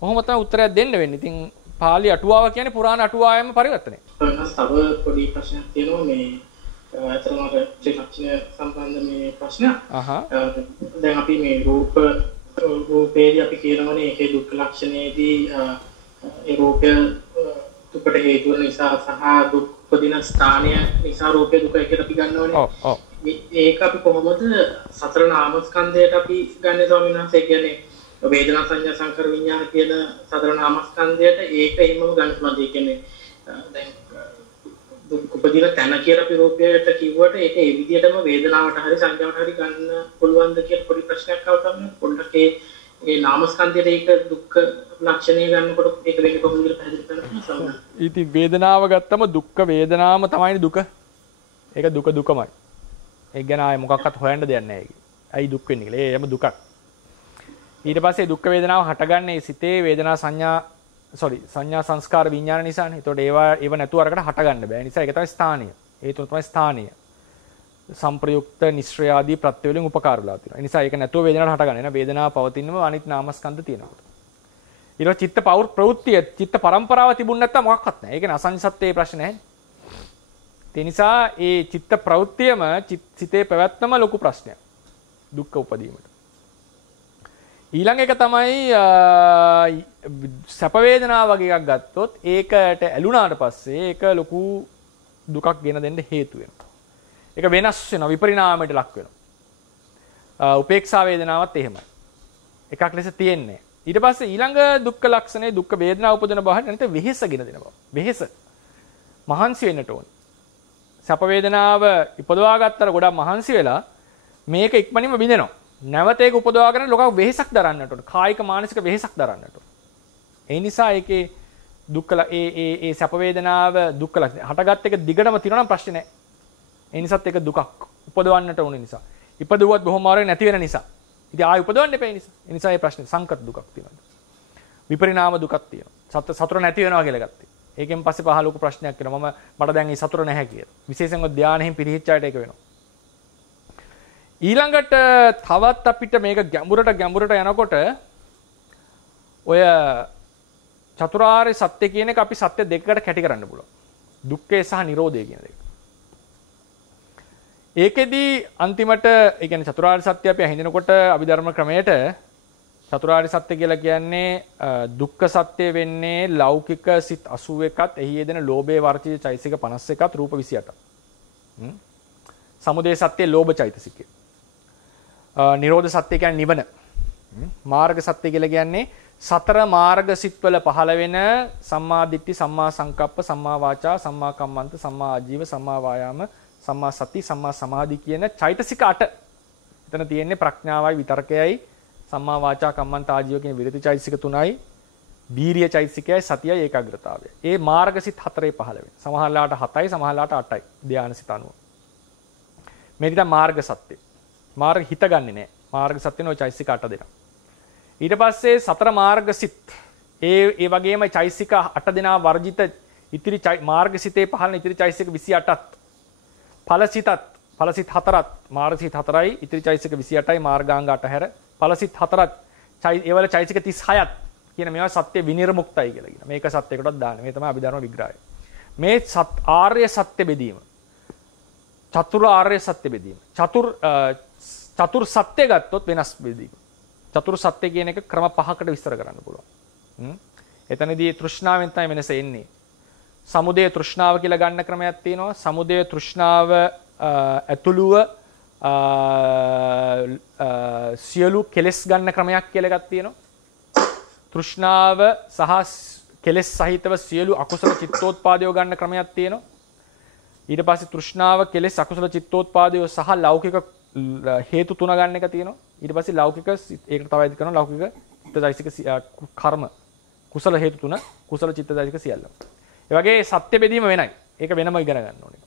කොහොම තමයි උත්තරයක් දෙන්න වෙන්නේ. ඉතින් පාලි අටුවාව කියන්නේ පුරාණ අටුවාවෙම පරිවර්තනය. තව පොඩි ප්‍රශ්නයක් තියෙනවා මේ අතරම අර ත්‍රිලක්ෂණ සම්බන්ධ මේ ප්‍රශ්නයක්. දැන් අපි මේ රූපේදී අපි කියනවනේ ඒකේ දුක්ඛ ලක්ෂණයේදී ඒ රූපය දුකට හේතු වෙන නිසා සහ දුක් උපදින ස්ථානය නිසා රූපේ දුක කියලා අපි ගන්නවනේ. ඒක අපි කොහොමද සතර නාමස්කන්ධයට අපි ගන්නේ ස්වාමීන් වහන්සේ කියන්නේ වේදනා සංඥා සංකාර විඥාන කියන සතර නාමස්කන්ධයට ඒක එහෙමම ගන්න පුළුවන්. ඒ කියන්නේ දැන් දුක් උපදින තැන කියලා අපි රූපයට කිව්වට ඒක ඒ විදිහටම වේදනාවට හරි සංඥාවට හරි ගන්න පුළුවන්ද කියලා පොඩි ප්‍රශ්නයක් ආවම පොඩ්ඩක් ඒ නාමස්කන්ධයට ඒක දුක්ඛ ලක්ෂණය ගන්නකොට ඒක වෙන්නේ කොහොමද කියලා පැහැදිලි කරන්න. ඉතින් වේදනාව ගත්තම දුක්ඛ වේදනාම තමයි දුක. ඒක දුක දුකමයි. ඒක ගැන ආයේ මොකක්වත් හොයන්න දෙයක් නැහැ ඒක. ඇයි දුක් වෙන්නේ කියලා. ඒම දුකක්. ඊට පස්සේ දුක්ඛ වේදනාව හටගන්නේ සිතේ වේදනා සංඥා සංස්කාර විඥාන නිසානේ. ඒතකොට ඒව නැතුව අරකට හටගන්න බෑ. නිසා ඒක තමයි ස්ථානීය. ඒ තුන තමයි ස්ථානීය. සංප්‍රයුක්ත නිශ්‍රය ආදී ප්‍රත්‍ය වලින් උපකාර වෙලා තියෙනවා. ඒ නිසා ඒක නැතුව වේදනාවට හටගන්නේ නැහැ. වේදනාව පවතිනම අනිත් නාමස්කන්ධ තියෙනවා. ඊට චිත්ත ප්‍රවෘත්තිය චිත්ත පරම්පරාව තිබුණ නැත්නම් මොකක්වත් නැහැ. ඒ කියන්නේ අසංසත්තේ ප්‍රශ්න නැහැ. ඒ නිසා ඒ චිත්ත ප්‍රවෘත්තියම සිතේ පැවැත්මම ලොකු ප්‍රශ්නයක්. දුක්ඛ උපදීමට. ඊළඟ එක තමයි සැප වේදනාව වගේ එකක් ගත්තොත් ඒකට ඇලුනාට පස්සේ ඒක ලොකු දුකක් ගෙන දෙන්න හේතු වෙනවා. ඒක වෙනස් වෙනවා විපරිණාමයට ලක් වෙනවා. උපේක්ෂා වේදනාවත් එහෙමයි. එකක් ලෙස තියෙන්නේ. ඊට පස්සේ ඊළඟ දුක්ඛ ලක්ෂණේ දුක්ඛ වේදනාව උපදින බව නැත්නම් වෙහෙස ගෙන දෙන බව. වෙහෙස. මහන්සි වෙන්නට ඕන. සැප වේදනාව ඉපදවා ගත්තට ගොඩක් මහන්සි වෙලා මේක ඉක්මනින්ම බිඳෙනවා. නැවත ඒක උපදවාගෙන ලොකක් වෙහෙසක් දරන්නට ඕන. කායික මානසික වෙහෙසක් දරන්නට ඕන. ඒ නිසා ඒකේ දුක්ඛ ඒ සැප වේදනාව දුක්ඛ ලක්ෂණ. හටගත් එක දිගටම තියෙනවා නම් ප්‍රශ්නේ නැහැ. ඒ නිසාත් ඒක දුකක්. උපදවන්නට ඕන නිසා. ඉපදුවත් බොහොම මාරුවෙන් නැති වෙන නිසා. ඉතින් ආයෙ උපදවන්න එපා ඒ නිසා. ඒ නිසා මේ ප්‍රශ්නේ සංකත දුකක් තියෙනවා. විපරිණාම දුකක් තියෙනවා. සතුර නැති වෙනවා කියලා ගත්තේ. ඒකෙන් පස්සේ පහ ලොකු ප්‍රශ්නයක් වෙනවා. මට දැන් මේ සතුර නැහැ කියලා. විශේෂයෙන්ම ධානයෙන් පිරිහිච්ච අයට ඒක වෙනවා. ඊළඟට තවත් අපිට මේක ගැඹුරට යනකොට ඔය චතුරාර්ය සත්‍ය කියන එක අපි සත්‍ය දෙකකට කැටි කරන්න පුළුවන්. දුක්ඛය සහ නිරෝධය කියන දෙක. ඒකෙදි අන්තිමට ඒ කියන්නේ චතුරාර්ය සත්‍ය අපි අහිඳනකොට අභිධර්ම ක්‍රමයට චතුරාර්ය සත්‍ය කියලා කියන්නේ දුක්ඛ සත්‍ය වෙන්නේ ලෞකික සිත් 81ත් එහි යෙදෙන ලෝභයේ වර්චිත චෛතසික 51ත් රූප 28ත්. සමුදය සත්‍ය ලෝභ චෛතසිකය. නිරෝධ සත්‍ය කියන්නේ නිවන. මාර්ග සත්‍ය කියලා කියන්නේ සතර මාර්ග සිත්වල පහළ වෙන සම්මා දිට්ඨි, සම්මා සංකප්ප, සම්මා වාචා, සම්මා කම්මන්ත, සම්මා ආජීව, සම්මා වායාම, සම්මා සති, සම්මා සමාධි කියන චෛතසික 8. එතන තියෙන්නේ ප්‍රඥාවයි විතර්කයයි, සම්මා වාචා කම්මන්ත ආජීව කියන විරති චෛතසික 3යි, වීරිය චෛතසිකයයි සතියයි ඒකාග්‍රතාවය. ඒ මාර්ගසිත 4 පහළ වෙන. සමහරලාට 7යි සමහරලාට 8යි ධානසිත අනුව. මේක තමයි මාර්ග සත්‍ය. මාර්ග හිත ගන්නෙ නෑ. මාර්ග සත්‍යන ඔය චෛතසික 8 දෙනා. ඊට පස්සේ සතර මාර්ගසිත ඒ වගේම චෛතසික 8 දෙනා වර්ජිත ඉතිරි මාර්ගසිතේ පහළන ඉතිරි චෛතසික 28ත් ඵලසිතත් ඵලසිත 4ත් මාර්ගසිත 4යි ඉතිරි චෛතසික 28යි මාර්ගාංග 8 හැර ඵලසිත 4ත් ඒවල චෛතසික 36ත් කියන මේවා සත්‍ය විනිර්මුක්තයි කියලා කියන. මේක සත්‍යයකටවත් දාන්න. මේ තමයි අභිධර්ම විග්‍රහය. මේ ආර්ය සත්‍ය බෙදීම. චතුරාර්ය සත්‍ය බෙදීම. චතුර් සත්‍ය ගත්තොත් වෙනස් බෙදීම. චතුර් සත්‍ය කියන එක ක්‍රම 5කට විස්තර කරන්න පුළුවන්. එතනදී තෘෂ්ණාවෙන් තමයි වෙනස එන්නේ. සමුදය තෘෂ්ණාව කියලා ගන්න ක්‍රමයක් තියෙනවා. සමුදය තෘෂ්ණාව ඇතුළුව සියලු කෙලෙස් ගන්න ක්‍රමයක් කියලා එකක් තියෙනවා. තෘෂ්ණාව සහ කෙලෙස් සහිතව සියලු අකුසල චිත්තෝත්පාදය ගන්න ක්‍රමයක් තියෙනවා. ඊට පස්සේ තෘෂ්ණාව කෙලෙස් අකුසල චිත්තෝත්පාදය සහ ලෞකික හේතු තුන ගන්න එක තියෙනවා. ඊට පස්සේ ලෞකික ඒකට තව ඇද කරනවා ලෞකික චිත්තචෛතසික කර්ම කුසල හේතු තුන කුසල චිත්තචෛතසික සියල්ල. ඒ වගේ සත්‍ය බෙදීම වෙනයි. ඒක වෙනම ඉගෙන ගන්න ඕනේ.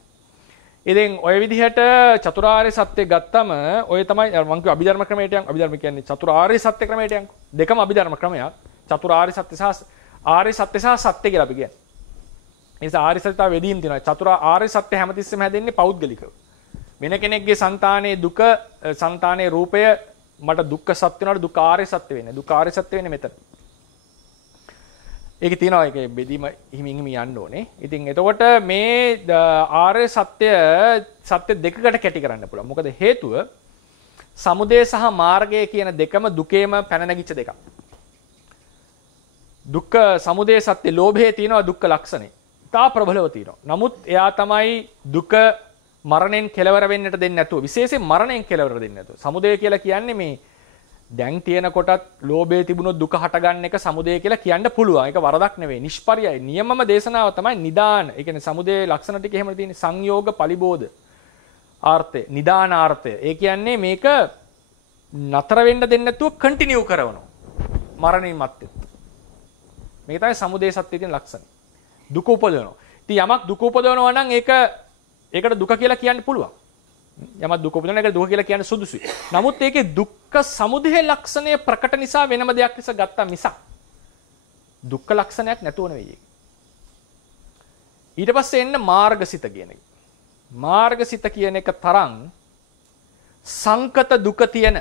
ඉතින් ඔය විදිහට චතුරාර්ය සත්‍ය ගත්තම ඔය තමයි මම කිව්ව අභිධර්ම ක්‍රමයට යන් අභිධර්ම කියන්නේ චතුරාර්ය සත්‍ය ක්‍රමයට යන් දෙකම අභිධර්ම ක්‍රමයක්. චතුරාර්ය සත්‍ය සහ ආර්ය සත්‍ය සහ සත්‍ය කියලා අපි කියන්නේ. ඒ නිසා ආර්ය සත්‍ය තව වෙදීම් තියෙනවා. චතුරාර්ය සත්‍ය හැමතිස්සෙම හැදෙන්නේ පෞද්ගලිකව. වෙන කෙනෙක්ගේ సంతානයේ දුක సంతානයේ රූපය මට දුක්ඛ සත්‍ය වෙනවාට දුක්ඛ ආර්ය සත්‍ය වෙන්නේ. දුක්ඛ ආර්ය සත්‍ය වෙන්නේ මෙතන. ඒකේ තියෙනවා ඒකේ බෙදීම හිමින් යන්න ඕනේ. ඉතින් එතකොට මේ ආර්ය සත්‍ය දෙකකට කැටි කරන්න පුළුවන්. මොකද හේතුව සමුදය සහ මාර්ගය කියන දෙකම දුකේම පැන නැගිච්ච දෙකක්. දුක්ඛ සමුදය සත්‍ය ලෝභයේ තියෙනවා දුක්ඛ ලක්ෂණේ. තා ප්‍රබලව තියෙනවා. නමුත් එයා තමයි දුක මරණයෙන් කෙලවර වෙන්නට දෙන්නේ නැතුව විශේෂයෙන් මරණයෙන් කෙලවර දෙන්නේ නැතුව. සමුදය කියලා කියන්නේ මේ දැන් තියෙන කොටත් ලෝභයේ තිබුණොත් දුක හටගන්න එක සමුදය කියලා කියන්න පුළුවන්. ඒක වරදක් නෙවෙයි. නිෂ්පර්යයි. නියමම දේශනාව තමයි නිදාන. ඒ කියන්නේ සමුදය ලක්ෂණ ටික එහෙම තියෙන්නේ සංයෝග පලිබෝධ ආර්ථය, නිදානාර්ථය. ඒ කියන්නේ මේක නතර වෙන්න දෙන්නේ නැතුව කන්ටිනියු කරනවා. මරණින් මත්තේ. මේක තමයි සමුදය සත්‍යයේ තියෙන ලක්ෂණ. දුක උපදවනවා. ඉතින් යමක් දුක උපදවනවා නම් ඒකට දුක කියලා කියන්න පුළුවන්. යමක් දුක උපදවන එකට දුක කියලා කියන්න සුදුසුයි. නමුත් ඒකේ දුක්ඛ සමුදය ලක්ෂණය ප්‍රකට නිසා වෙනම දෙයක් නිසා ගත්තා මිසක් දුක්ඛ ලක්ෂණයක් නැතුව නෙවෙයි. ඊට පස්සේ එන්න මාර්ගසිත කියන එක. මාර්ගසිත කියන එක තරම් සංකත දුක තියෙන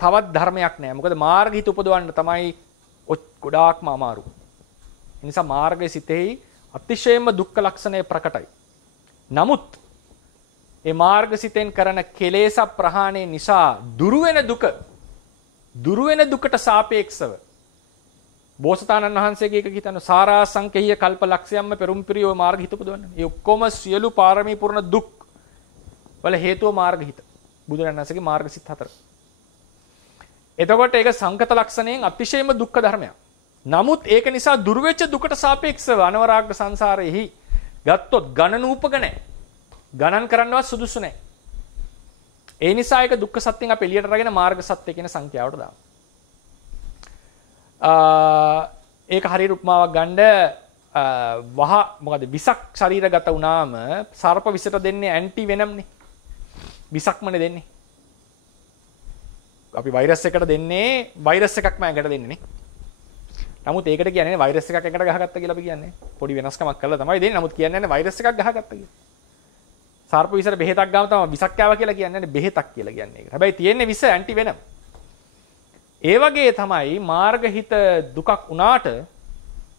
තවත් ධර්මයක් නෑ. මොකද මාර්ගහිත උපදවන්න තමයි ගොඩාක්ම අමාරු. ඒ නිසා මාර්ගයේ සිතෙහි අතිශයින්ම දුක්ඛ ලක්ෂණය ප්‍රකටයි. නමුත් ඒ මාර්ගසිතෙන් කරන කෙලෙස ප්‍රහාණය නිසා දුරු වෙන දුකට සාපේක්ෂව බෝසතාණන් වහන්සේගේ එක හිතන සාරාසංකේය කල්පලක්ෂයම්ම පෙරුම්පිරියෝ මාර්ගහිත උපදවන්න. ඒ ඔක්කොම සියලු පාරමී පුරන දුක් වල හේතුව මාර්ගහිත. බුදුරජාණන් වහන්සේගේ මාර්ගසිත 4. එතකොට ඒක සංකත ලක්ෂණයෙන් අතිශයම දුක්ඛ ධර්මයක්. නමුත් ඒක නිසා දුර වෙච්ච දුකට සාපේක්ෂව අනවරාග්‍ර සංසාරෙහි ගත්තොත් ගණනූපක නැහැ. ගණන් කරන්නවත් සුදුසු නැහැ. ඒ නිසා ඒක දුක්ඛ සත්‍යයෙන් අපි එළියට අරගෙන මාර්ග සත්‍ය කියන සංඛ්‍යාවට දානවා. ඒක හරියට උපමාවක් ගන්න මොකද විසක් ශරීරගත වුණාම සර්ප විසට දෙන්නේ ඇන්ටි වෙනම්නේ. විසක්මනේ දෙන්නේ. අපි වෛරස් එකට දෙන්නේ වෛරස් එකක්ම ඇඟට දෙන්නේ නේ. නමුත් ඒකට කියන්නේ වෛරස් එකක් එකට ගහගත්තා කියලා අපි කියන්නේ. පොඩි වෙනස්කමක් කරලා තමයි දෙන්නේ. නමුත් කියන්නේ නැහැ වෛරස් එකක් ගහගත්තා කියලා. සර්ප විසට බෙහෙතක් ගාම තමයි විසක් ආවා කියලා කියන්නේ නැහැ බෙහෙතක් කියලා කියන්නේ ඒක. හැබැයි තියෙන්නේ විස ඇන්ටි වෙනම්. ඒ වගේ තමයි මාර්ගහිත දුකක් උනාට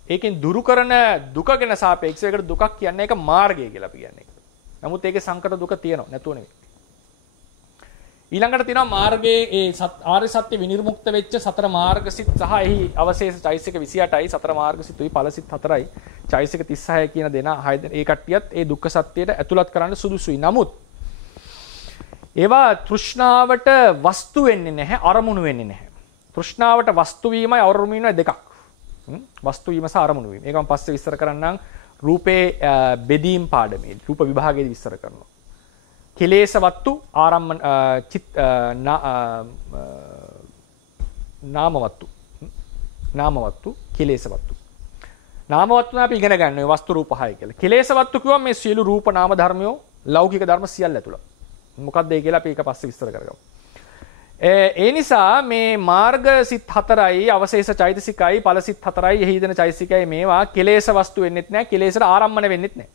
ඒකෙන් දුරු කරන දුක ගැන සාපේක්ෂව ඒකට දුකක් කියන්නේ ඒක මාර්ගය කියලා අපි කියන්නේ. නමුත් ඒකේ සංකත දුක තියෙනව නැතුව නෙවෙයි. ඊළඟට තියෙනවා මාර්ගයේ ඒ ආර්ය සත්‍ය විනිර්මුක්ත වෙච්ච සතර මාර්ගසිත සහ එහි අවශේෂ චෛසික 28යි සතර මාර්ගසිතුයි ඵලසිත 4යි චෛසික 36 කියන දෙනා ඒ කට්ටියත් ඒ දුක්ඛ සත්‍යයට ඇතුළත් කරන්න සුදුසුයි. නමුත් ඒවා තෘෂ්ණාවට වස්තු වෙන්නේ නැහැ, අරමුණු වෙන්නේ නැහැ. තෘෂ්ණාවට වස්තු වීමයි අරමුණු වීමයි දෙකක්. වස්තු වීම සහ අරමුණු වීම. ඒක මම පස්සේ විස්තර කරන්නම් රූපේ බෙදීම් පාඩමේ. රූප විභාගයේදී විස්තර කරනවා. කෙලේශවත්තු ආරම්මන නාමවත්තු නාමවත්තු, කෙලෙස් වත්තු. නාමවත්තු අපි ඉගෙන ගන්න ඔය වස්තු රූප 6 කියලා. කෙලෙස් වත්තු කිව්වම මේ සියලු රූප නාම ධර්මයෝ ලෞකික ධර්ම සියල්ල ඇතුළත්. මොකක්ද ඒ කියලා අපි ඒක පස්සේ විස්තර කරගමු. ඒ නිසා මේ මාර්ග සිත් 4යි අවශේෂ චෛතසිකයි ඵල සිත් 4යි එහි දෙන චෛතසිකයි මේවා කෙලෙස් වස්තු වෙන්නෙත් නැහැ, කෙලෙස්ට ආරම්මන වෙන්නෙත් නැහැ.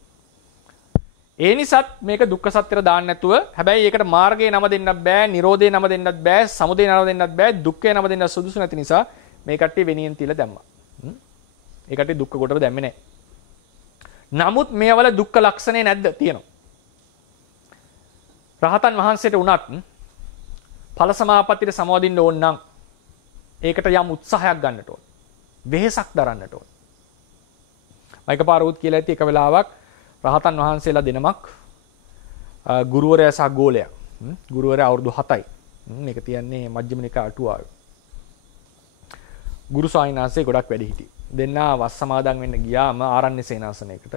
ඒ නිසාත් මේක දුක්ඛ සත්‍යර දාන්න නැතුව හැබැයි ඒකට මාර්ගයේ නම දෙන්නත් බෑ, නිරෝධයේ නම දෙන්නත් බෑ, සමුදය නම දෙන්නත් බෑ, දුක්ඛයේ නම දෙන්නත් සුදුසු නැති නිසා මේ කට්ටිය වෙනියෙන් තියලා දැම්මා. ඒ කට්ටිය දුක්ඛ කොටව දැම්මේ නැහැ. නමුත් මේවල දුක්ඛ ලක්ෂණේ නැද්ද? තියෙනවා. රහතන් වහන්සේට උනත් ඵල සමාපත්තියට සමවදින්න ඕන නම් ඒකට යම් උත්සාහයක් ගන්නට ඕන. වෙහෙසක් දරන්නට ඕන. මයිකපාරුත් කියලා ඇති එක වෙලාවක් රහතන් වහන්සේලා දෙනමක් ගුරුවරයා සහ ගෝලයා. ගුරුවරයා අවුරුදු 7යි. මේක තියන්නේ මජ්ක්‍ධිම නිකාය අටුවාවේ. ගුරු සාහිණාංශේ ගොඩක් වැඩි හිටියේ. දෙන්නා වස් සමාදන් වෙන්න ගියාම ආරණ්‍ය සේනාසනයකට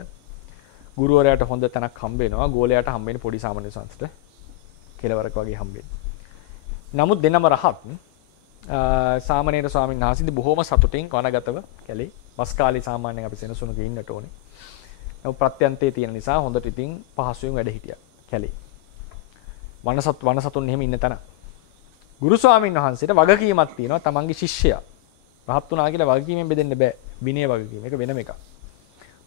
ගුරුවරයාට හොඳ තැනක් හම්බ වෙනවා. ගෝලයාට හම්බ වෙන්නේ පොඩි සාමාන්‍ය සංස්කෘත කෙලවරක වගේ හම්බ වෙනවා. නමුත් දෙන්නම රහත් සාමණේර ස්වාමීන් වහන්සේ බොහොම සතුටින් වනගතව කැලේ වස් කාලේ සාමාන්‍යයෙන් අපි සෙනසුනක ඉන්නට ඕනේ. නමුත් ප්‍රත්‍යන්තයේ තියෙන නිසා හොඳට ඉතින් පහසුවෙන් වැඩ හිටියා කැලේ. වනසතුන් එහෙම ඉන්න තැන. ගුරු ස්වාමීන් වහන්සේට වගකීමක් තියෙනවා තමන්ගේ ශිෂ්‍යයා. රහත් වුණා කියලා වගකීමෙන් බෙදෙන්න බෑ. විනය වගකීම. ඒක වෙනම එකක්.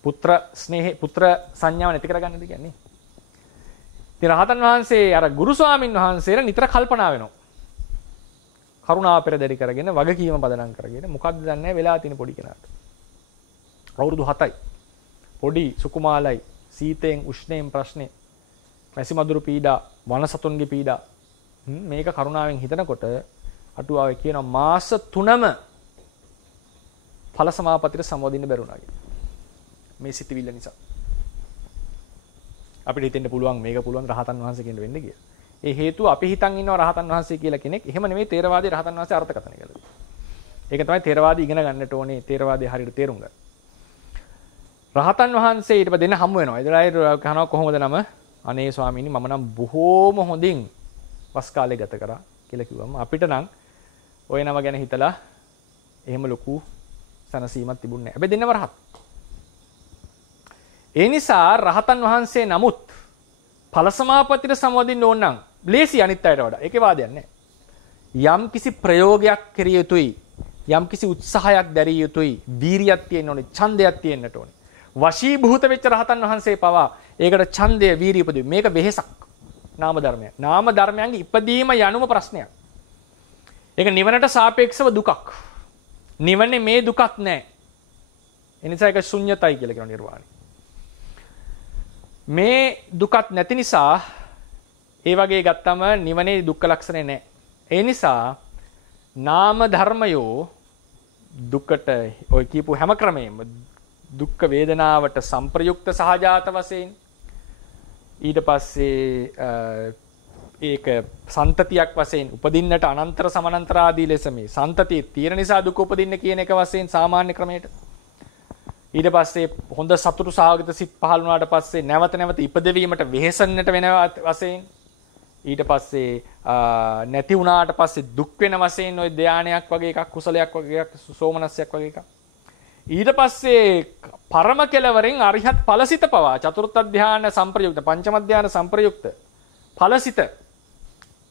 පුත්‍ර ස්නේහ පුත්‍ර සංඥාව නැති කරගන්නද කියන්නේ. ඉතින් රහතන් වහන්සේ අර ගුරු ස්වාමීන් වහන්සේට නිතර කල්පනා වෙනවා. කරුණාව පෙරදරි කරගෙන වගකීම පදනම් කරගෙන මොකද්ද දන්නේ වෙලා තියෙන පොඩි කෙනාට. අවුරුදු 7යි. පොඩි සුකුමාලයි සීතෙන් උෂ්ණයෙන් ප්‍රශ්නේ මැසි මදුරු පීඩා වනසතුන්ගේ පීඩා මේක කරුණාවෙන් හිතනකොට අටුවාවේ කියනවා මාස 3ම ඵල සමාපත්තියට සමවදින්න බැරුණා කියලා. මේ සිතිවිල්ල නිසා. අපිට හිතෙන්න පුළුවන් මේක පුළුවන් රහතන් වහන්සේ කෙනෙක් වෙන්න කියලා. ඒ හේතුව අපි හිතන් ඉන්නවා රහතන් වහන්සේ කියලා කෙනෙක්. එහෙම නෙමෙයි තේරවාදී රහතන් වහන්සේ අර්ථකථනය කළේ. ඒක තමයි තේරවාදී ඉගෙන ගන්නට ඕනේ. තේරවාදී හරියට තේරුම් ගන්න. රහතන් වහන්සේ ඊට පස්සේ දෙන්න හමු වෙනවා. ඉදලා කහනවා කොහොමද නම? අනේ ස්වාමීනි මම නම් බොහෝම හොඳින් වස් කාලේ ගත කරා කියලා කිව්වම අපිට නම් ওই නම ගැන හිතලා එහෙම ලොකු සනසීමක් තිබුණේ නැහැ. හැබැයි දෙන්නම රහත්. ඒ නිසා රහතන් වහන්සේ නමුත් ඵල සමාපත්තියට සමවදින්න ඕන නම් ලේසි අනිත් අයට වඩා. ඒකේ වාදයක් නැහැ. යම් කිසි ප්‍රයෝගයක් කෙරිය යුතුයි. යම් කිසි උත්සාහයක් දැරිය යුතුයි. වීරියක් තියෙන්න ඕනේ. ඡන්දයක් තියෙන්නට ඕනේ. වශීභූත වෙච්ච රහතන් වහන්සේ පවා ඒකට ඡන්දය වීරිය උපදී. මේක වෙහෙසක්. නාම ධර්මයක්. නාම ධර්මයන්ගේ ඉපදීම යනුම ප්‍රශ්නයක්. ඒක නිවනට සාපේක්ෂව දුකක්. නිවනේ මේ දුකක් නැහැ. ඒ නිසා ඒක ශුන්‍යතයි කියලා කියන නිර්වාණය. මේ දුකක් නැති නිසා ඒ වගේ ගත්තම නිවනේ දුක්ඛ ලක්ෂණේ නැහැ. ඒ නිසා නාම ධර්මයෝ දුකට ඔය කියපු හැම ක්‍රමයෙන්ම දුක්ඛ වේදනාවට සංප්‍රයුක්ත සහජාත වශයෙන් ඊට පස්සේ ඒක සන්තතියක් වශයෙන් උපදින්නට අනන්තර සමානන්තර ආදී ලෙස මේ සන්තතිය තියෙන නිසා දුක උපදින්න කියන එක වශයෙන් සාමාන්‍ය ක්‍රමයට ඊට පස්සේ හොඳ සතුටු සාගත සිත් පහළ වුණාට පස්සේ නැවත නැවත ඉපදවීමට වෙහෙසන්නට වෙන වශයෙන් ඊට පස්සේ නැති වුණාට පස්සේ දුක් වෙන වශයෙන් ওই ධානයක් වගේ එකක් කුසලයක් වගේ එකක් සෝමනස්සයක් වගේ එකක් ඊට පස්සේ පරම කෙලවරෙන් අරිහත් ඵලසිත පවා චතුර්ථ ධානය සංප්‍රයුක්ත පංචම ධානය සංප්‍රයුක්ත ඵලසිත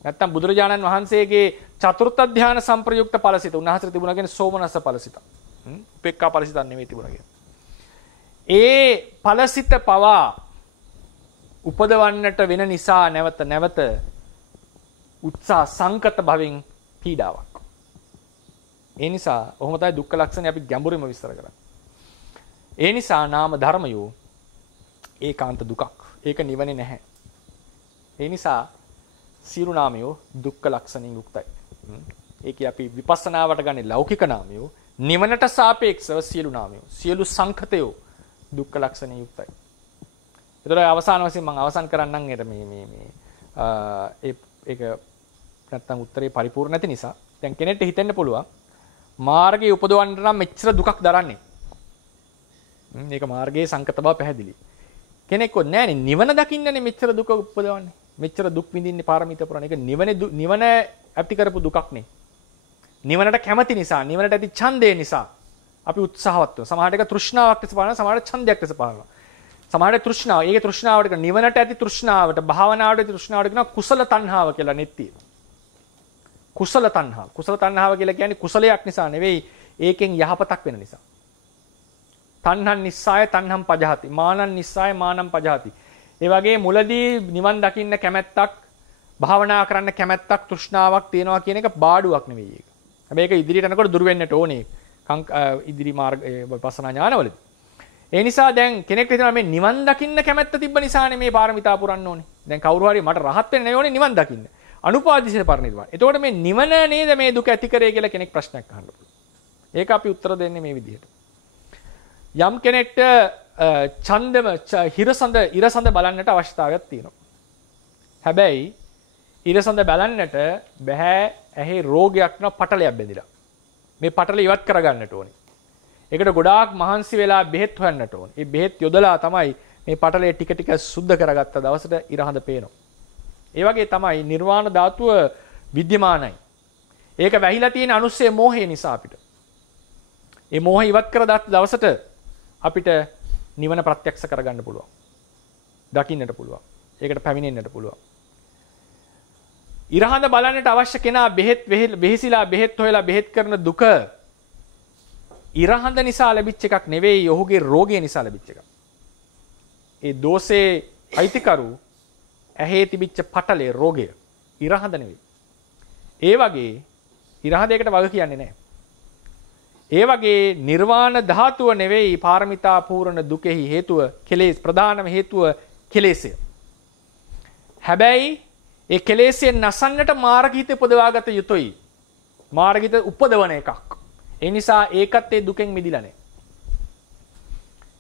නැත්තම් බුදුරජාණන් වහන්සේගේ චතුර්ථ ධානය සංප්‍රයුක්ත ඵලසිත උන්වහන්සේට තිබුණා කියන්නේ සෝමනස්ස ඵලසිත. උපේක්ඛා ඵලසිත නෙමෙයි තිබුණා කියන්නේ. ඒ ඵලසිත පවා උපදවන්නට වෙන නිසා නැවත නැවත උත්සාහ සංකත භවෙන් පීඩාවක්. ඒ නිසා ඔහොම තමයි දුක්ඛ ලක්ෂණ අපි ගැඹුරින්ම විස්තර කරන්නේ. ඒ නිසා නාම ධර්මයෝ ඒකාන්ත දුකක්. ඒක නිවනේ නැහැ. ඒ නිසා සියලු නාමයෝ දුක්ඛ ලක්ෂණින් යුක්තයි. ඒකේ අපි විපස්සනාවට ගන්නේ ලෞකික නාමයෝ නිවනට සාපේක්ෂව සියලු නාමයෝ සියලු සංඛතයෝ දුක්ඛ ලක්ෂණින් යුක්තයි. ඒතර අවසාන වශයෙන් මම අවසන් කරන්නම් ඒක නැත්තම් උත්තරේ පරිපූර්ණ නැති නිසා දැන් කෙනෙක්ට හිතෙන්න පුළුවන් මාර්ගයේ උපදවන්න නම් මෙච්චර දුකක් දරන්නේ. මේක මාර්ගයේ සංකත බව පැහැදිලි. කෙනෙක්වත් නැහැනේ නිවන දකින්නනේ මෙච්චර දුක උපදවන්නේ. මෙච්චර දුක් විඳින්නේ පාරමිත පුරණ. ඒක නිවන ඇති කරපු දුකක් නේ. නිවනට කැමති නිසා, නිවනට ඇති ඡන්දය නිසා අපි උත්සාහවත් වෙනවා. සමහරට ඒක තෘෂ්ණාවක් ලෙස බලනවා, සමහරට ඡන්දයක් ලෙස බලනවා. සමහරට තෘෂ්ණාව, ඒකේ තෘෂ්ණාවට නිවනට ඇති තෘෂ්ණාවට, භාවනාවට ඇති තෘෂ්ණාවට කියනවා කුසල තණ්හාව කියලා නෙත්තිය. කුසල තණ්හාව. කුසල තණ්හාව කියලා කියන්නේ කුසලයක් නිසා නෙවෙයි, ඒකෙන් යහපතක් වෙන නිසා. තණ්හං නිස්සාය තණ්හං පජහති. මානං නිස්සාය මානං පජහති. ඒ වගේ මුලදී නිවන් දකින්න කැමැත්තක්, භාවනා කරන්න කැමැත්තක්, තෘෂ්ණාවක් තියෙනවා කියන එක බාඩුවක් නෙවෙයි ඒක. හැබැයි ඒක ඉදිරියට යනකොට දුර වෙන්නට ඕනේ. ඉදිරි මාර්ග විපස්සනා ඥානවලදී. ඒ නිසා දැන් කෙනෙක් හිතනවා මේ නිවන් දකින්න කැමැත්ත තිබ්බ නිසානේ මේ පාරමිතා පුරන්න ඕනේ. දැන් කවුරු හරි මට රහත් වෙන්න නෙවෙයි නිවන් දකින්න. අනුපාදිශේ පරිනිර්වාණ. එතකොට මේ නිවන නේද මේ දුක ඇති කරේ කියලා කෙනෙක් ප්‍රශ්නයක් අහන්න පුළුවන්. ඒක අපි උත්තර දෙන්නේ මේ විදිහට. යම් කෙනෙක්ට ඡන්දම ඉරසඳ බලන්නට අවශ්‍යතාවයක් තියෙනවා. හැබැයි ඉරසඳ බලන්නට බෑ, ඇහි රෝගයක් න පටලයක් බැඳිලා. මේ පටල ඉවත් කරගන්නට ඕනේ. ඒකට ගොඩාක් මහන්සි වෙලා බෙහෙත් හොයන්නට ඕනේ. මේ බෙහෙත් යොදලා තමයි මේ පටලේ ටික ටික සුද්ධ කරගත්ත දවසට ඉරහඳ පේනවා. ඒ වගේ තමයි නිර්වාණ ධාතුව විද්‍යමානයි. ඒක වැහිලා තියෙන අනුස්සය මෝහය නිසා අපිට. මේ මෝහය ඉවත් කරගත්ත දවසට අපිට නිවන ප්‍රත්‍යක්ෂ කරගන්න පුළුවන්. දකින්නට පුළුවන්. ඒකට පැමිණෙන්නට පුළුවන්. ඉරහඳ බලන්නට අවශ්‍ය කෙනා බෙහෙසිලා බෙහෙත් හොයලා බෙහෙත් කරන දුක ඉරහඳ නිසා ලැබිච්ච එකක් නෙවෙයි, ඔහුගේ රෝගය නිසා ලැබිච්ච එකක්. ඒ දෝෂේ අයිතිකරු ඇහි තිබිච්ච පටලේ රෝගය, ඉරහඳ නෙවෙයි. ඒ වගේ ඉරහඳයකට වග කියන්නේ නැහැ. ඒ වගේ නිර්වාණ ධාතුව නෙවෙයි පාරමිතා පූර්ණ දුකෙහි හේතුව, කෙලෙස් ප්‍රධානම හේතුව කෙලෙසය. හැබැයි ඒ කෙලෙස්යෙන් නසන්නට මාර්ගහිත උපදවාගත යුතුයි. මාර්ගහිත උපදවන එකක්. ඒ නිසා ඒකත් ඒ දුකෙන් මිදිලා නැහැ.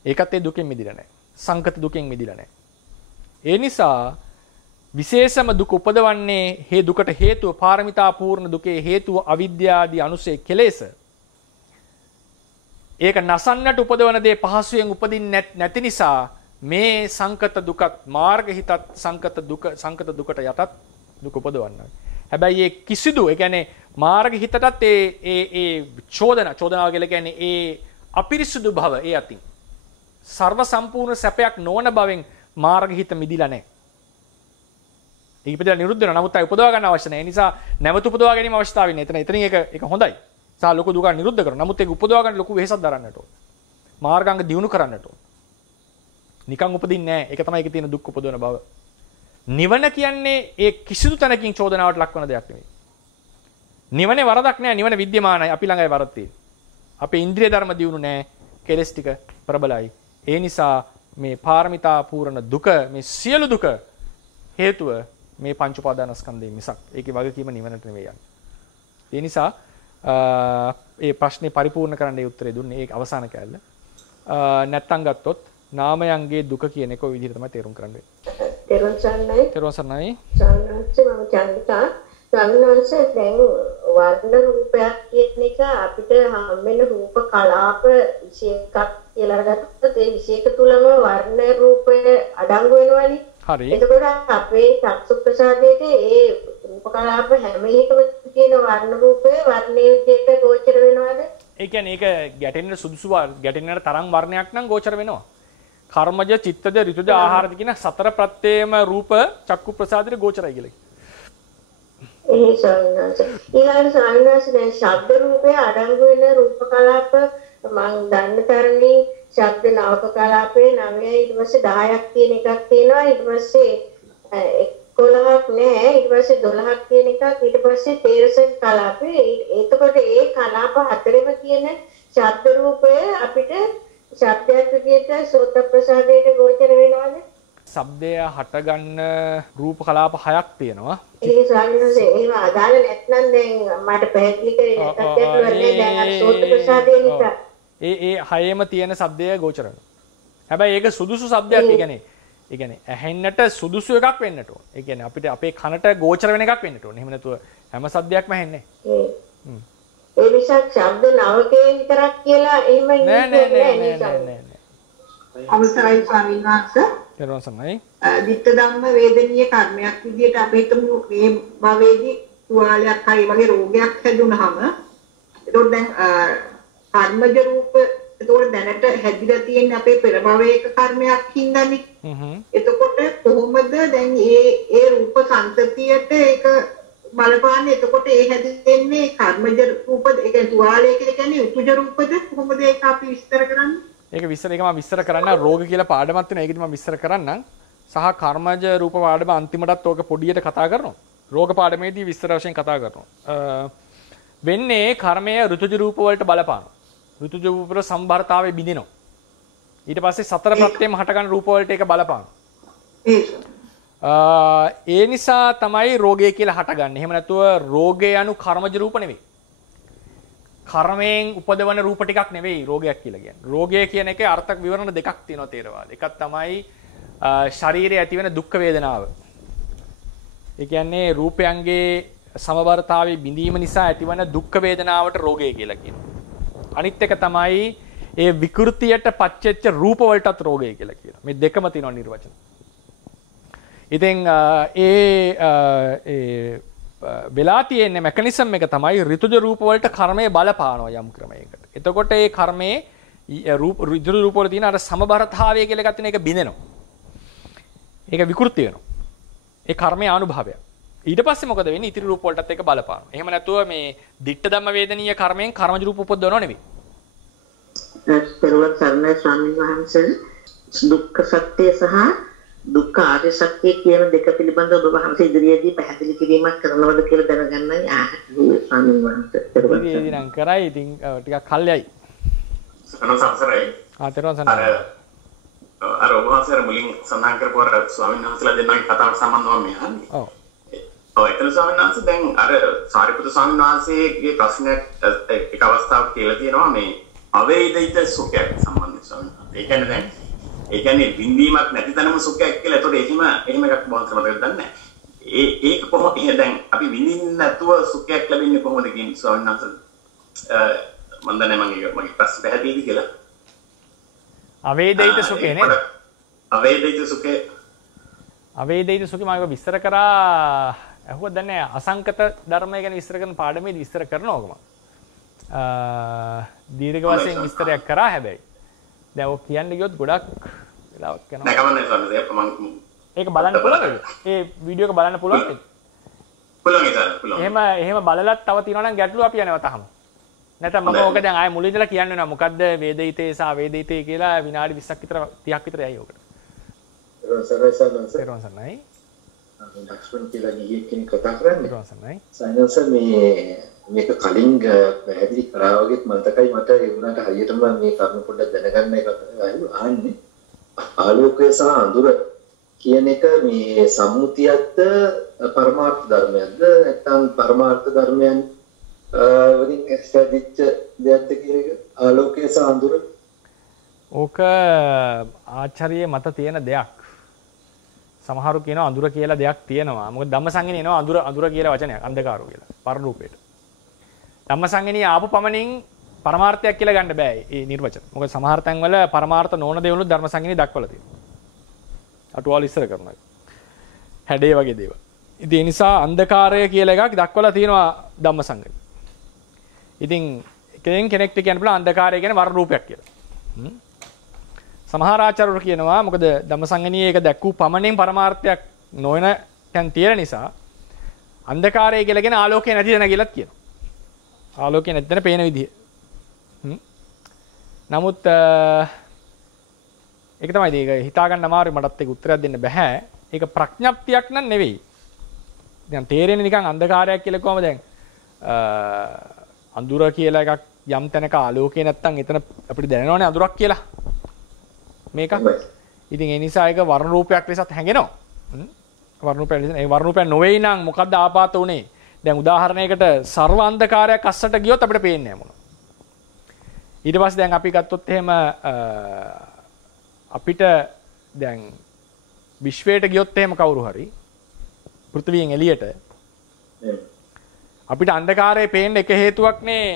ඒකත් ඒ දුකෙන් මිදිලා නැහැ. සංකත දුකෙන් මිදිලා නැහැ. ඒ නිසා විශේෂම දුක උපදවන්නේ හේ දුකට හේතුව පාරමිතා පූර්ණ දුකේ හේතුව අවිද්‍යාදී අනුසය කෙලෙස. ඒක නසන්නට උපදවන දේ පහසුවෙන් උපදින්නේ නැති නිසා මේ සංකත දුකත් මාර්ගහිතත් සංකත දුකට යටත් දුක උපදවනවා. හැබැයි ඒ කිසිදු, ඒ කියන්නේ මාර්ගහිතටත් ඒ චෝදනාව කියලා කියන්නේ ඒ අපිරිසුදු භව ඒ අතින් සර්ව සම්පූර්ණ සැපයක් නොවන බවෙන් මාර්ගහිත මිදිලා නැහැ. ඒක පිටලා නිරුද්ධ වෙනවා. නමුත් අය උපදවා ගන්න අවශ්‍ය නැහැ. ඒ නිසා නැවත උපදවා ගැනීම අවශ්‍යතාවය නැහැ. එතනින් ඒක හොඳයි. සා ලොකු දුක නිරුද්ධ කරනවා. නමුත් ඒක උපදවා ගන්න ලොකු වෙහසක් දරන්නට ඕන. මාර්ගාංග දියුණු කරන්නට ඕන. නිකන් උපදින්නේ නැහැ. ඒක තමයි ඒකේ තියෙන දුක් උපදවන බව. නිවන කියන්නේ ඒ කිසිදු තැනකින් චෝදනාවට ලක්වන දෙයක් නෙවෙයි. නිවනේ වරදක් නැහැ. නිවන විද්‍යමානයි. අපි ළඟයි වරද තියෙන්නේ. අපේ ඉන්ද්‍රිය ධර්ම දියුණු නැහැ. කෙලස් ටික ප්‍රබලයි. ඒ නිසා මේ පාරමිතා පූර්ණ දුක, මේ සියලු දුක හේතුව මේ පංච උපාදානස්කන්ධයෙන් මිසක් ඒකේ වගකීම නිවනට නෙවෙයි යන්නේ. ඒ නිසා ඒ ප්‍රශ්නේ පරිපූර්ණ කරන්න ඒ උත්තරේ දුන්නේ ඒක අවසාන කැලල. නැත්තම් ගත්තොත් නාමයන්ගේ දුක කියන එක ඔය විදිහට තමයි තේරුම් කරන්න වෙන්නේ. තේරුම් ගන්නයි. තේරුම් ගන්නයි. සංඝාංශ මම චන්දිකා සංඝාංශ දැන් වර්ණ රූපයක් කියන එක අපිට හම්බෙන රූප කලාප 21ක් කියලා ගත්තොත් ඒ 21 තුලම වර්ණ රූපය අඩංගු වෙනවනේ. හරි. එතකොට අපේ චක්සු ප්‍රසාදයේ ඒ රූප කලාප හැම එකම තියෙන වර්ණ රූපේ වර්ණයේ විදිහට ගෝචර වෙනවද? ඒ කියන්නේ ඒක ගැටෙන්න සුදුසු ගැටෙන්නට තරම් වර්ණයක් නම් ගෝචර වෙනවා. කර්මජ, චිත්තජ, ඍතුජ, ආහාරජ කියන සතර ප්‍රත්‍යයම රූප චක්කු ප්‍රසාදයේ ගෝචරයි කියලා. ඒ සායනස. ඊළඟ සායනස දැන් ශබ්ද රූපේ අඩංගු වෙන රූප කලාප මම දන්න තරමින් ශබ්ද නාවක කලාපේ 9යි ඊට පස්සේ 10ක් තියෙන එකක් තියෙනවා. ඊට පස්සේ 11ක් නෑ. ඊට පස්සේ 12ක් තියෙන එකක්. ඊට පස්සේ 13 කලාපේ. එතකොට ඒ කලාප හතරෙම තියෙන ශබ්ද රූපය අපිට ශබ්දයක් විදියට සෝත ප්‍රසාදයට ගෝචර වෙනවද? ශබ්දය හටගන්න රූප කලාප 6ක් තියෙනවා. ඒ ස්වාමීනි ඒවා අදාළ නැත්නම් දැන් මට පැහැදිලි කරේ නැත්නම් දැන් අර සෝත ප්‍රසාදේ නිසා ඒ 6ෙම තියෙන ශබ්දය ගෝචර වෙනවා. හැබැයි ඒක සුදුසු ශබ්දයක්. ඒ කියන්නේ ඇහෙන්නට සුදුසු එකක් වෙන්නට ඕන. ඒ කියන්නේ අපිට අපේ කනට ගෝචර වෙන එකක් වෙන්නට ඕන. එහෙම නැතුව හැම ශබ්දයක්ම ඇහෙන්නේ නැහැ. ඒ නිසා ශබ්ද නවකේ විතරක් කියලා එහෙම නෑ. අවසරයි ස්වාමීන් වහන්සේ. ඊළඟයි. ditta ධම්ම වේදනීය කර්මයක් විදියට අපි හිතමු මේ භවයේදී තුවාලයක් හරි වගේ රෝගයක් හැදුනහම ඒතකොට දැන් කර්මජ රූප ඒතකොට දැනට හැදිලා තියෙන අපේ පෙර භවයක කර්මයක් හින්දානේ. එතකොට කොහොමද දැන් ඒ රූප සංතතියට ඒක බලපාන්නේ? එතකොට ඒ හැදෙන්නේ කර්මජ රූපද? ඒ කියන්නේ තුවාලය කියලා කියන්නේ උතුජ රූපද? කොහොමද ඒක අපි විස්තර කරන්නේ? ඒක මම විස්තර කරන්න රෝග කියලා පාඩමක් තියෙනවා. ඒකදී මම විස්තර කරන්නම්. සහ කර්මජ රූප පාඩම අන්තිමටත් ඕක පොඩියට කතා කරනවා. රෝග පාඩමේදී විස්තර වශයෙන් කතා කරනවා. වෙන්නේ කර්මය ඍතුජ රූප වලට බලපානවා. ඍතුජ රූප වල සම්භාරතාවය බිඳිනවා. ඊට පස්සේ සතර ප්‍රත්‍යයෙන් හටගන්න රූප වලට ඒක බලපානවා. ඒ නිසා තමයි රෝගය කියලා හටගන්නේ. එහෙම නැතුව රෝගය anu කර්මජ රූප නෙවෙයි. කර්මයෙන් උපදවන රූප ටිකක් නෙවෙයි රෝගයක් කියලා කියන්නේ. රෝගය කියන එකේ අර්ථ විවරණ දෙකක් තියෙනවා තේරවාද. එකක් තමයි ශරීරයේ ඇතිවෙන දුක් වේදනාව. ඒ කියන්නේ රූපයන්ගේ සමබරතාවයේ බිඳීම නිසා ඇතිවන දුක් වේදනාවට රෝගය කියලා කියනවා. අනිත් එක තමයි ඒ විකෘතියට පච්චෙච්ච රූප වලටත් රෝගය කියලා කියනවා. මේ දෙකම තියෙනවා නිර්වචන. ඉතින් ඒ වෙලා තියෙන මෙකනිසම් එක තමයි ඍතුජ රූප වලට කර්මය බලපානවා යම් ක්‍රමයකට. එතකොට ඒ කර්මයේ ඍතුජ රූප වල තියෙන අර සමබරතාවය කියලා එකක් තියෙන එක බිඳෙනවා. ඒක විකෘති වෙනවා. ඒ කර්මයේ අනුභවය. ඊට පස්සේ මොකද වෙන්නේ? ඉතිරි රූප වලටත් ඒක බලපානවා. එහෙම නැතුව මේ ditta ධම්ම වේදනීය කර්මයෙන් කර්මජ රූප උපදවනව නෙවෙයි. පෙරවත් සර්ණයි ස්වාමීන් වහන්සේ දුක්ඛ සත්‍ය සහ දුක්ඛ ආර්ය සත්‍ය කියන දෙක පිළිබඳව ඔබ වහන්සේ ඉදිරියේදී පැහැදිලි කිරීමක් කරනවද කියලා දැනගන්නයි ස්වාමීන් වහන්සේ. ඉතින් නම් කරයි. ඉතින් ටිකක් කල්යයි. සනසරයි. තෙරුවන් සරණයි. අර ඔබ වහන්සේ මුලින් සඳහන් කරපු අර ස්වාමීන් වහන්සේලා දෙන්නාගේ කතාවට සම්බන්ධව මේ අහන්නේ. ඔව්. එතන ස්වාමීන් වහන්සේ දැන් අර සාරිපුත්‍ර ස්වාමීන් වහන්සේගේ ප්‍රශ්නයක් එක අවස්ථාවක් කියලා තියෙනවා මේ අවේදිත සුඛයක් සම්බන්ධව ස්වාමීන් වහන්සේ. ඒ කියන්නේ දැන් ඒ කියන්නේ බින්දීමක් නැති තැනම සුඛයක් කියලා. ඒතකොට එහෙම එකක් මොහොතකට මතකද දන්නේ නැහැ. ඒක කොහොමද දැන් අපි විඳින්න නැතුව සුඛයක් ලැබෙන්නේ කොහොමද කියන්නේ ස්වාමීන් වහන්සේ මම දන්නේ මගේ ප්‍රශ්න පැහැදිලි කියලා. අවේදිත සුඛේ නේද? අවේදිත සුඛේ මම ඒක විස්තර කරා. අහුවද දන්නේ අසංකත ධර්මය ගැන විස්තර කරන පාඩමේදී විස්තර කරනවා ඔකම. දීර්ඝ වශයෙන් විස්තරයක් කරා හැබැයි. දැන් ඔක් කියන්න ගියොත් ගොඩක් වෙලාවක් යනවා. නෑ කමන්නේ ස්වාමීන් ඒක බලන්න පුළුවන්ද? ඒ වීඩියෝ එක බලන්න පුළුවන්ද? පුළුවන්. එහෙම බලලත් තව තියෙනවා නම් ගැටලු අපි යනවා තහම. නැත්නම් මම ඕක දැන් ආයෙ මුලින් ඉඳලා කියන්න වෙනවා. මොකද්ද වේදිතේ සහ අවේදිතේ කියලා විනාඩි 20ක් විතර 30ක් විතර යයි ඕකට. සරසනයි. ලක්ෂ්මන් කියලා ගිහින් කෙනෙක් කතා කරන්නේ. සයන්ස් මේක කලින් පැහැදිලි කරා වගේ මතකයි මට ඒ වුණාට හරියටම මේ කරුණු පොඩ්ඩක් දැනගන්න එක ආන්නේ. ආලෝකය සහ අඳුර කියන එක මේ සම්මුතියක්ද පරමාර්ථ ධර්මයක්ද නැත්නම් පරමාර්ථ ධර්මයන් වලින් එක්ස්ට්‍රාඩිච්ච දෙයක්ද කියන එක ආලෝකය සහ අඳුර. ඕක ආචාර්ය මත තියෙන දෙයක්. සමහරු කියනවා අඳුර කියලා දෙයක් තියෙනවා. මොකද ධම්මසංගිනේ එනවා අඳුර කියලා වචනයක් අන්ධකාරෝ කියලා පරලෝකයට. ධම්මසංගිනේ ආපු පමණින් පරමාර්ථයක් කියලා ගන්න බෑ මේ නිර්වචන. මොකද සමහර තැන්වල පරමාර්ථ නොවන දේවලුත් ධර්මසංගිනේ දක්වලා තියෙනවා. අටුවාල ඉස්සර කරනවා. හැඩේ වගේ දේවල්. ඉතින් ඒ නිසා අන්ධකාරය කියලා එකක් දක්වලා තියෙනවා ධම්මසංගිනේ. ඉතින් කෙනෙක්ට කියන්න පුළුවන් අන්ධකාරය කියන්නේ වර්ණ රූපයක් කියලා. සමහර ආචාර්යවරු කියනවා මොකද ධම්මසංගණියේ ඒක දැක්වූ පමණින් පරමාර්ථයක් නොවන තැන් තියෙන නිසා අන්ධකාරය කියලා කියන ආලෝකය නැති තැන කියලාත් කියනවා. ආලෝකය නැති තැන පේන විදිය. නමුත් ඒක තමයි ඒක හිතා ගන්න අමාරුයි මටත් ඒක උත්තරයක් දෙන්න බෑ. ඒක ප්‍රඥප්තියක් නන් නෙවෙයි. දැන් තේරෙන්නේ නිකන් අන්ධකාරයක් කියලා කොහමද දැන් අඳුර කියලා එකක් යම් තැනක ආලෝකය නැත්තම් එතන අපිට දැනෙනවනේ අඳුරක් කියලා. මේක ඉතින් ඒ නිසා ඒක වර්ණ රූපයක් ලෙසත් හැඟෙනවා. වර්ණ රූපයක් ලෙස ඒ වර්ණ රූපයක් නොවේ නම් මොකද්ද ආපాత උනේ? දැන් උදාහරණයකට සර්ව අන්ධකාරයක් අස්සට ගියොත් අපිට පේන්නේ නැහැ මොනවා. ඊට පස්සේ දැන් අපි ගත්තොත් එහෙම අපිට දැන් විශ්වයට ගියොත් එහෙම කවුරු හරි පෘථිවියෙන් එළියට අපිට අන්ධකාරයේ පේන්න එක හේතුවක්නේ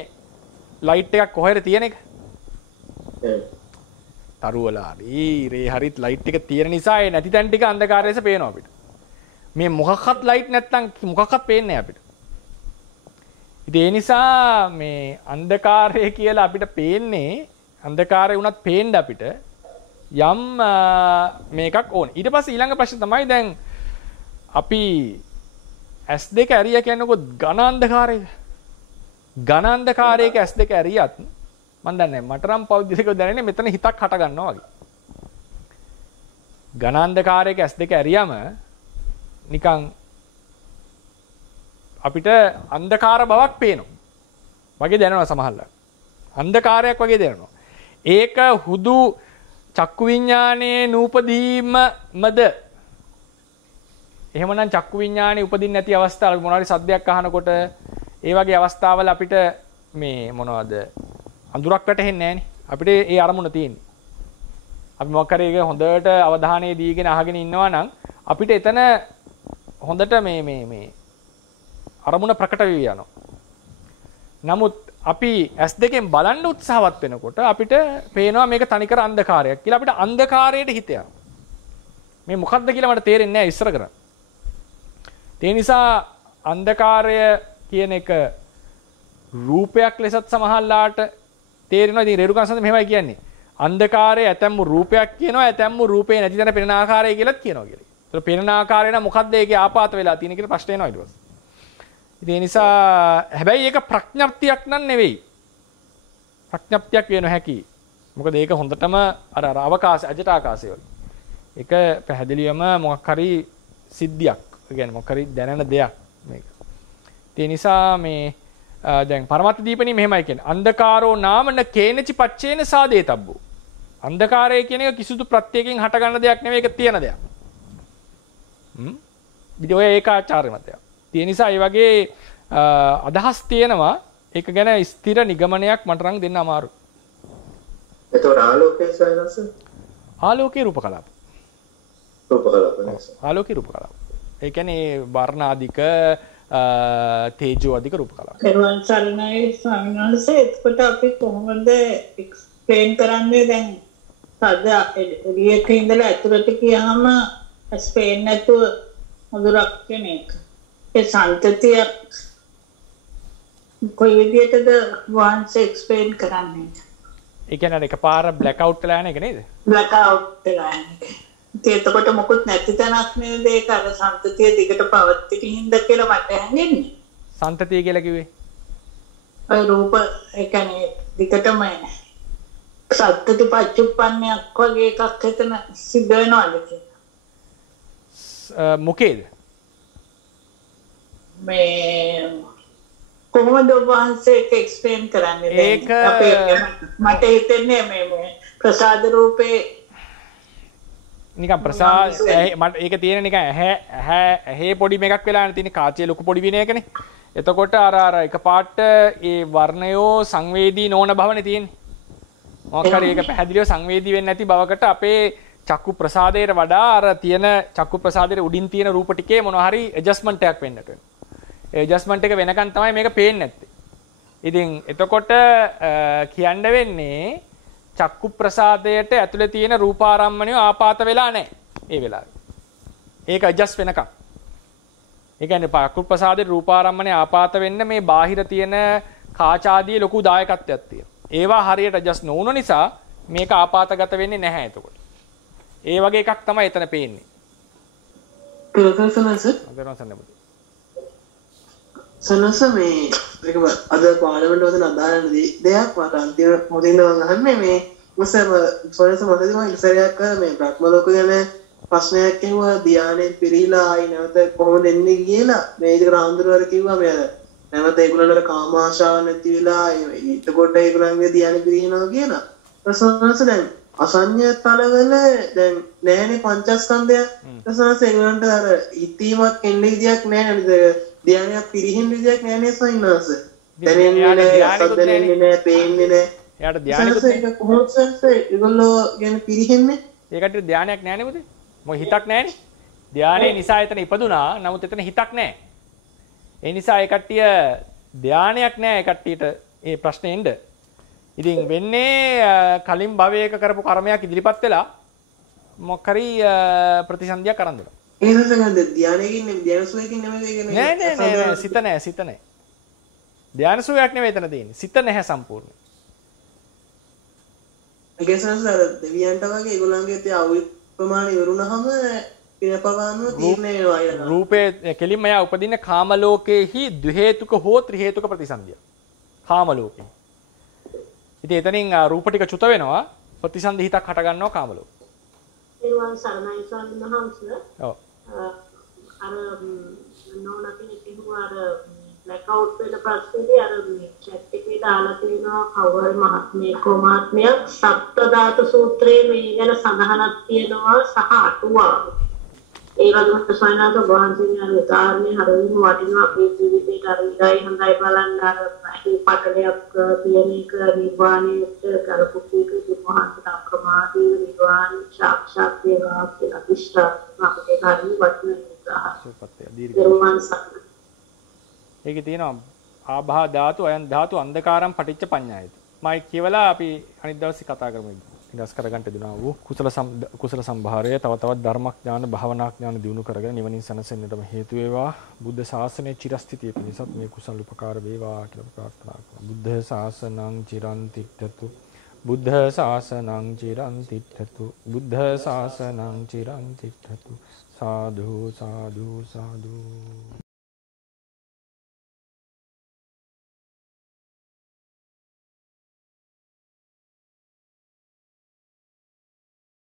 ලයිට් එකක් කොහෙද තියෙන එක. තරුවල හරි රේ හරිත් ලයිට් එක තියෙන නිසා ඒ නැති තැන් ටික අන්ධකාරයේස පේනවා අපිට. මේ මොකක්වත් ලයිට් නැත්තම් මොකක්වත් පේන්නේ නැහැ අපිට. ඉතින් ඒ නිසා මේ අන්ධකාරය කියලා අපිට පේන්නේ අන්ධකාරය වුණත් පේන්න අපිට යම් මේකක් ඕන. ඊට පස්සේ ඊළඟ ප්‍රශ්නේ තමයි දැන් අපි S2 ඇරිය කියනකොත් ඝන අන්ධකාරයක. ඝන අන්ධකාරයක S2 ඇරියත් මම දන්නේ මට නම් පෞද්ගලිකව දැනෙන්නේ මෙතන හිතක් හට ගන්නවා වගේ. ඝන අන්ධකාරයක S2 ඇරියම නිකන් අපිට අන්ධකාර බවක් පේනවා. වගේ දැනෙනවා සමහරවිට. අන්ධකාරයක් වගේ දැනෙනවා. ඒක හුදු චක්කු විඥානයේ නූපදීමද? එහෙමනම් චක්කු විඥානේ උපදින්න නැති අවස්ථාවල මොනවා හරි සද්දයක් අහනකොට ඒ වගේ අවස්ථාවල අපිට මේ මොනවද අඳුරක් වැටෙන්නේ නැහනේ. අපිට ඒ අරමුණ තියෙන්නේ. අපි මොකක් හරි ඒක හොඳට අවධානය දීගෙන අහගෙන ඉන්නවා නම් අපිට එතන හොඳට මේ අරමුණ ප්‍රකට වෙවි යනවා. නමුත් අපි S2කින් බලන්න උත්සාහවත් වෙනකොට අපිට පේනවා මේක තනිකර අන්ධකාරයක් කියලා. අපිට අන්ධකාරයට හිත යනවා. මේ මොකක්ද කියලා මට තේරෙන්නේ නැහැ ඉස්සර කරා. ඒ නිසා අන්ධකාරය කියන එක රූපයක් ලෙසත් සමහරලාට තේරෙනවා. ඉතින් රේරුකාසන්ද මෙහෙමයි කියන්නේ. අන්ධකාරය ඇතැම්මු රූපයක් කියනවා, ඇතැම්මු රූපේ නැති තැන පෙනෙන ආකාරය කියලාත් කියනවා කියලා. ඒතර පෙනෙන ආකාරය නම් මොකද්ද ඒකේ ආපාත වෙලා තියෙන කියලා ප්‍රශ්න එනවා ඊට පස්සේ. ඉතින් ඒ නිසා හැබැයි ඒක ප්‍රඥප්තියක් නන් නෙවෙයි. ප්‍රඥප්තියක් වෙන හැකි. මොකද ඒක හොඳටම අර අවකාශ අජට ආකාශය වගේ. ඒක පැහැදිලිවම මොකක් හරි සිද්ධියක්. ඒ කියන්නේ මොකක් හරි දැනෙන දෙයක් මේක. ඒ නිසා මේ දැන් පරමත්ත දීපණී මෙහෙමයි කියන්නේ. අන්ධකාරෝ නාමන කේනචි පච්චේන සාදේතබ්බෝ. අන්ධකාරය කියන එක කිසිදු ප්‍රත්‍යයෙන් හට ගන්න දෙයක් නෙවෙයි, ඒක තියෙන දෙයක්. ඉතින් ඔය ඒකාචාර්ය මතයක්. ඒ නිසා මේ වගේ අදහස් තියෙනවා. ඒක ගැන ස්ථිර නිගමනයක් මට නම් දෙන්න අමාරුයි. එතකොට ආලෝකයේ සයනස ආලෝකයේ රූප කලාප. රූප කලාප නේද? ආලෝකයේ රූප කලාප. ඒ කියන්නේ වර්ණ අධික තේජෝ අධික රූප කලාප. පෙරවන් සරණයි ස්වාමීන් වහන්සේ. එතකොට අපි කොහොමද එක්ස්ප්ලেইন කරන්නේ දැන් සද්ද එළියට ඉඳලා ඇතුළට ගියාම ස්පේන් නැතුව මුදුරක් කියන එක. ඒ සංතතිය කොයි විදිහටද වහන්සේ එක්ස්ප්ලেইন කරන්නේ? ඒ කියන්නේ එකපාර බ්ලැක් අවුට් වෙලා යන එක නේද? බ්ලැක් අවුට් වෙලා යන එක. එතකොට මොකුත් නැති තැනක් නේද ඒක අර සංතතිය දිගට පවතින හින්දා කියලා මට හැඟෙන්නේ. සංතතිය කියලා කිව්වේ? ඒ රූප ඒ කියන්නේ දිගටම සත්‍යති පච්චුප්පන්නයක් වගේ එකක් එතන සිද්ධ වෙනවද කියලා. මොකේද? මේ කොහොමද වහන්සේ ඒක එක්ස්ප්ලেইන් කරන්නේ? ඒක මට හිතෙන්නේ මේ ප්‍රසාද රූපේ නිකන් ප්‍රසාද මට ඒක තියෙන නිකන් ඇහැ පොඩි මේකක් වෙලානේ තියෙන කාචේ ලොකු පොඩි වෙන එකනේ. එතකොට අර එකපාරට ඒ වර්ණයෝ සංවේදී නොවන බවනේ තියෙන්නේ. මොකක් හරි ඒක පැහැදිලිව සංවේදී වෙන්නේ නැති බවකට අපේ චක්කු ප්‍රසාදයට වඩා අර තියෙන චක්කු ප්‍රසාදයේ උඩින් තියෙන රූප ටිකේ මොනවා හරි ඇඩ්ජස්ට්මන්ට් එකක් වෙන්නට වෙනවා. ඒ ඇඩ්ජස්ට්මන්ට් එක වෙනකන් තමයි මේක පේන්නේ නැත්තේ. ඉතින් එතකොට කියන්න වෙන්නේ චක්කු ප්‍රසාදයට ඇතුලේ තියෙන රූපාරම්මණය ආපාත වෙලා නැහැ ඒ වෙලාවේ. ඒක ඇඩ්ජස්ට් වෙනකම්. ඒ කියන්නේ චක්කු ප්‍රසාදේ රූපාරම්මණය ආපාත වෙන්න මේ බාහිර තියෙන කාචාදී ලොකු දායකත්වයක් තියෙනවා. ඒවා හරියට ඇඩ්ජස්ට් නොවුන නිසා මේක ආපාතගත වෙන්නේ නැහැ එතකොට. ඒ වගේ එකක් තමයි එතන පේන්නේ. සනස මේ ඒක අද පාර්ලිමේන්තුව වලින් අදාළ දෙයක් මට අන්තිම මොදින්න මම අහන්නේ මේ මොසම සොයස මොකදද මම ඉස්සරයක් මේ බ්‍රහ්ම ලෝක ගැන ප්‍රශ්නයක් කිව්වා ධානයෙන් පිරීලා ආයි නැවත කොහොමද එන්නේ කියලා මේ ඉතින් රාන්දරවර කිව්වා මේ නැවත ඒගොල්ලන්ට කාම ආශාව නැති වෙලා එතකොට ඒගොල්ලන්ගේ ධානය පිරිනනවා කියලා. ප්‍රශ්නස දැන් අසඤ්ඤ තලවල දැන් නැහැනේ පංචස්කන්ධය. ප්‍රශ්නස ඒගොල්ලන්ට අර ඉතීමක් එන්නේ විදියක් නැහැ නේද? ධානයක් පිරිහින් විදියක් නැහැ නේ සයින්වස. දැනෙන්නේ නැහැ, දැනෙන්නේ නැහැ, පේන්නේ නැහැ. එයාට ධානයකුත් නැහැ. කොහොමද ඒගොල්ලෝ ගැන පිරිහෙන්නේ? ඒකට ධානයක් නැහැ නේ පුතේ. මොකද හිතක් නැහැනේ. ධානයේ නිසා එතන ඉපදුනා. නමුත් එතන හිතක් නැහැ. ඒ නිසා ඒ කට්ටිය ධානයක් නැහැ. ඒ කට්ටියට ඒ ප්‍රශ්නේ එන්න. ඉතින් වෙන්නේ කලින් භවයක කරපු කර්මයක් ඉදිරිපත් වෙලා මොකක් හරි ප්‍රතිසන්දියක් අරන් දෙනවා. එහෙනම් ධානයකින් නෙමෙයි ධානසෝයකින් නෙමෙයි කියන්නේ. නෑ සිත නෑ. ධානය සුවයක් නෙවෙයි එතන තියෙන්නේ. සිත නැහැ සම්පූර්ණ. ඒකසනස දෙවියන්ට වගේ ඒගොල්ලන්ගේ තිය අවුත් ප්‍රමාණය ඉවරුනහම පිනපවානුව තීරණය වෙනවා අය. රූපේ කෙලින්ම යා උපදින්නේ කාම ලෝකේහි ද්වි හේතුක හෝ ත්‍රි හේතුක ප්‍රතිසන්දිය. කාම ලෝකේ. ඉතින් එතනින් රූප ටික චුත වෙනවා ප්‍රතිසන්දි හිතක් හට ගන්නවා කාම ලෝකේ. ඒවන් සරණයි ස්වාමීන් වහන්සේ. ඔව්. අර නෝනකින් කිව්වා අර බ්ලැක්අවුට් වෙන ප්‍රශ්නේදී අර chat එකේ දාලා තියෙනවා කවුරු මහත්මිය කොමාත්මිය සත්ත්ව ධාතු සූත්‍රයේ මේ ගැන සඳහනක් තියෙනවා සහ අටුවා. ඒ වගේම ස්වයංනාත වහන්සේගේ අර උදාහරණේ හරියම වටිනවා අපේ ජීවිතේට අර ඉඳයි හොඳයි බලන්න අර මේ පටලයක් තියෙන එක නිර්වාණයට කරපු කීකේ වහන්සේට අප්‍රමාදී නිර්වාණ සාක්ෂාත් වේවා කියලා විශ්වාස අපේ කාර්ය වටිනා සුපත්ය දීර්ඝ. ඒකේ තියෙනවා ආභා ධාතු අයන් ධාතු අන්ධකාරම් පටිච්ච පඤ්ඤායති. මම කියවලා අපි අනිත් දවසේ කතා කරමු. ඉඳස් කරගන්න දෙනවා වූ කුසල සම්භාරය තව තවත් ධර්මඥාන භාවනාඥාන දියුණු කරගෙන නිවනින් සැනසෙන්නටම හේතු වේවා. බුද්ධ ශාසනයේ චිරස්ථිතිය පිණිසත් මේ කුසල උපකාර වේවා කියලා ප්‍රාර්ථනා කරනවා. බුද්ධ ශාසනං චිරන් තිට්ඨතු. බුද්ධ ශාසනං චිරන් තිට්ඨතු. බුද්ධ ශාසනං චිරන් තිට්ඨතු. සාදු සාදු සාදු